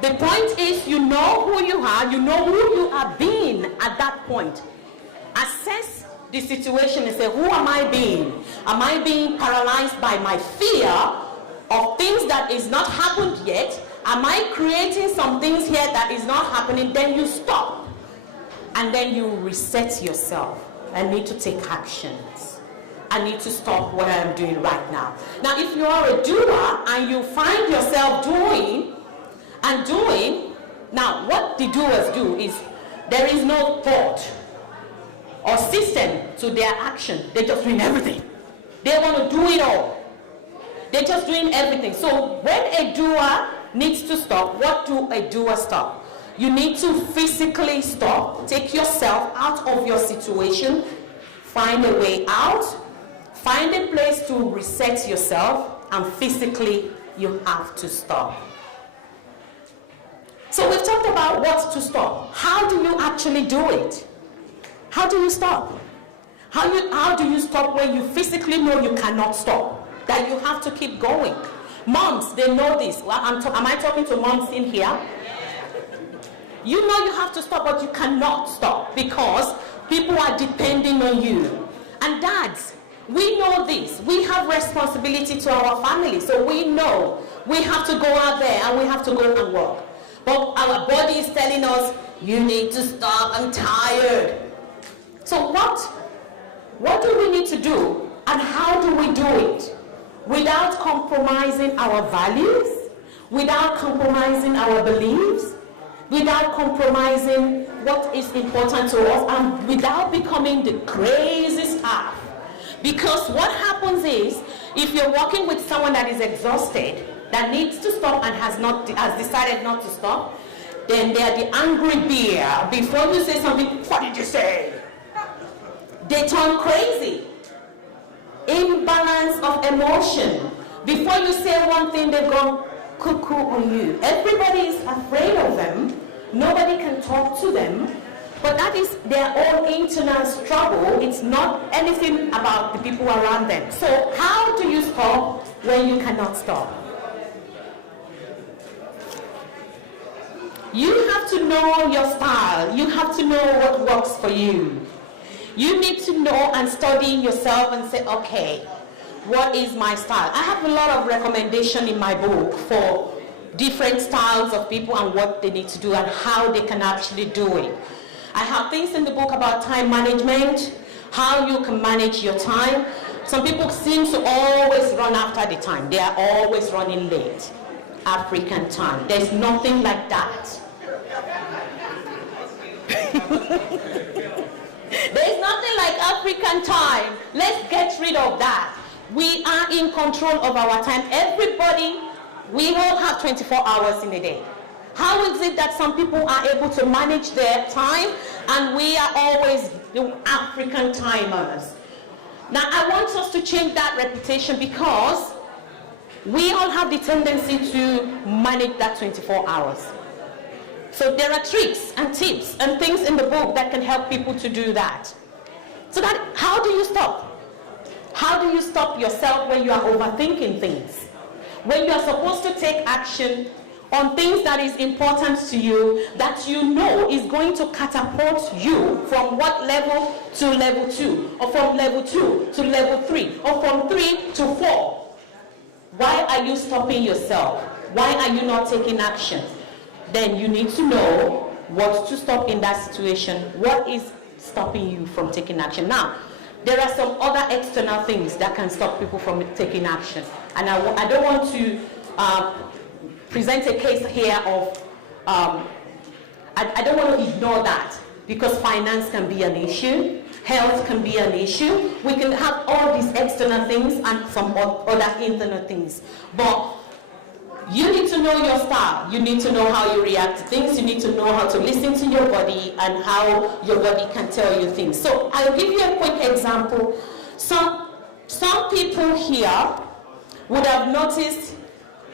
The point is you know who you are, you know who you are being at that point. Assess the situation and say, who am I being? Am I being paralyzed by my fear of things that is not happened yet? Am I creating some things here that is not happening? Then you stop. And then you reset yourself. I need to take actions. I need to stop what I am doing right now. Now, if you are a doer and you find yourself doing, now what the doers do is there is no thought or system to their action. They're just doing everything. They want to do it all. They're just doing everything. So when a doer needs to stop. What do a doer stop? You need to physically stop. Take yourself out of your situation. Find a way out. Find a place to reset yourself. And physically, you have to stop. So we've talked about what to stop. How do you actually do it? How do you stop? How do you stop when you physically know you cannot stop? That you have to keep going. Moms, they know this. Well, am I talking to moms in here? You know you have to stop, but you cannot stop because people are depending on you. And dads, we know this. We have responsibility to our family, so we know we have to go out there and we have to go and work. But our body is telling us, you need to stop, I'm tired. So what do we need to do, and how do we do it? Without compromising our values, without compromising our beliefs, without compromising what is important to us, and without becoming the crazy staff. Because what happens is, if you're working with someone that is exhausted, that needs to stop and has decided not to stop, then they're the angry bear. Before you say something, what did you say? They turn crazy. Imbalance of emotion. Before you say one thing, they go cuckoo on you. Everybody is afraid of them. Nobody can talk to them. But that is their own internal struggle. It's not anything about the people around them. So how do you stop when you cannot stop? You have to know your style. You have to know what works for you. You need to know and study yourself and say, okay, what is my style? I have a lot of recommendation in my book for different styles of people and what they need to do and how they can actually do it. I have things in the book about time management, how you can manage your time. Some people seem to always run after the time. They are always running late. African time. There's nothing like that. There's nothing like African time. Let's get rid of that. We are in control of our time. Everybody, we all have 24 hours in a day. How is it that some people are able to manage their time and we are always the African timers? Now, I want us to change that reputation because we all have the tendency to manage that 24 hours. So there are tricks and tips and things in the book that can help people to do that. So that, how do you stop? How do you stop yourself when you are overthinking things? When you are supposed to take action on things that is important to you, that you know is going to catapult you from what level to level 2, or from level 2 to level 3, or from 3 to 4. Why are you stopping yourself? Why are you not taking action? Then you need to know what to stop in that situation. What is stopping you from taking action? Now, there are some other external things that can stop people from taking action. And I don't want to present a case here of, I don't want to ignore that, because finance can be an issue, health can be an issue. We can have all these external things and some other internal things. But you need to know your style. You need to know how you react to things. You need to know how to listen to your body and how your body can tell you things. So I'll give you a quick example. Some people here would have noticed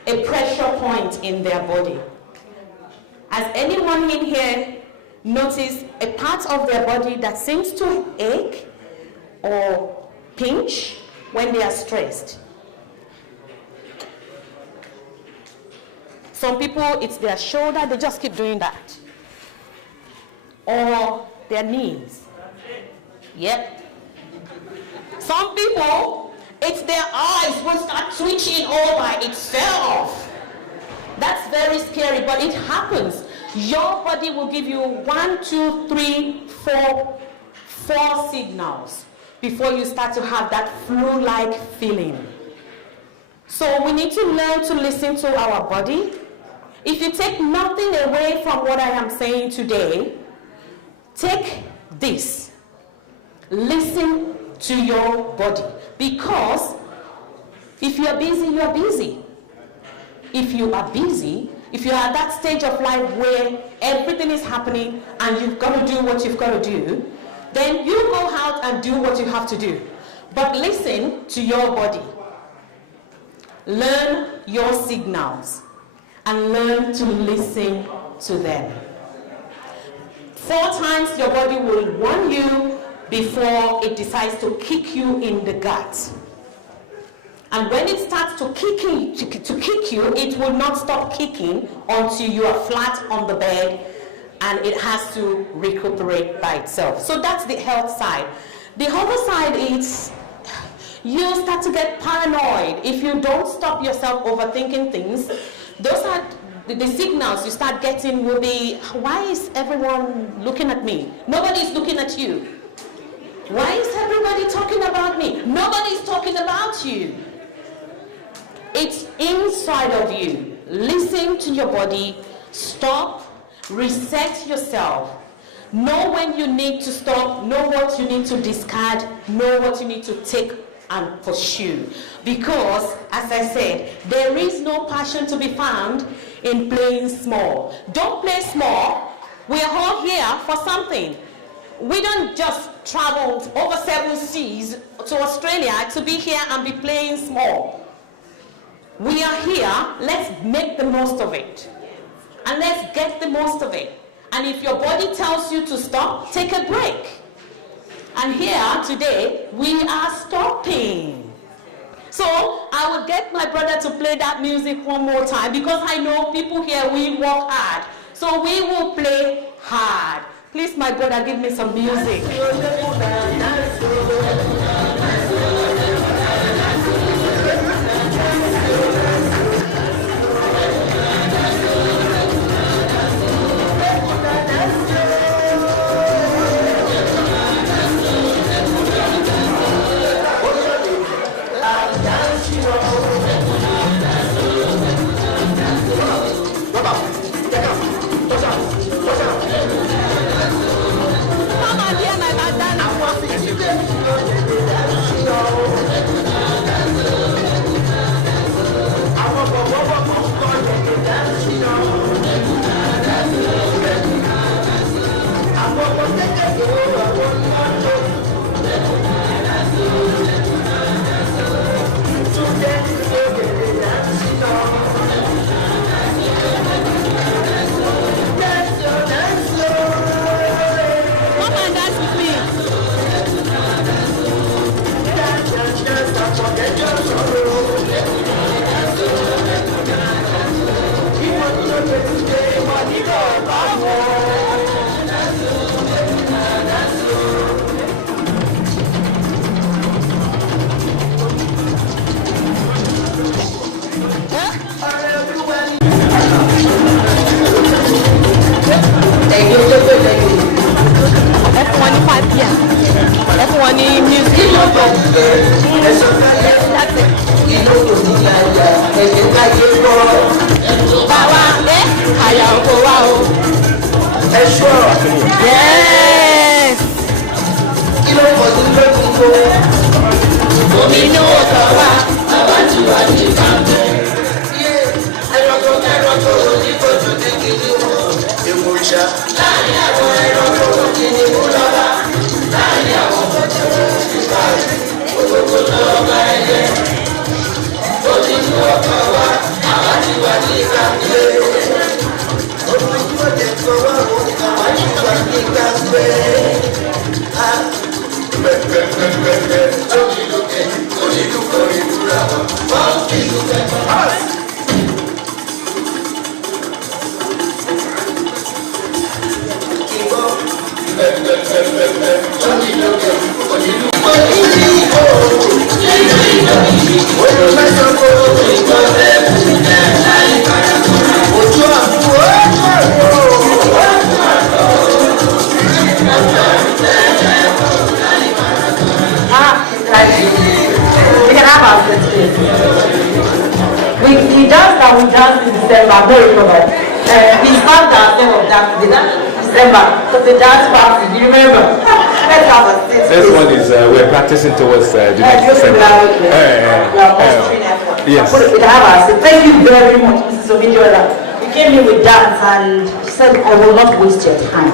a pressure point in their body. Has anyone in here noticed a part of their body that seems to ache or pinch when they are stressed? Some people, it's their shoulder, they just keep doing that. Or their knees. Yep. Some people, it's their eyes will start twitching all by itself. That's very scary, but it happens. Your body will give you 1, 2, 3, 4 signals before you start to have that flu-like feeling. So we need to learn to listen to our body. If you take nothing away from what I am saying today, take this. Listen to your body. Because if you're busy, you're busy. if you are busy, if you are at that stage of life where everything is happening and you've got to do what you've got to do, then you go out and do what you have to do. But listen to your body. Learn your signals and learn to listen to them. 4 times your body will warn you before it decides to kick you in the gut. And when it starts to kick you, it will not stop kicking until you are flat on the bed and it has to recuperate by itself. So that's the health side. The other side is you start to get paranoid. If you don't stop yourself overthinking things, those are the signals you start getting will be, why is everyone looking at me? Nobody's looking at you. Why is everybody talking about me? Nobody's talking about you. It's inside of you. Listen to your body, stop, reset yourself. Know when you need to stop, know what you need to discard, know what you need to take and pursue. Because, as I said, there is no passion to be found in playing small. Don't play small. We're all here for something. We don't just travel over 7 seas to Australia to be here and be playing small. We are here, let's make the most of it. And let's get the most of it. And if your body tells you to stop, take a break. And here today, we are stopping. So I would get my brother to play that music one more time because I know people here, we work hard. So we will play hard. Please, my brother, give me some music. We dance in December, very proud. It's not that of that, they dance in December, so the dance party, do you remember? Let's have a seat. This one is, we're practicing towards the next assembly. Yes. We can have a seat. Thank you very much, Mrs. Omidiola. You came in with dance and she said, I will not waste your time.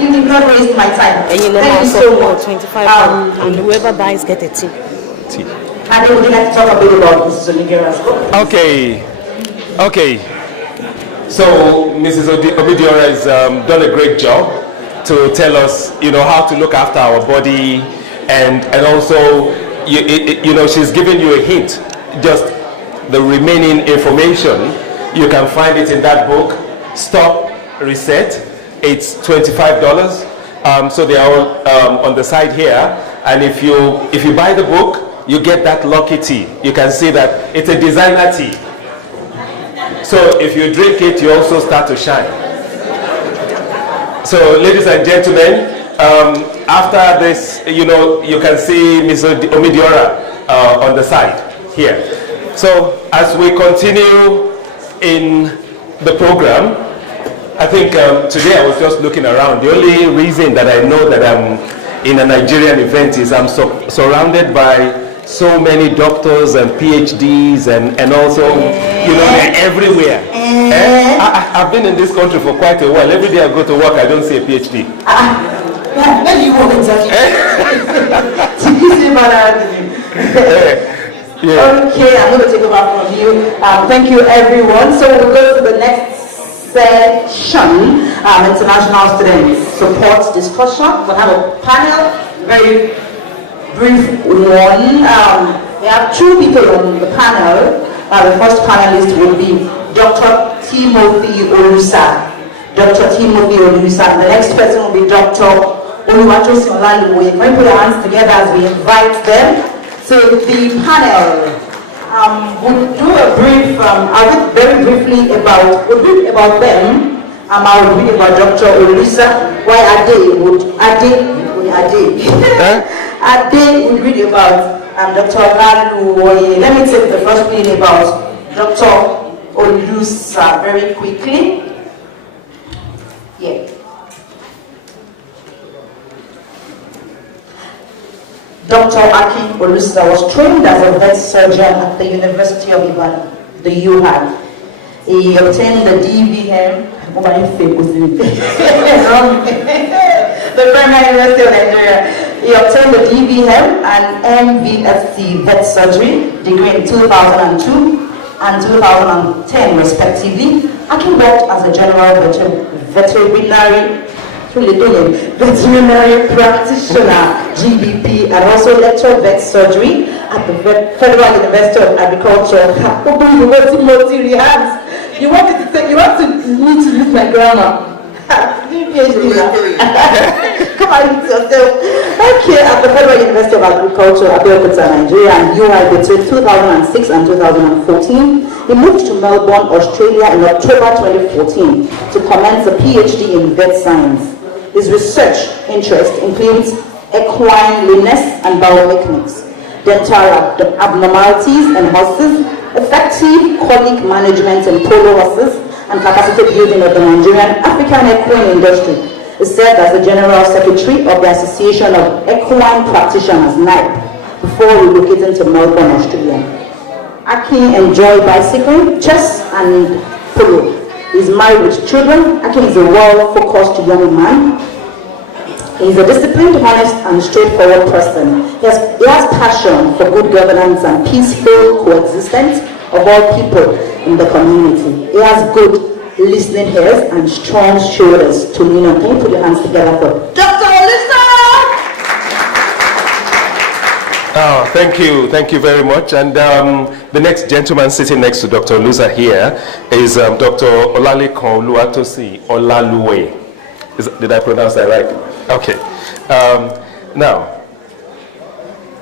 You did not waste my time. And you know, thank you so much. 25 and whoever buys get a tea. And then we'd like to talk a bit about Mrs. Onigiola's book. Okay. So Mrs. Omidiora has done a great job to tell us, how to look after our body, and also, she's given you a hint. Just the remaining information, you can find it in that book. Stop, Reset. It's $25. So they are all on the side here. And if you buy the book, you get that lucky tea. You can see that it's a designer tea. So if you drink it, you also start to shine. So ladies and gentlemen, after this, you can see Ms. Omidiora on the side here. So as we continue in the program, I think today I was just looking around. The only reason that I know that I'm in a Nigerian event is I'm surrounded by so many doctors and PhDs and also, they're everywhere. I've been in this country for quite a while. Every day I go to work, I don't see a PhD. Where do you work exactly? Okay, I'm going to take over from you. Thank you, everyone. So we'll go to the next session, International Students Support Discussion. We'll have a panel, very brief one. We have two people on the panel. The first panelist will be Dr. Timothy Olusa. Dr. Timothy Olusa. The next person will be Dr. Oluwatosin Olaluwe. Can we put our hands together as we invite them? So the panel will do a brief, I'll read very briefly about them. I'll read about Dr. Olusa. Why Ade would read about Dr. Olaluwe. Let me take the first reading about Dr. Olusa very quickly. Yeah. Dr. Akin Olusa was trained as a vet surgeon at the University of Ibadan, the UHAD. He obtained the DVM, the Primary University of Nigeria. He obtained the DVM and MVSC vet surgery degree in 2002 and 2010 respectively. Akin worked as a general veterinary practitioner, GBP, and also lectured vet surgery at the Federal University of Agriculture. You want me to use my grammar? Come on, yourself. Okay, at the Federal University of Agriculture, Abeokuta, Nigeria, and UI between 2006 and 2014. He moved to Melbourne, Australia in October 2014 to commence a PhD in vet science. His research interest includes equineliness and biomechanics, dental abnormalities in horses, effective colic management in polo horses, and capacity building of the Nigerian African equine industry. He served as the General Secretary of the Association of Equine Practitioners, NIPE, before relocating to Melbourne, Australia. Akin enjoyed bicycling, chess, and polo. He's married with children. Akin is a well-focused young man. He's a disciplined, honest, and straightforward person. He has passion for good governance and peaceful coexistence of all people in the community. He has good listening ears and strong shoulders to lean on. Can you put your hands together for Dr. Olusa? Oh, thank you very much. And the next gentleman sitting next to Dr. Olusa here is Dr. Olalekan Oluwatosin Olaluwe. Did I pronounce that right? Okay. Now,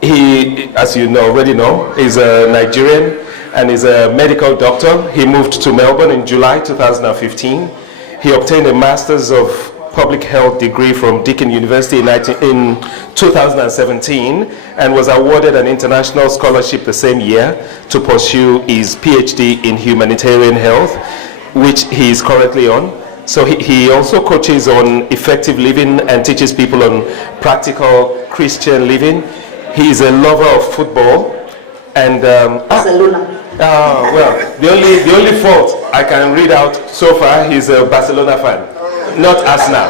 he, as you already know, is a Nigerian and is a medical doctor. He moved to Melbourne in July 2015. He obtained a Master's of Public Health degree from Deakin University in 2017 and was awarded an international scholarship the same year to pursue his PhD in humanitarian health, which he is currently on. So he also coaches on effective living and teaches people on practical Christian living. He is a lover of football. And Barcelona. well, the only fault I can read out so far, he's a Barcelona fan, not Arsenal.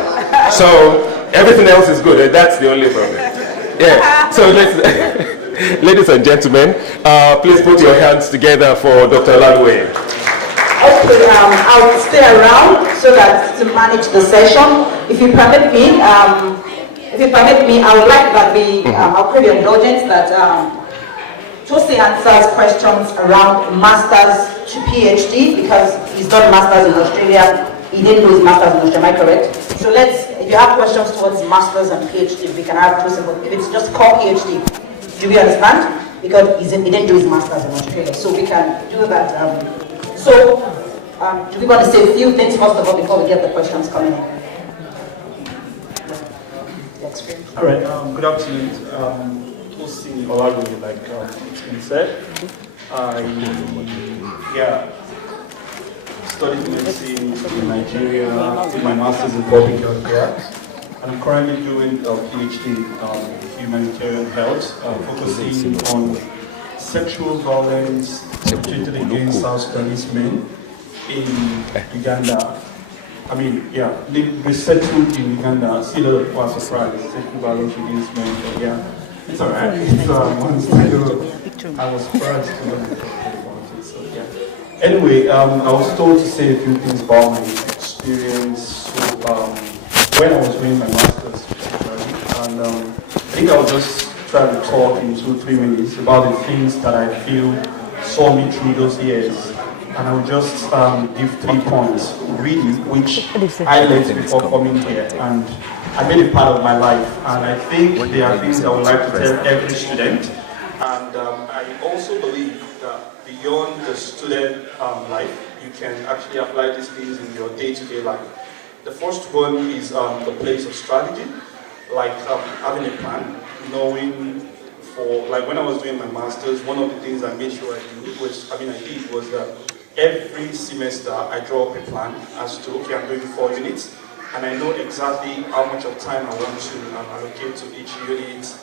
So everything else is good. That's the only problem. Yeah. So ladies and gentlemen, please put your hands together for Dr. Olaluwe. Okay, I'll stay around so that to manage the session. If you permit me, I would like that I'll crave your indulgence that Tosi answers questions around masters to PhD because he's done masters in Australia. He didn't do his masters in Australia, am I correct? So if you have questions towards masters and PhD, we can have Tosi, but if it's just core PhD, do we understand? Because he didn't do his masters in Australia, so we can do that. Do we want to say a few things first of all before we get the questions coming in? All right, good afternoon. Tosi Olaluwe, like it's been said. I studied medicine in Nigeria, did my master's in public health here, and I'm currently doing a PhD in humanitarian health, focusing on sexual violence perpetrated against South Sudanese men in Uganda. They settled in Uganda. See, a lot of people are surprised. Sexual violence against men, but yeah, it's alright. I was surprised to learn about it, so yeah. Anyway, I was told to say a few things about my experience. So, when I was doing my master's, and I think I'll just try to talk in 2-3 minutes about the things that I feel saw me through those years. And I'll just give 3 points, really, which I learned before coming here, and I made it part of my life. And I think there are things I would like to tell every student. And I also believe that beyond the student life, you can actually apply these things in your day-to-day life. The first one is the place of strategy, like having a plan, knowing. When I was doing my master's, one of the things I made sure I did was that every semester I draw up a plan as to, okay, I'm doing 4 units, and I know exactly how much of time I want to allocate to each unit.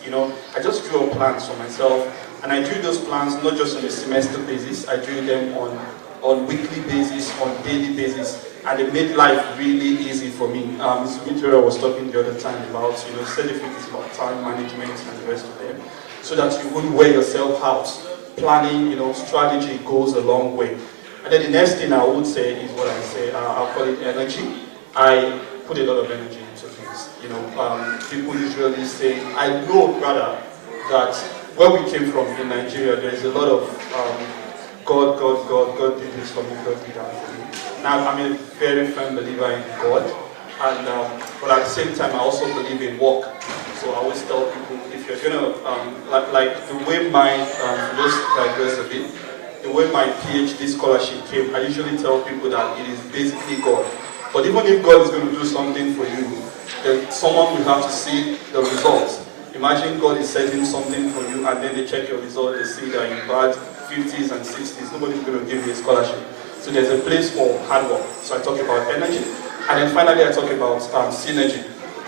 I just drew up plans for myself, and I drew those plans not just on a semester basis, I drew them on weekly basis, on daily basis, and it made life really easy for me. Mr. Mitchell was talking the other time about, certificates about time management and the rest of them, so that you wouldn't wear yourself out. Planning, strategy goes a long way. And then the next thing I would say is what I say, I'll call it energy. I put a lot of energy into things. People usually say, I know rather that where we came from in Nigeria, there's a lot of God did this for me, God did that for me. Now, I'm a very firm believer in God, and but at the same time, I also believe in work. So I always tell people, if you're gonna, like the way my, just digress a bit, the way my PhD scholarship came, I usually tell people that it is basically God. But even if God is going to do something for you, then someone will have to see the results. Imagine God is setting something for you, and then they check your result, they see that you had 50s and 60s, nobody's going to give you a scholarship. So there's a place for hard work. So I talk about energy. And then finally I talk about synergy,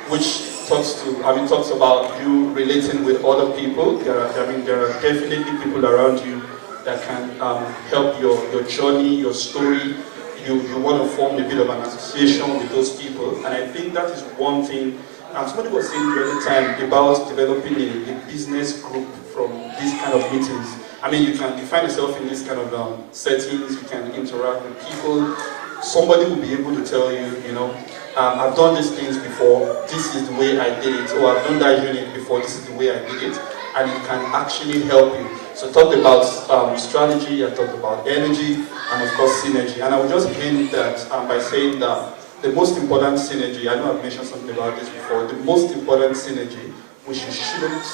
which talks about you relating with other people. There are definitely people around you that can help your journey, your story. You want to form a bit of an association with those people. And I think that is one thing. Somebody was saying the other time about developing a business group from these kind of meetings. You find yourself in these kind of settings, you can interact with people. Somebody will be able to tell you, I've done these things before, this is the way I did it, or I've done that unit before, this is the way I did it, and it can actually help you. So I talked about strategy, I talked about energy, and of course synergy. And I will just hint that by saying that the most important synergy, I know I've mentioned something about this before, the most important synergy, which you shouldn't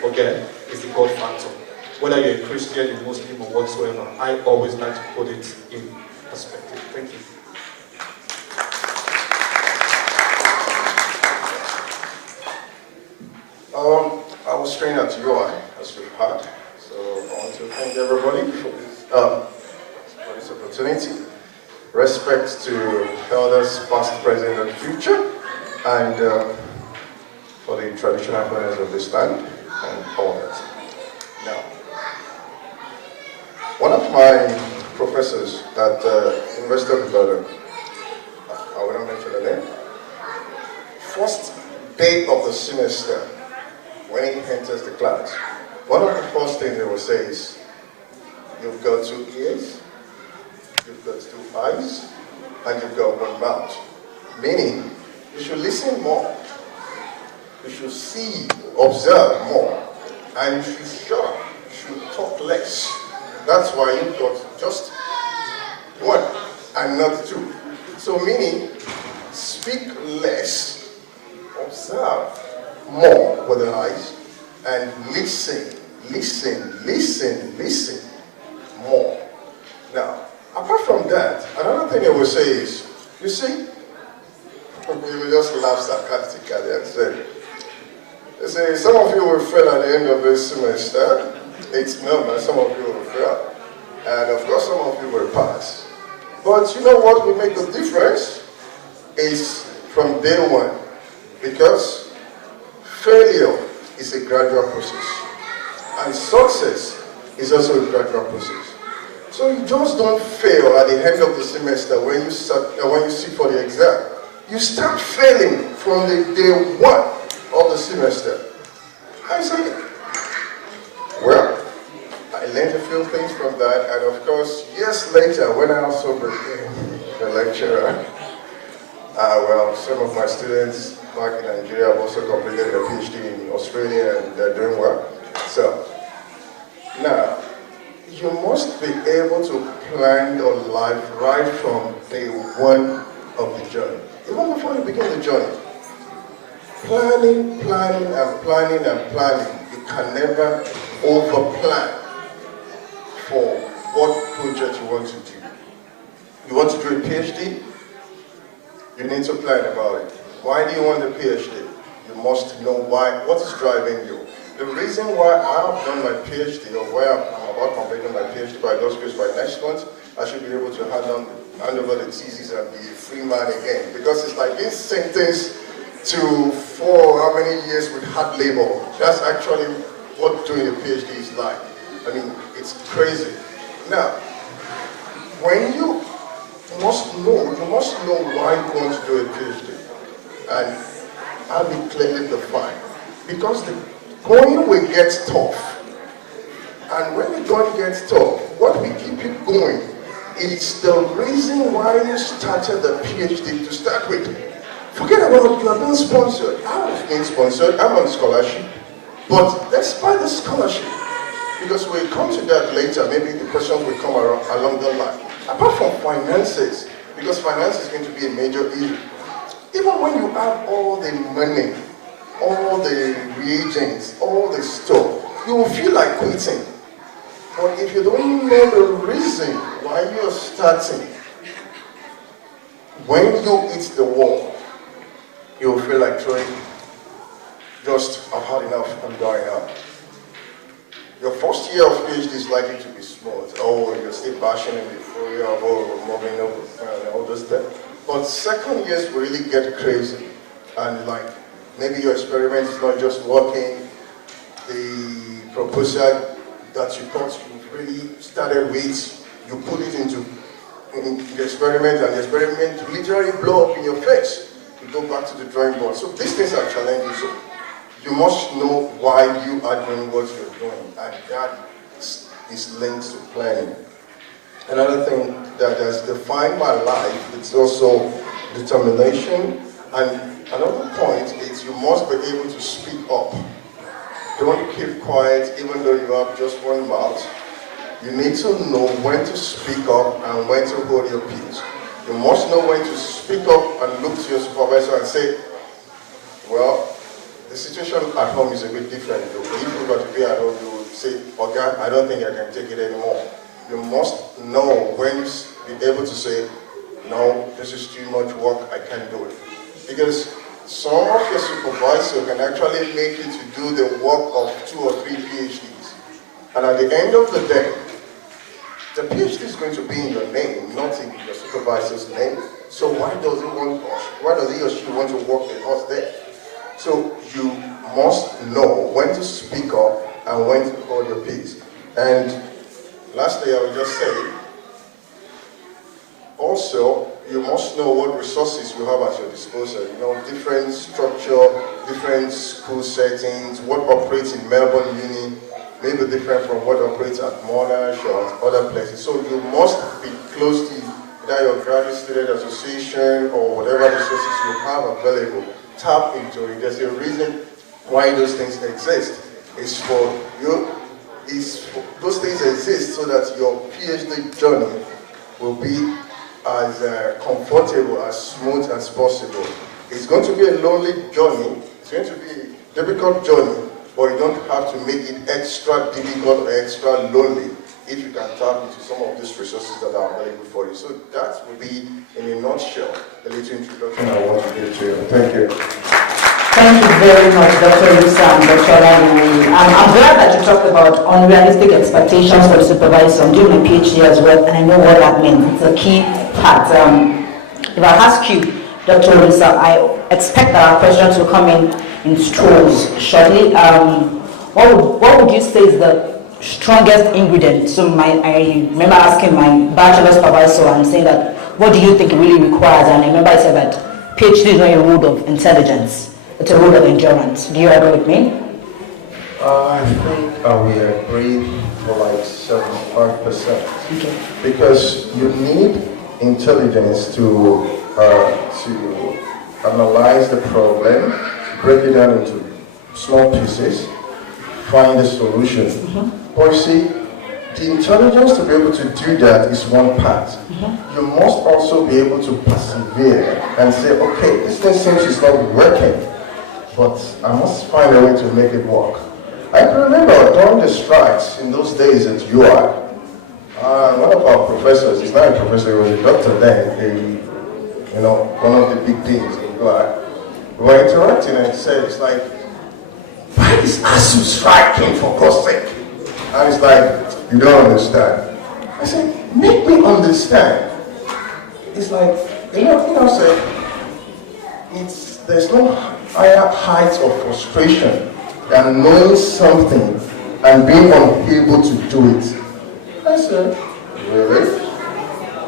forget, is the God factor. Whether you're a Christian, a Muslim, or whatsoever, I always like to put it in perspective. Thank you. I was trained at UI, as we've heard, so I want to thank everybody for this opportunity. Respect to elders, pastors. and for the traditional owners of this land and all that. Now, one of my professors at University of Ballarat, I will not mention the name, first day of the semester, when he enters the class, one of the first things they will say is, you've got 2 ears, you've got 2 eyes, and you've got 1 mouth. Meaning, you should listen more, you should see, observe more, and you should shut up, you should talk less. That's why you've got just 1 and not 2. So meaning, speak less, observe more with the eyes, and listen more. Now, apart from that, another thing I will say is, you see, we will just laugh sarcastically and say, you see, some of you will fail at the end of this semester. It's normal, some of you will fail. And of course, some of you will pass. But you know what will make the difference? Is from day 1. Because failure is a gradual process. And success is also a gradual process. So you just don't fail at the end of the semester when you sit for the exam. You start failing from the day 1 of the semester. I say, well, I learned a few things from that, and of course, years later, when I also became a lecturer, well, some of my students back in Nigeria have also completed a PhD in Australia, and they're doing well. So, now, you must be able to plan your life right from day 1 of the journey. Even before you begin the journey. Planning. You can never over-plan for what project you want to do. You want to do a PhD? You need to plan about it. Why do you want a PhD? You must know why, what is driving you. The reason why I've done my PhD, or why I'm about completing my PhD by those grace by next month, I should be able to hand over the thesis and be a free man again. Because it's like being sentenced to how many years with hard labor. That's actually what doing a PhD is like. I mean, it's crazy. Now, when you must know why you want to do a PhD. And I'll be clearly defined. Because the going will get tough. And when the going gets tough, what will keep you going is the reason why you started the PhD to start with. Forget about you are being sponsored. I was being sponsored, I'm on scholarship. But despite the scholarship, because we'll come to that later, maybe the questions will come along the line. Apart from finances, because finance is going to be a major issue. Even when you have all the money, all the reagents, all the stuff, you will feel like quitting. But if you don't know the reason why you're starting, when you hit the wall, you will feel like throwing, just, I've had enough, I'm going out. Your first year of PhD is likely to be smooth. Oh, you're still bashing in the fury of moving up and all this stuff. But second years will really get crazy. And like, maybe your experiment is not just working. The proposal that you thought you really started with, you put it into the experiment, and the experiment literally blow up in your face. You go back to the drawing board. So these things are challenging. So you must know why you are doing what you're doing, and that is linked to planning. Another thing that has defined my life, it's also determination, and another point is you must be able to speak up. Don't keep quiet even though you have just one mouth. You need to know when to speak up and when to hold your peace. You must know when to speak up and look to your supervisor and say, well, the situation at home is a bit different. If you were to be at home, you would say, okay, I don't think I can take it anymore. You must know when to be able to say, no, this is too much work, I can't do it. Because some of your supervisors can actually make you to do the work of 2 or 3 PhDs. And at the end of the day, the PhD is going to be in your name, not in your supervisor's name. So why does he want us? Why does he or she want to work with us there? So you must know when to speak up and when to hold your peace. And lastly, I will just say, also, you must know what resources you have at your disposal. You know, different structure, different school settings, what operates in Melbourne Uni may be different from what operates at Monash or other places. So you must be close to either your graduate student association or whatever resources you have available. Tap into it. There's a reason why those things exist. It's for you. Those things exist so that your PhD journey will be as comfortable, as smooth as possible. It's going to be a lonely journey. It's going to be a difficult journey, but you don't have to make it extra difficult or extra lonely if you can tap into some of these resources that are available for you. So that would be, in a nutshell, a little introduction I want to give to you. Thank you. Thank you very much, Dr. Lusa and Dr. Olawumi. I'm glad that you talked about unrealistic expectations for the supervisor. I'm doing my PhD as well, and I know what that means. It's a key part. If I ask you, Dr. Lusa, I expect that our questions will come in streams shortly. What would you say is the strongest ingredient? So I remember asking my bachelor's supervisor and saying that, what do you think it really requires? And I remember I said that PhD is not a road of intelligence. It's a road of endurance. Do you agree with me? I think we agree for like 75%. Okay. Because you need intelligence to analyze the problem, break it down into small pieces, find a solution. But you see, the intelligence to be able to do that is one part. You must also be able to persevere and say, okay, this thing seems it's not working, but I must find a way to make it work. I can remember during the strikes in those days at UI, one of our professors, he's not a professor, he was a doctor then, one of the big things in UI, we were interacting and he said, it's like, why is ASU striking for God's sake? And it's like, you don't understand. I said, make me understand. It's like, there's no higher height of frustration than knowing something and being unable to do it. I said, really?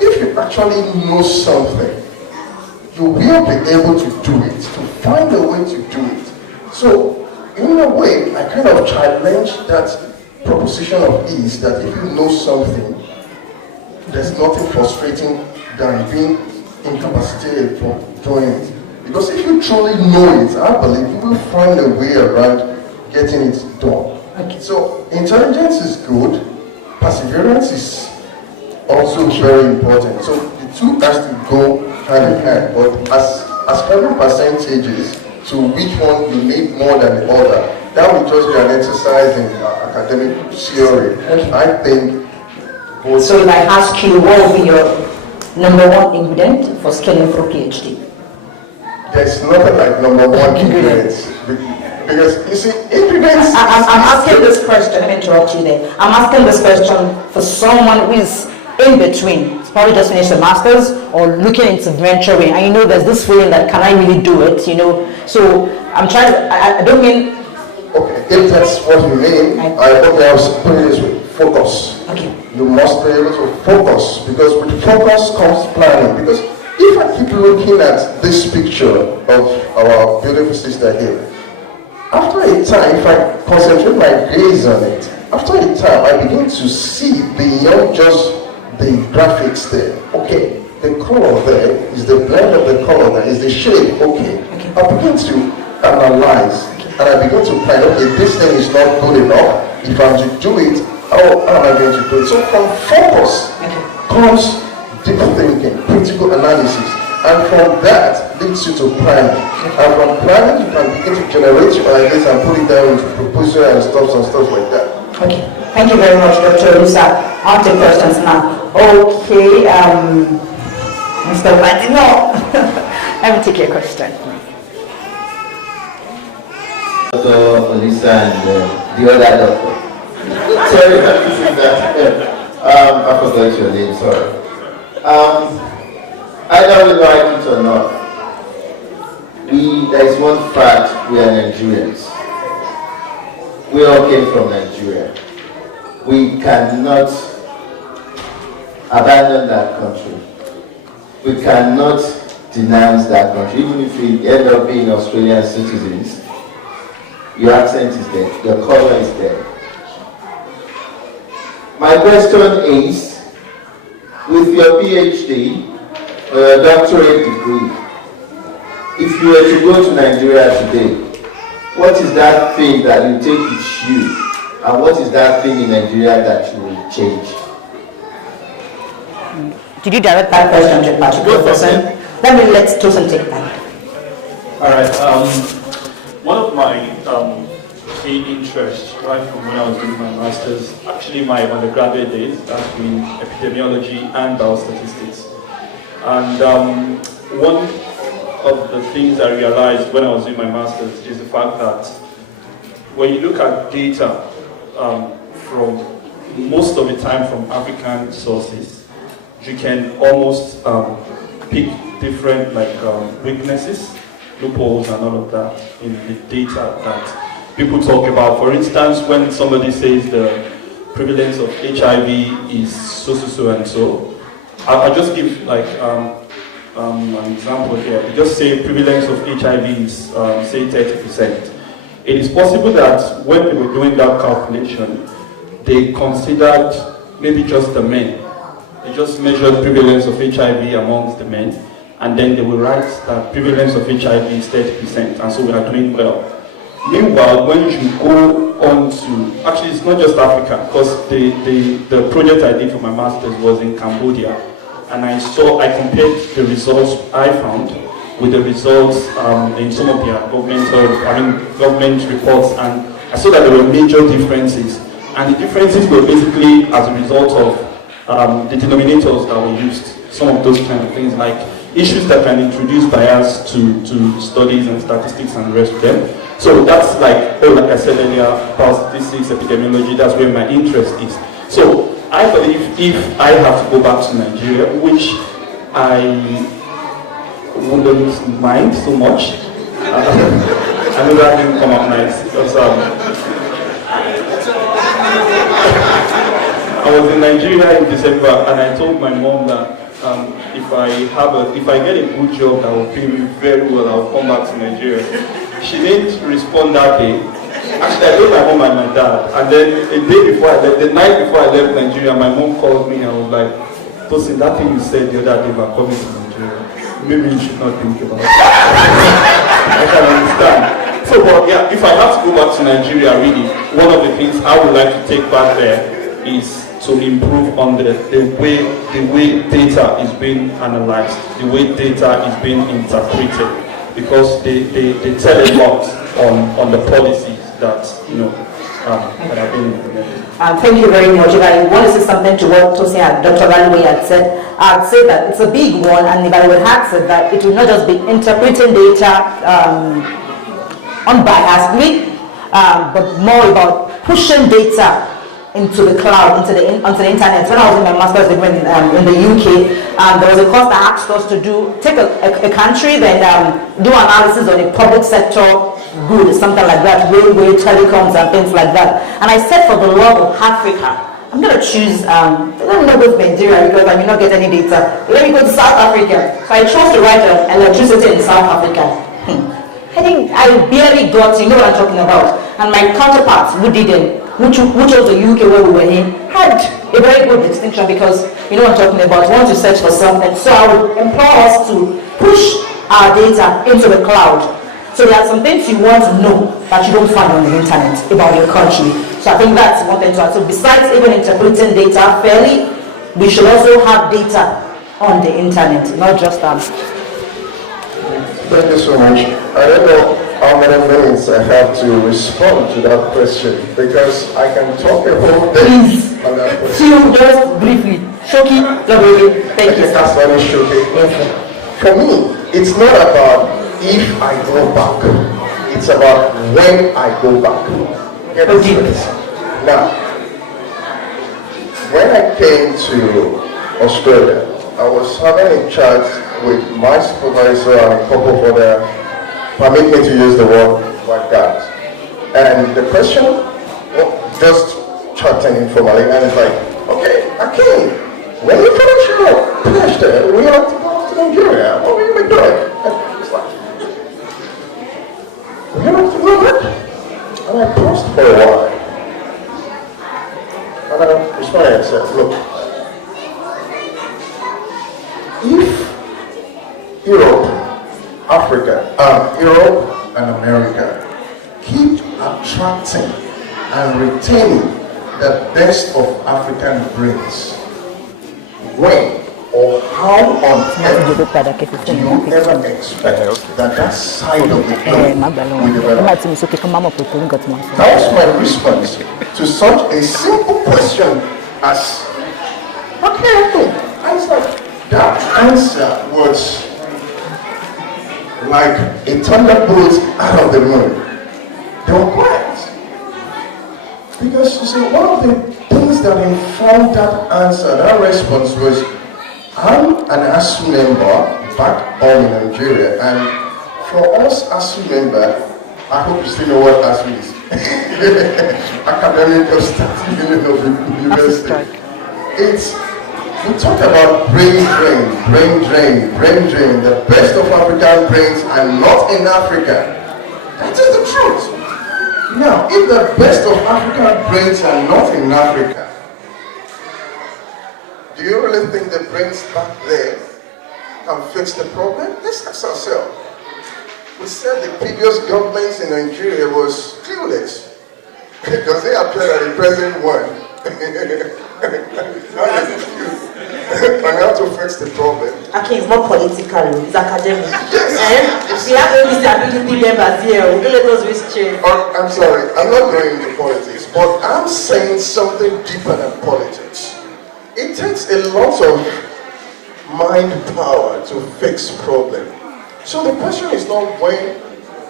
If you actually know something, you will be able to do it, to find a way to do it. So, in a way, I kind of challenge that proposition of ease that if you know something, there's nothing frustrating than being incapacitated from doing it. Because if you truly know it, I believe you will find a way around getting it done. Okay. So intelligence is good, perseverance is also very important. So the two has to go hand in hand. But as having percentages to which one you need more than the other, that will just be an exercise in academic theory. Okay. I think. So if I ask you, what would be your number one ingredient for scaling for PhD? There's nothing like number one ingredients. Because you see, ingredients. I'm asking this question. Let me interrupt you there. I'm asking this question for someone who is in between. It's probably just finished a master's or looking into venturing. And there's this feeling that, can I really do it? So I'm trying to, I don't mean. Okay, if that's what you mean, I was putting this with focus. Okay. You must be able to focus, because with focus comes planning. Because if I keep looking at this picture of our beautiful sister here, after a time, if I concentrate my gaze on it, after a time I begin to see beyond just the graphics there. Okay, the color there is the blend of the color there, is the shade. Okay, I begin to analyze and I begin to plan, okay, this thing is not good enough. If I'm to do it, how am I going to do it? So from focus comes deep thinking, critical analysis, and from that leads you to planning. And from planning, you can begin to generate your ideas and put it down into proposal and stuff like that. Okay, thank you very much, Dr. Lusa. I'll take questions now. Okay, Mr. Latino, let me take your question. Dr. Lisa and the other doctor. Sorry, this is that. I forgot your name, sorry. I Either we like it or not, there is one fact: we are Nigerians. We all came from Nigeria. We cannot abandon that country. We cannot denounce that country. Even if we end up being Australian citizens, your accent is there, your color is there. My question is, with your PhD or your doctorate degree, if you were to go to Nigeria today, what is that thing that you take with you? And what is that thing in Nigeria that you will change? Did you direct that question to Patrick person? Let Tosin take that. All right. One of my key interests, right from when I was doing my master's, actually my undergraduate days, that's been epidemiology and biostatistics. And one of the things I realized when I was doing my master's is the fact that when you look at data from most of the time from African sources, you can almost pick different weaknesses, loopholes and all of that in the data that people talk about. For instance, when somebody says the prevalence of HIV is so and so, I'll just give an example here. You just say prevalence of HIV is say 30%. It is possible that when they were doing that calculation, they considered maybe just the men. They just measured prevalence of HIV amongst the men, and then they will write that prevalence of HIV is 30%, and so we are doing well. Meanwhile, when you go on to, actually it's not just Africa, because the project I did for my master's was in Cambodia, and I compared the results I found with the results in some of their government reports, and I saw that there were major differences, and the differences were basically as a result of the denominators that were used, some of those kind of things, like issues that can introduce bias to studies and statistics and the rest of them. So that's like I said earlier, about statistics, epidemiology, that's where my interest is. So I believe if I have to go back to Nigeria, which I wouldn't mind so much, I know that didn't come out nice, because I was in Nigeria in December, and I told my mom that if I get a good job that will pay me very well, I'll come back to Nigeria. She didn't respond that day. Actually, I told my mom and my dad, and then the night before I left Nigeria, my mom called me and I was like, Tosin, that thing you said the other day about coming to Nigeria, maybe you should not think about it. I can understand. So, but yeah, if I have to go back to Nigeria, really, one of the things I would like to take back there is to improve on the way data is being analyzed, the way data is being interpreted, because they tell a lot on the policies that that have been implemented. Thank you very much. If I want to say something to what Tosin and Dr. Valiwe had said, I'd say that it's a big one, and if I would have said that it will not just be interpreting data unbiasedly, but more about pushing data into the cloud, onto the internet. When I was in my master's degree in the UK, there was a course that asked us to take a country, then do analysis on a public sector good, something like that, railway, telecoms, and things like that. And I said, for the love of Africa, I'm going to choose, let me not go to Nigeria because I may not get any data. Let me go to South Africa. So I chose to write electricity in South Africa. I think I barely got, you know what I'm talking about. And my counterparts who didn't, who chose the UK where we were in, had a very good distinction, because you know what I'm talking about. Once you search for something, so I would implore us to push our data into the cloud. So there are some things you want to know that you don't find on the internet about your country. So I think that's one thing to add. So besides even interpreting data fairly, we should also have data on the internet, not just Thank you so much. I don't know how many minutes I have to respond to that question, because I can talk a whole day on that question. Just briefly. Shoki, thank you. That's very Shoki. For me, it's not about if I go back. It's about when I go back. Get the difference. Now, when I came to Australia, I was having a chat with my supervisor and a couple of other, permit me to use the word like that. And the question, just chatting informally, and it's like, okay, Akin, when you finish your PhD, we have to go to Nigeria. What will you be doing? And it's like, we have to do it. And I paused for a while. And I responded and said, look, if Europe, Africa, Europe and America keep attracting and retaining the best of African brains, when or how on earth do you ever expect that side of the globe will develop? That was my response to such a simple question as, okay, I was like, that answer was like a thunderbolt out of the moon. They were quiet. Because you see, one of the things that informed that answer, that response was, I'm an ASU member back home in Nigeria, and for us ASU member, I hope you still know what ASU is. Academic of State Union of University. It's, we talk about brain drain. The best of African brains are not in Africa. That is the truth. Now, if the best of African brains are not in Africa, do you really think the brains back there can fix the problem? Let's ask ourselves. We said the previous governments in Nigeria was clueless because they appeared at the present one. And how to fix the problem. Okay, it's not political, it's academic. Yes. We have all these ability members here. We don't let us waste change. I'm sorry, I'm not going into politics, but I'm saying something deeper than politics. It takes a lot of mind power to fix problem. So the question is not when,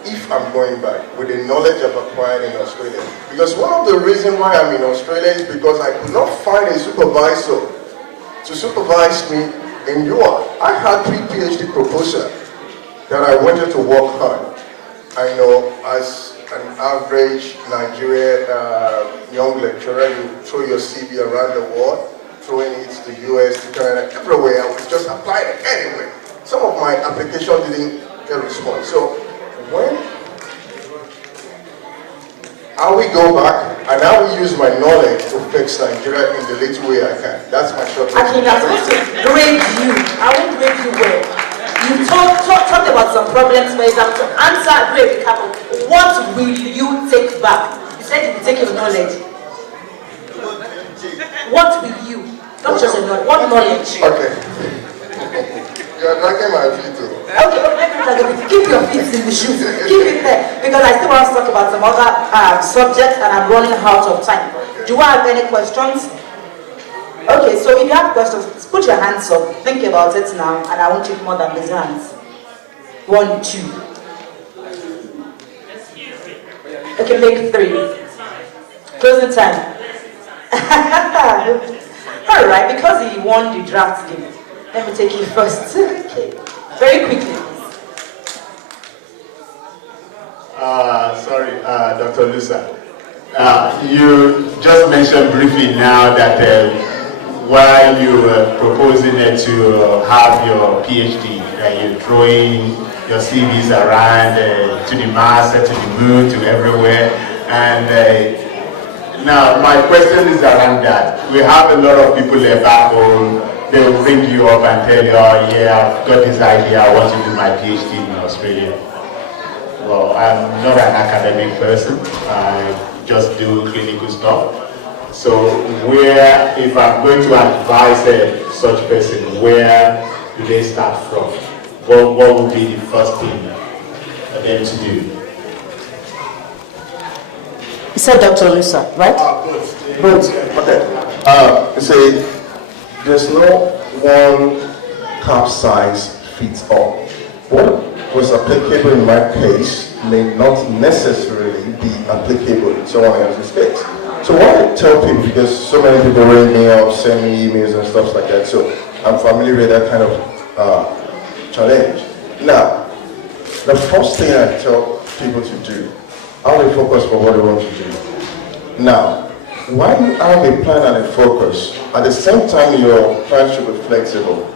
if I'm going back with the knowledge I've acquired in Australia. Because one of the reasons why I'm in Australia is because I could not find a supervisor to supervise me in UR. I had 3 PhD proposals that I wanted to work on. I know as an average Nigerian young lecturer, you throw your CV around the world, throwing it to US, to Canada, everywhere. I was just applying it anyway. Some of my applications didn't get a response. So when I will go back and I will use my knowledge to fix Nigeria in the little way I can. That's my short answer. Actually, I'm supposed to grade you. I won't grade you well. You talked about some problems, for example, to answer grade Capo. What will you take back? You said you will take your knowledge. What will you? Not just your knowledge. What knowledge? Okay. You are dragging my feet too. Okay, keep your feet in the shoes. Keep it there. Because I still want to talk about some other subjects and I'm running out of time. Do you have any questions? Okay, so if you have questions, put your hands up. Think about it now, and I won't take more than these hands. 1, 2. Okay, make 3. Closing time. Alright, because he won the draft game, let me take you first. Okay. Very quickly. Sorry, Dr. Lusa. You just mentioned briefly now that while you were proposing to have your PhD, you're throwing your CVs around to the Mars, to the moon, to everywhere. And now my question is around that. We have a lot of people back home. They will bring you up and tell you, oh yeah, I've got this idea, I want to do my PhD in Australia. Well, I'm not an academic person. I just do clinical stuff. So where, if I'm going to advise such person, where do they start from? What would be the first thing for them to do? You said Dr. Lusa, right? Both. Okay. See, there's no one cap size fits all. What was applicable in my case may not necessarily be applicable in someone else's case. So what I tell people, because so many people ring me up, send me emails and stuff like that, so I'm familiar with that kind of challenge. Now, the first thing I tell people to do, how they focus for what they want to do. Now, while you have a plan and a focus, at the same time your plan should be flexible.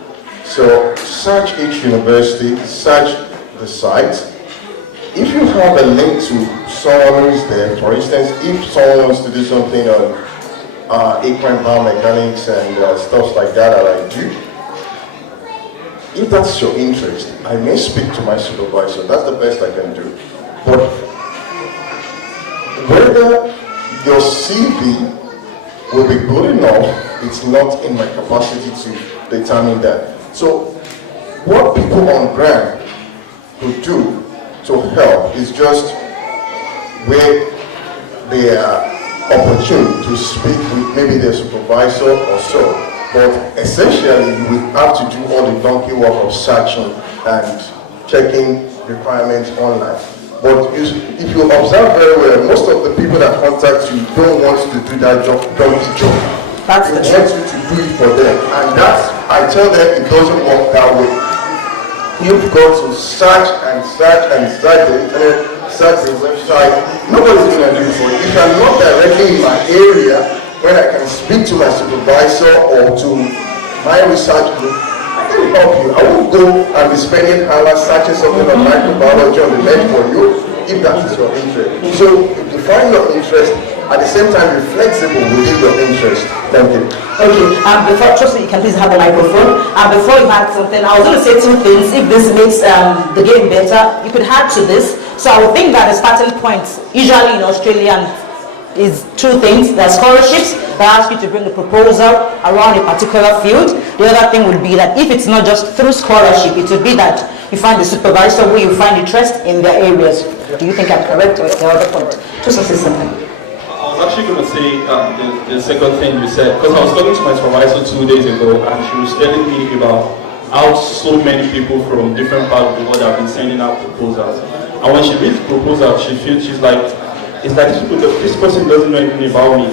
So search each university, search the site. If you have a link to someone who's there, for instance, if someone wants to do something on equine biomechanics and stuff like that I do, if that's your interest, I may speak to my supervisor. That's the best I can do. But whether your CV will be good enough, it's not in my capacity to determine that. So what people on ground could do to help is just where they are opportune to speak with maybe their supervisor or so. But essentially, you will have to do all the donkey work of searching and checking requirements online. But if you observe very well, most of the people that contact you don't want to do that donkey job. They want you to do it for them. And that's, I tell them, it doesn't work that way. You've got to search and search and search the internet, search the website. Nobody's going to do it for you. If I'm not directly in my area, when I can speak to my supervisor or to my research group, I can help you. I won't go and be spending hours searching something on microbiology on the net for you if that is your interest. So if you find your interest, at the same time be flexible within your interest. Thank you. Okay, before, Trustee, you can please have the microphone. Before you add something, I was going to say two things. If this makes the game better, you could add to this. So I would think that the starting point, usually in Australia, is two things. There are scholarships that ask you to bring a proposal around a particular field. The other thing would be that if it's not just through scholarship, it would be that you find the supervisor where you find interest in their areas. Do you think I'm correct, or is the other point? Just to say something. I was actually going to say the second thing you said, because I was talking to my supervisor 2 days ago, and she was telling me about how so many people from different parts of the world have been sending out proposals. And when she reads the proposal, she's like, it's like this person doesn't know anything about me.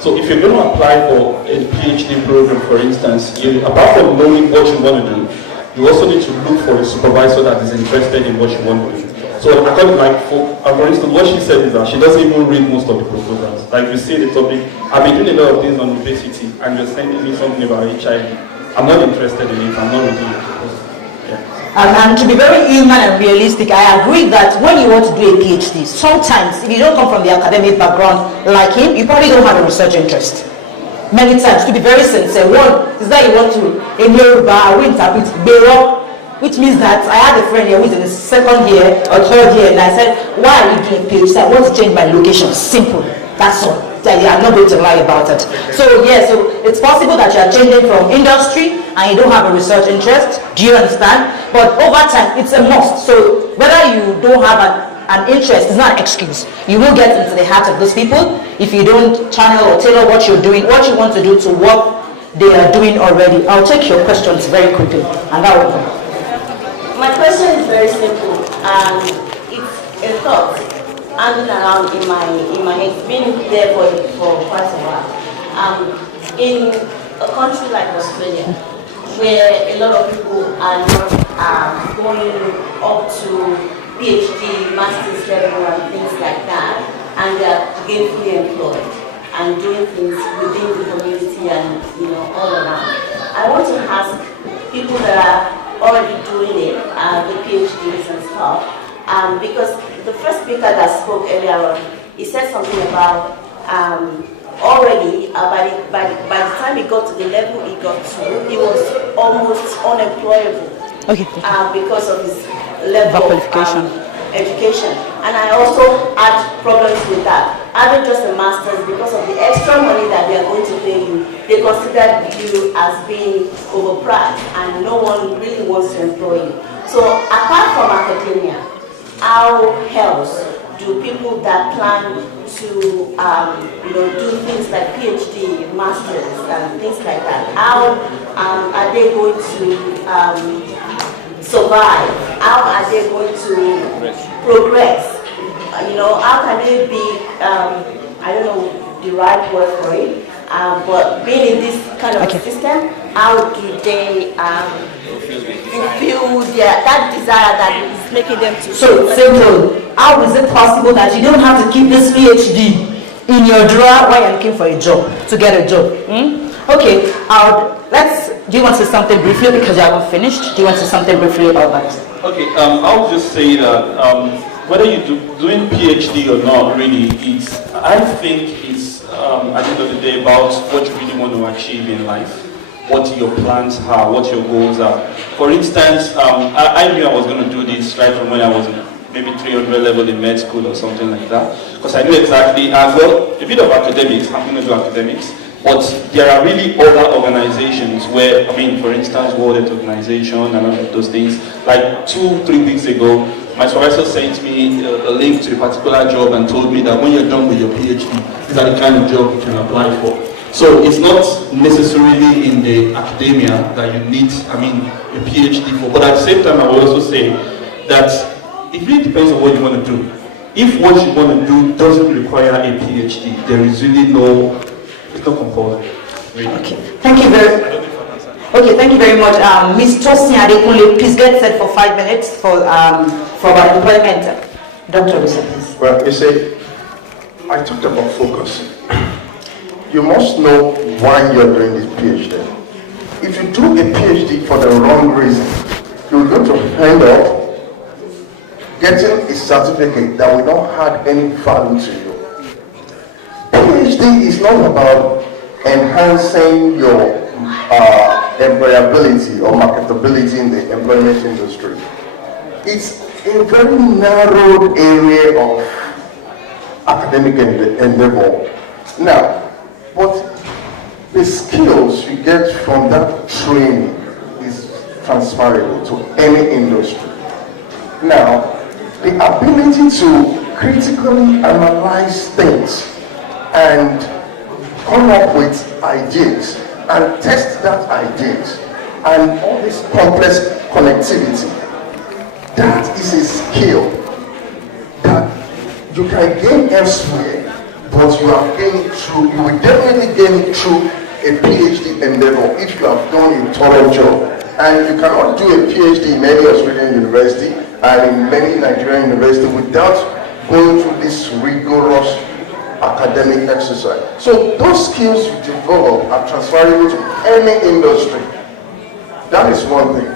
So if you're going to apply for a PhD program, for instance, apart from knowing what you want to do, you also need to look for a supervisor that is interested in what you want to do. So I got like, for instance, what she said is that she doesn't even read most of the proposals. Like you see the topic, I've been doing a lot of things on obesity, and you're sending me something about HIV. I'm not interested in it, I'm not reading it. And to be very human and realistic, I agree that when you want to do a PhD, sometimes if you don't come from the academic background like him, you probably don't have a research interest. Many times, to be very sincere, one is that you want to, in Yoruba, I will interpret Bero, which means that I had a friend here who is in the second year or third year, and I said, why are you doing PhD? I want to change my location. Simple. That's all. I'm not going to lie about it. So yeah, so it's possible that you are changing from industry and you don't have a research interest. Do you understand? But over time, it's a must. So whether you don't have an interest is not an excuse. You will get into the heart of those people if you don't channel or tailor what you're doing, what you want to do to what they are doing already. I'll take your questions very quickly, and that will come. My question is very simple, and it's a thought hanging around in my head. It's been there for quite a while. In a country like Australia, where a lot of people are not going up to PhD, master's level and things like that, and they are gainfully employed and doing things within the community and all around. I want to ask people that are already doing it, the PhDs and stuff, because the first speaker that spoke earlier on, he said something about already by the time he got to the level he got to, he was almost unemployable. Okay. Because of his level of education. And I also had problems with that. Having just a master's, because of the extra money that they are going to pay you, they consider you as being overpriced, and no one really wants to employ you. So apart from academia, how else do people that plan to do things like PhD, masters, and things like that, how are they going to survive? How are they going to progress? How can they be, I don't know the right word for it, But being in this kind of system, how do they fulfill that desire that is making them to... So simple. How is it possible that you don't have to keep this PhD in your drawer while you're looking for a job, to get a job? Okay, do you want to say something briefly because you haven't finished? Do you want to say something briefly about that? Okay, I'll just say that whether you're doing PhD or not, really, I think it's at the end of the day about what you really want to achieve in life, what your plans are, what your goals are. For instance, I knew I was going to do this right from when I was in maybe 300 level in med school or something like that, because I knew exactly, well, a bit of academics, I'm going to do academics, but there are really other organizations where, for instance, World Health Organization and all of those things. Like 2-3 weeks ago, my supervisor sent me a link to a particular job and told me that when you're done with your PhD, these are the kind of job you can apply for. So it's not necessarily in the academia that you need, a PhD for. But at the same time, I will also say that it really depends on what you want to do. If what you want to do doesn't require a PhD, there is really it's not compulsory. Really. Okay, thank you very much. Ms. Tosin Adekunle, please get set for 5 minutes for our employment. Dr. Lucia, please. Well, you see, I talked about focus. You must know why you're doing this PhD. If you do a PhD for the wrong reason, you're going to end up getting a certificate that will not add any value to you. PhD is not about enhancing your employability or marketability in the employment industry. It's a very narrowed area of academic endeavor. Now, but the skills you get from that training is transferable to any industry. Now, the ability to critically analyze things and come up with ideas and test that ideas and all this complex connectivity, that is a skill that you can gain elsewhere, but you will definitely gain it through a PhD endeavor if you have done a thorough job. And you cannot do a PhD in any Australian university and in many Nigerian universities without going through this rigorous academic exercise. So those skills you develop are transferable to any industry. That is one thing.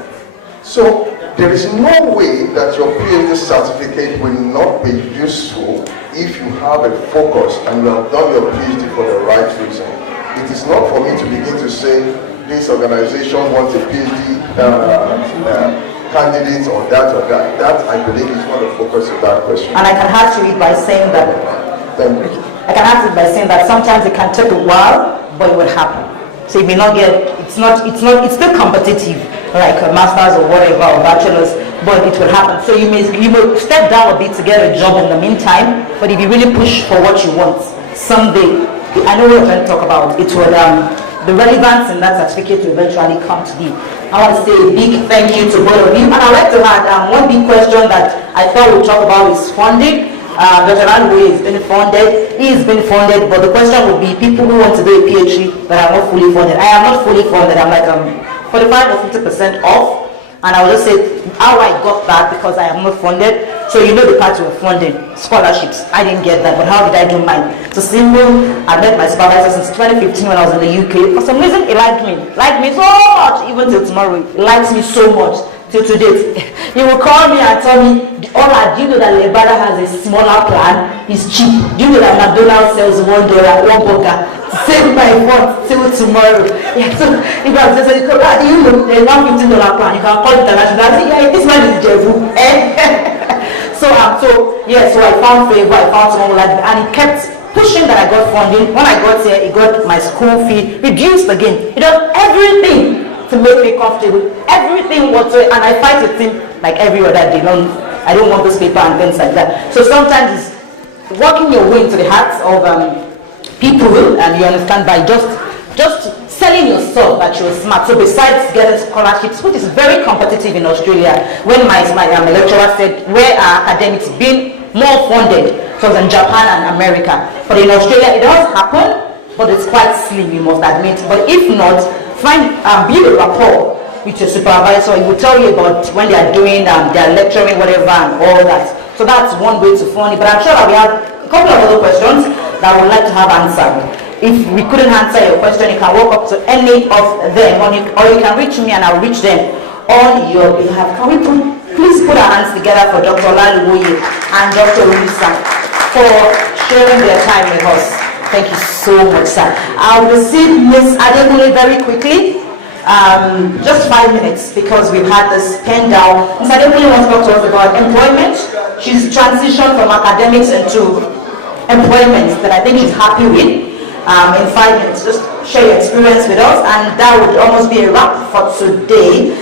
So there is no way that your PhD certificate will not be useful if you have a focus and you have done your PhD for the right reason. It is not for me to begin to say this organization wants a PhD candidate or that or that. That, I believe, is not the focus of that question. And I can answer it by saying that. Sometimes it can take a while, but it will happen. So you may not get. It's still competitive, like a master's or whatever or bachelor's, but it will happen. So you may step down a bit to get a job in the meantime. But if you really push for what you want, someday, I know what we're going to talk about. It will the relevance in that certificate will eventually come to you. I want to say a big thank you to both of you. And I'd like to add one big question that I thought we'd talk about is funding. Dr. Andrew has been funded. He has been funded, but the question would be people who want to do a PhD but are not fully funded. I am not fully funded. I'm like 45 or 50% off. And I will just say how I got that because I am not funded. So you know the part we're funding, scholarships. I didn't get that, but how did I do mine? So simple, I met my supervisor since 2015 when I was in the UK. For some reason, he liked me so much, even till tomorrow. He likes me so much till today. He will call me and tell me, do you know that Lebada has a smaller plan? It's cheap. Do you know that McDonald's sells $1, one burger? Save my phone till tomorrow. Yeah, so if I was just saying, you know, there's $115 plan. You can call it international. I say, yeah, this man is Jevu. So I found favor, I found someone who liked me, and he kept pushing that I got funding. When I got here, he got my school fee reduced again. He does everything to make me comfortable, everything whatsoever, and I fight with him like every other day. I don't want this paper and things like that. So sometimes it's working your way into the hearts of people, and you understand, by just selling yourself that you're smart. So besides getting scholarships, which is very competitive in Australia, when my lecturer said where are academics being more funded, so it was in Japan and America, but in Australia it does happen, but it's quite slim, you must admit. But if not, build a rapport with your supervisor. He will tell you about when they are doing their lecturing, whatever, and all that. So that's one way to fund it. But I'm sure that we have a couple of other questions that I would like to have answered. If we couldn't answer your question, you can walk up to any of them, or you can reach me and I'll reach them on your behalf. Can we please put our hands together for Dr. Olaluwoye and Dr. Ulisa for sharing their time with us. Thank you so much, sir. I'll receive Ms. Adekunle very quickly. Just 5 minutes because we've had this pen down. Ms. Adekunle wants to talk to us about employment. She's transitioned from academics into employment that I think she's happy with. In 5 minutes, just share your experience with us, and that would almost be a wrap for today.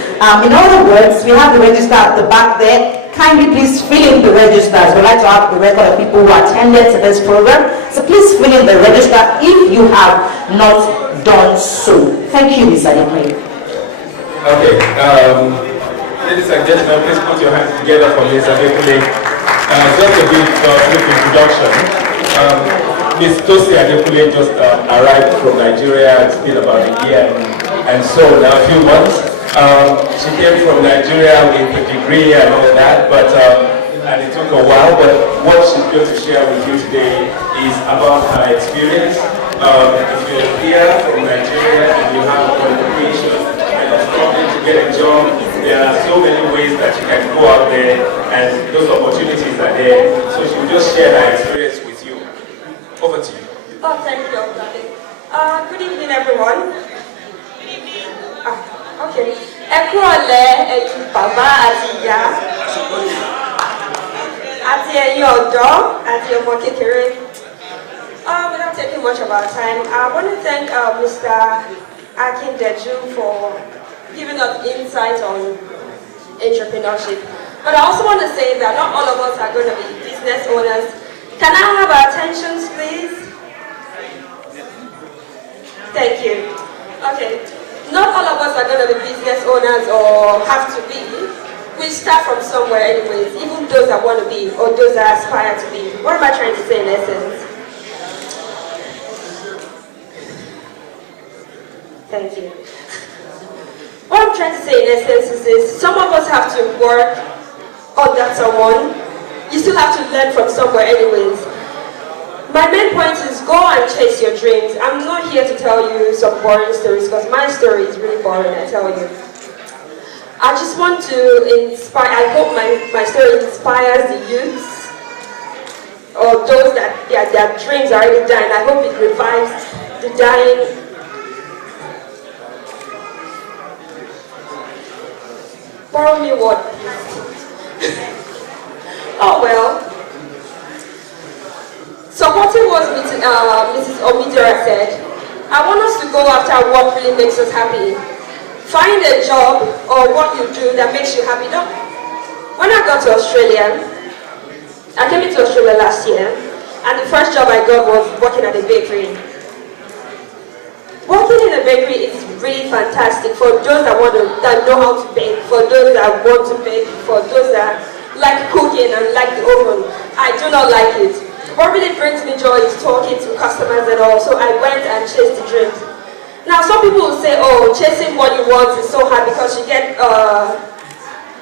In other words, we have the register at the back there. Kindly please fill in the registers. We'd like to have the record of people who attended to this program. So please fill in the register if you have not done so. Thank you, Ms. Adekunle. Okay, ladies and gentlemen, please put your hands together for Ms. Adekunle. Just a brief introduction. Ms. Tosi Adekunle just arrived from Nigeria. It's been about a year and so now a few months. She came from Nigeria with a degree and all that, but and it took a while. But what she's going to share with you today is about her experience. If you're here from Nigeria and you have a qualification and you're struggling to get a job, there are so many ways that you can go out there, and those opportunities are there. So she'll just share her experience with you. Over to you. Oh, thank you, Dr. Good evening, everyone. Good evening. Okay. Ekurole, Baba, Atiya, Ati Yodo, Ati Omokekere. Without taking much of our time, I want to thank Mr. Akindeju for giving us insight on entrepreneurship. But I also want to say that not all of us are going to be business owners. Can I have our attentions, please? Thank you. Okay. Not all of us are going to be business owners or have to be. We start from somewhere anyways, even those that want to be or those that aspire to be. What am I trying to say in essence? Thank you. What I'm trying to say in essence is this: some of us have to work under someone. You still have to learn from somewhere anyways. My main point is go and chase your dreams. I'm not here to tell you some boring stories because my story is really boring, I tell you. I just want to inspire, I hope my story inspires the youths or those that their dreams are already dying. I hope it revives the dying. Borrow me what? Oh well. Supporting what Mrs. Omidera said, I want us to go after what really makes us happy. Find a job or what you do that makes you happy. When I got to Australia, I came into Australia last year, and the first job I got was working at a bakery. Working in a bakery is really fantastic for those that know how to bake, for those that want to bake, for those that like cooking and like the oven. I do not like it. What really brings me joy is talking to customers and all, so I went and chased the dreams. Now some people will say, oh, chasing what you want is so hard because you get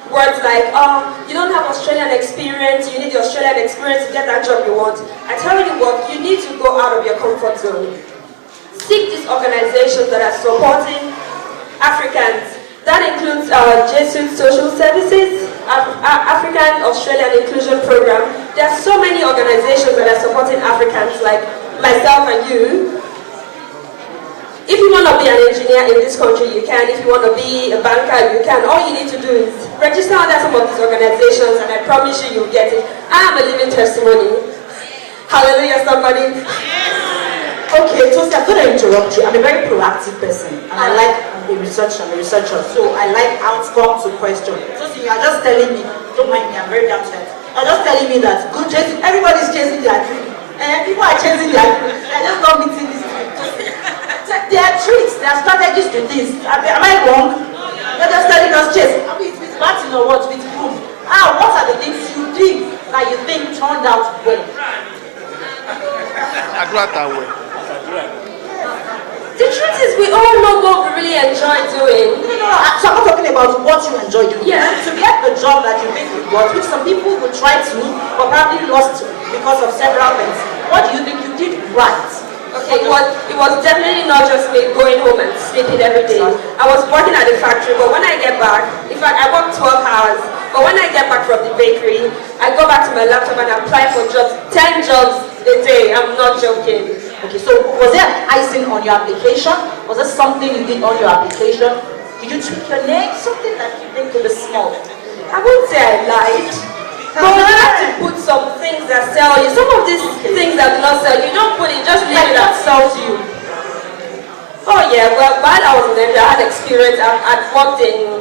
words like, oh, you don't have Australian experience, you need the Australian experience to get that job you want. I tell you what, you need to go out of your comfort zone. Seek these organizations that are supporting Africans. That includes Jesuit Social Services, African Australian Inclusion Program. There are so many organizations that are supporting Africans like myself and you. If you want to be an engineer in this country, you can. If you want to be a banker, you can. All you need to do is register under some of these organizations and I promise you, you'll get it. I am a living testimony. Hallelujah, somebody. Okay, Tosi, I'm going to interrupt you. I'm a very proactive person and I like a researcher, so I like outcome to question. Tosi, you are just telling me, don't mind me, I'm very damn tired. You're just telling me that good chasing, everybody's chasing their dream. And people are chasing their dream. They're just not meeting this dream. There are tricks, there are strategies to this. Am I wrong? You're just telling us chase. I mean, with Martin or what? With whom? What are the things you did that you think turned out well? The truth is, we all know what we really enjoy doing. No, so I'm not talking about what you enjoy doing. Yeah. To get the job that you think you got, which some people would try to, but probably lost because of several things. What do you think you did right? Okay, it was definitely not just me going home and sleeping every day. I was working at the factory, but when I get back, in fact, I work 12 hours, but when I get back from the bakery, I go back to my laptop and apply for jobs, 10 jobs a day. I'm not joking. Okay, so was there an icing on your application? Was there something you did on your application? Did you tweak your name? Something that you think could be small? I wouldn't say I lied. But you have to put some things that sell you. Some of these things that do not sell you, don't put it, just leave it that sells you. Oh yeah, well, while I was in India, I had experience. I'd worked in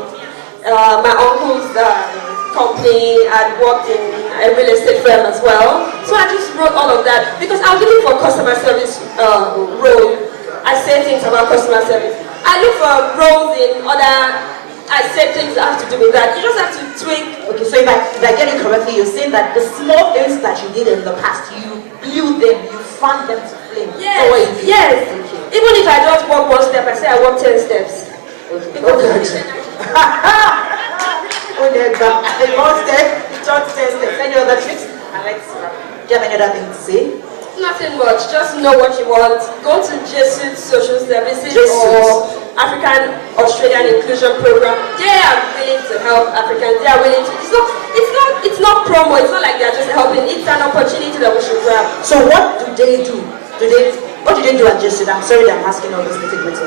my uncle's company. I'd worked in a real estate firm as well. So I just wrote all of that because I was looking for customer service role. I say things about customer service. I look for roles in other. I said things that have to do with that. You just have to tweak. Okay, so if I get it correctly, you're saying that the small things that you did in the past, you blew them, you fanned them to flame. Yes, yes. Okay. Even if I just walk one step, I say I walk 10 steps. Okay. One step, 10 steps. Any other tricks? Alex, do you have any other thing to say? Nothing much. Just know what you want. Go to Jesuit Social Services or African Australian Inclusion Program. They are willing to help Africans. They are willing to. It's not promo. It's not like they are just helping. It's an opportunity that we should grab. So what do they do? What do they do at Jesuit? I'm sorry that I'm asking all this nitty-gritty.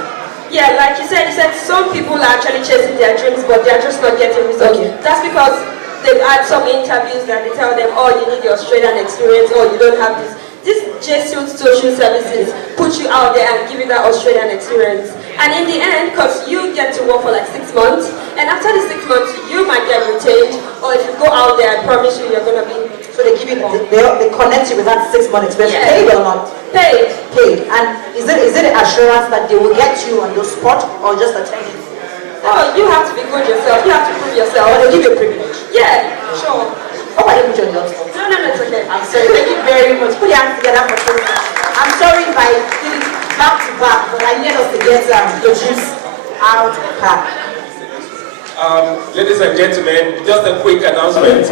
Yeah, like you said some people are actually chasing their dreams, but they are just not getting results. Okay. That's because they've had some interviews that they tell them, oh, you need the Australian experience, or you don't have this. This Jesuit Social Services put you out there and give you that Australian experience. And in the end, because you get to work for like 6 months, and after the 6 months, you might get retained, or if you go out there, I promise you, you're going to be... So they give you, they connect you with that 6 month experience, yeah. Paid or not? Paid. Paid. And is it an assurance that they will get you on the spot, or just attending? Oh, you have to be good yourself, you have to prove yourself. Or they give you a privilege? Yeah, sure. Oh, I didn't put you on your spot. No, it's okay. I'm sorry, thank you very much. Put your hands together for Teresa. I'm sorry if I did it back to back, but I need us to get the juice out back. Ladies and gentlemen, just a quick announcement.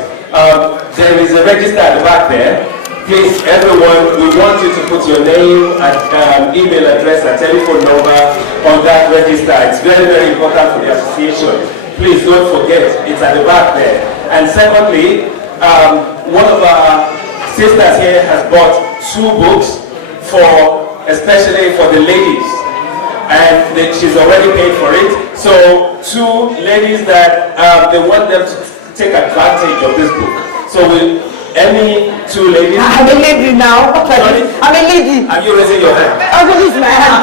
There is a register at the back there. Please, everyone, we want you to put your name and email address and telephone number on that register. It's very, very important for the association. Please don't forget, it's at the back there. And secondly, one of our sisters here has bought 2 books especially for the ladies, and she's already paid for it. So 2 ladies that they want them to take advantage of this book. So any 2 ladies? I'm a lady now. Sorry? I'm a lady. Are you raising your hand? I'm going to use my hand.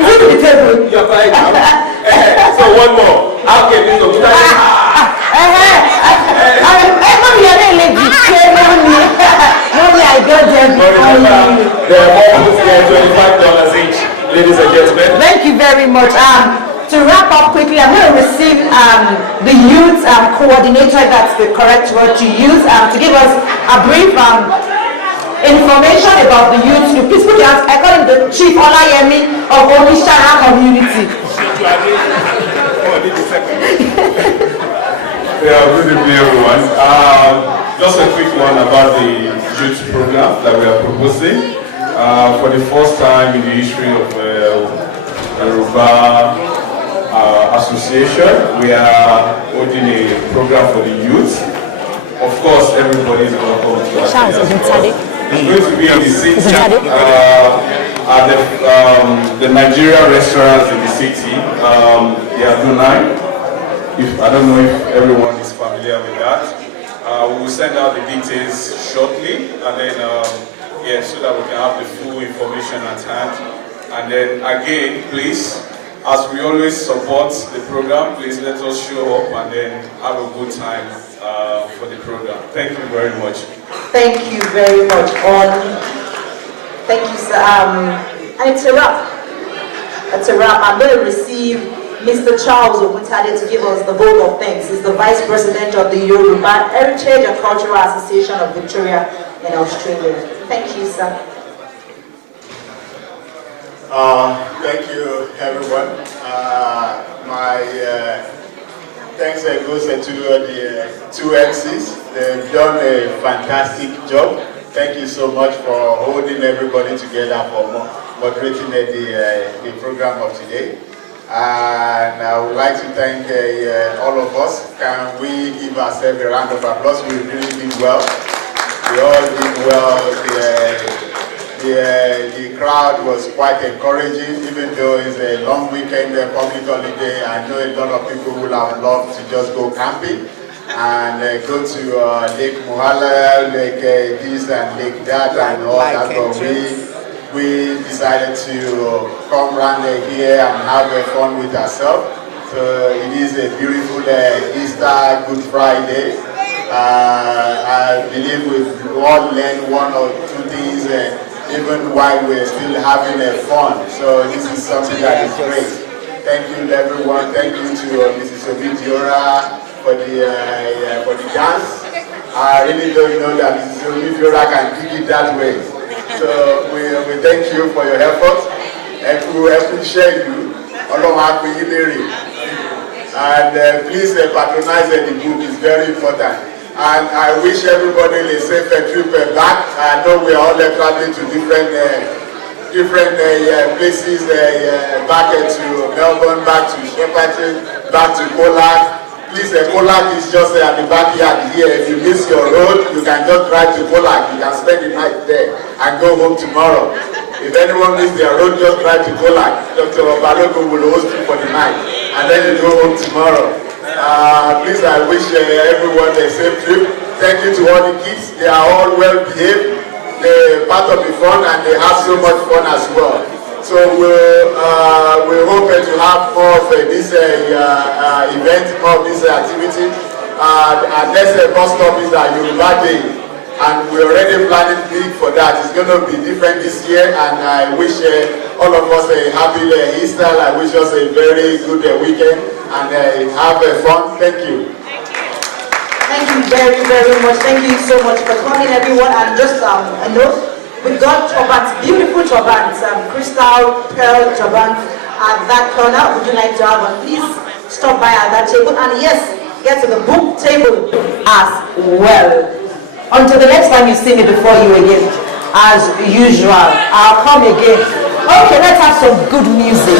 Look at the table. You're fine now. So one more. Okay, please go. Mommy, you're a lady. Mommy, I got them. There are more books here, $25 each, ladies and gentlemen. Thank you very much. To wrap up quickly, I'm going to receive the youth coordinator, that's the correct word to use, to give us a brief information about the youth. Please put your hands. I call him the Chief Olayemi of Onishara community. Yeah, good evening everyone. Just a quick one about the youth program that we are proposing. For the first time in the history of Yoruba Association, we are holding a program for the youth. Of course, everybody is welcome to attend as well. It's going to be in the city, at the Nigeria restaurants in the city. They are Dunai. I don't know if everyone is familiar with that. We will send out the details shortly, and then so that we can have the full information at hand. And then again, please, as we always support the program, please let us show up and then have a good time for the program. Thank you very much. Thank you very much. Thank you, sir. And it's a wrap. It's a wrap. I'm going to receive Mr. Charles Oguntade to give us the vote of thanks. He's the Vice President of the Yoruba Heritage and Cultural Association of Victoria in Australia. Thank you, sir. Thank you, everyone. My thanks goes to the two MCs. They've done a fantastic job. Thank you so much for holding everybody together for moderating the program of today. And I would like to thank all of us. Can we give ourselves a round of applause? We really did well. We all did well. The crowd was quite encouraging, even though it's a long weekend, a public holiday. I know a lot of people would have loved to just go camping and go to Lake Muhala, Lake this and Lake that and all that. But we decided to come around here and have fun with ourselves. So it is a beautiful Easter, Good Friday. I believe we've all learned one or two things even while we're still having fun. So this is something that is great. Thank you everyone. Thank you to Mrs. Obidiora for the dance. I really don't know that Mrs. Obidiora can kick it that way. So we thank you for your efforts. And we appreciate you. And please patronize the book. It's very important. And I wish everybody a safe trip back. I know we are all traveling to different places, back to Melbourne, back to Shepparton, back to Poland. Please, Poland is just at the backyard here. If you miss your road, you can just drive to Poland. You can spend the night there and go home tomorrow. If anyone misses their road, just drive to Poland. Dr. Balogo will host you for the night, and then you go home tomorrow. Please, I wish everyone a safe trip. Thank you to all the kids. They are all well behaved. They're part of the fun and they have so much fun as well. So we're hoping to have more of this event, more of this activity. Our next bus stop is at Yoruba Day, and we're already planning big for that. It's going to be different this year, and I wish all of us a happy Easter. I wish us a very good weekend, and have fun. Thank you. Thank you very, very much. Thank you so much for coming, everyone. And just a note, we've got turbans, beautiful turbans, crystal pearl turbans at that corner. Would you like to have one? Please stop by at that table. And yes, get to the book table as well. Until the next time you see me before you again, as usual, I'll come again. Okay, let's have some good music.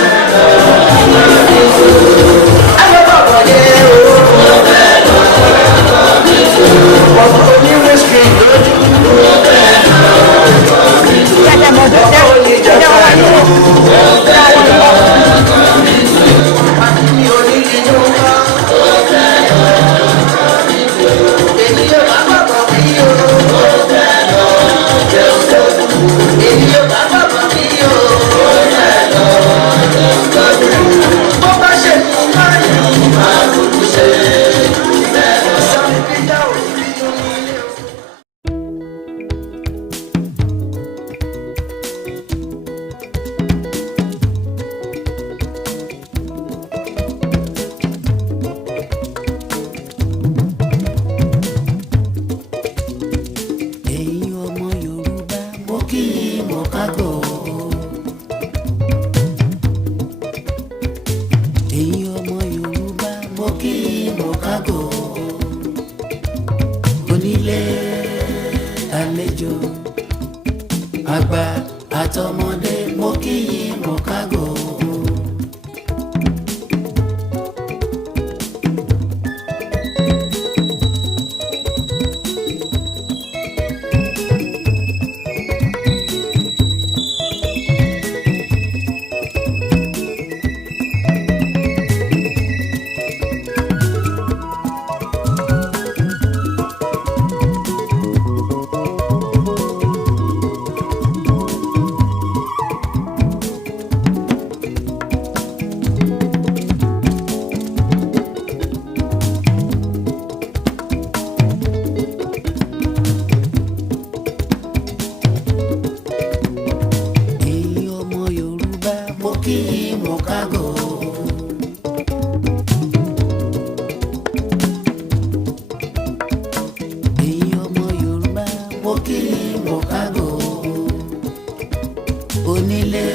Onílé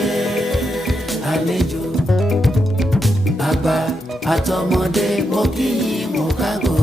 àtọmọdé mo kí yín mo kágò.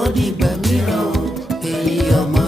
Ó dìgbà mìíràn o, ẹ̀yin ọmọ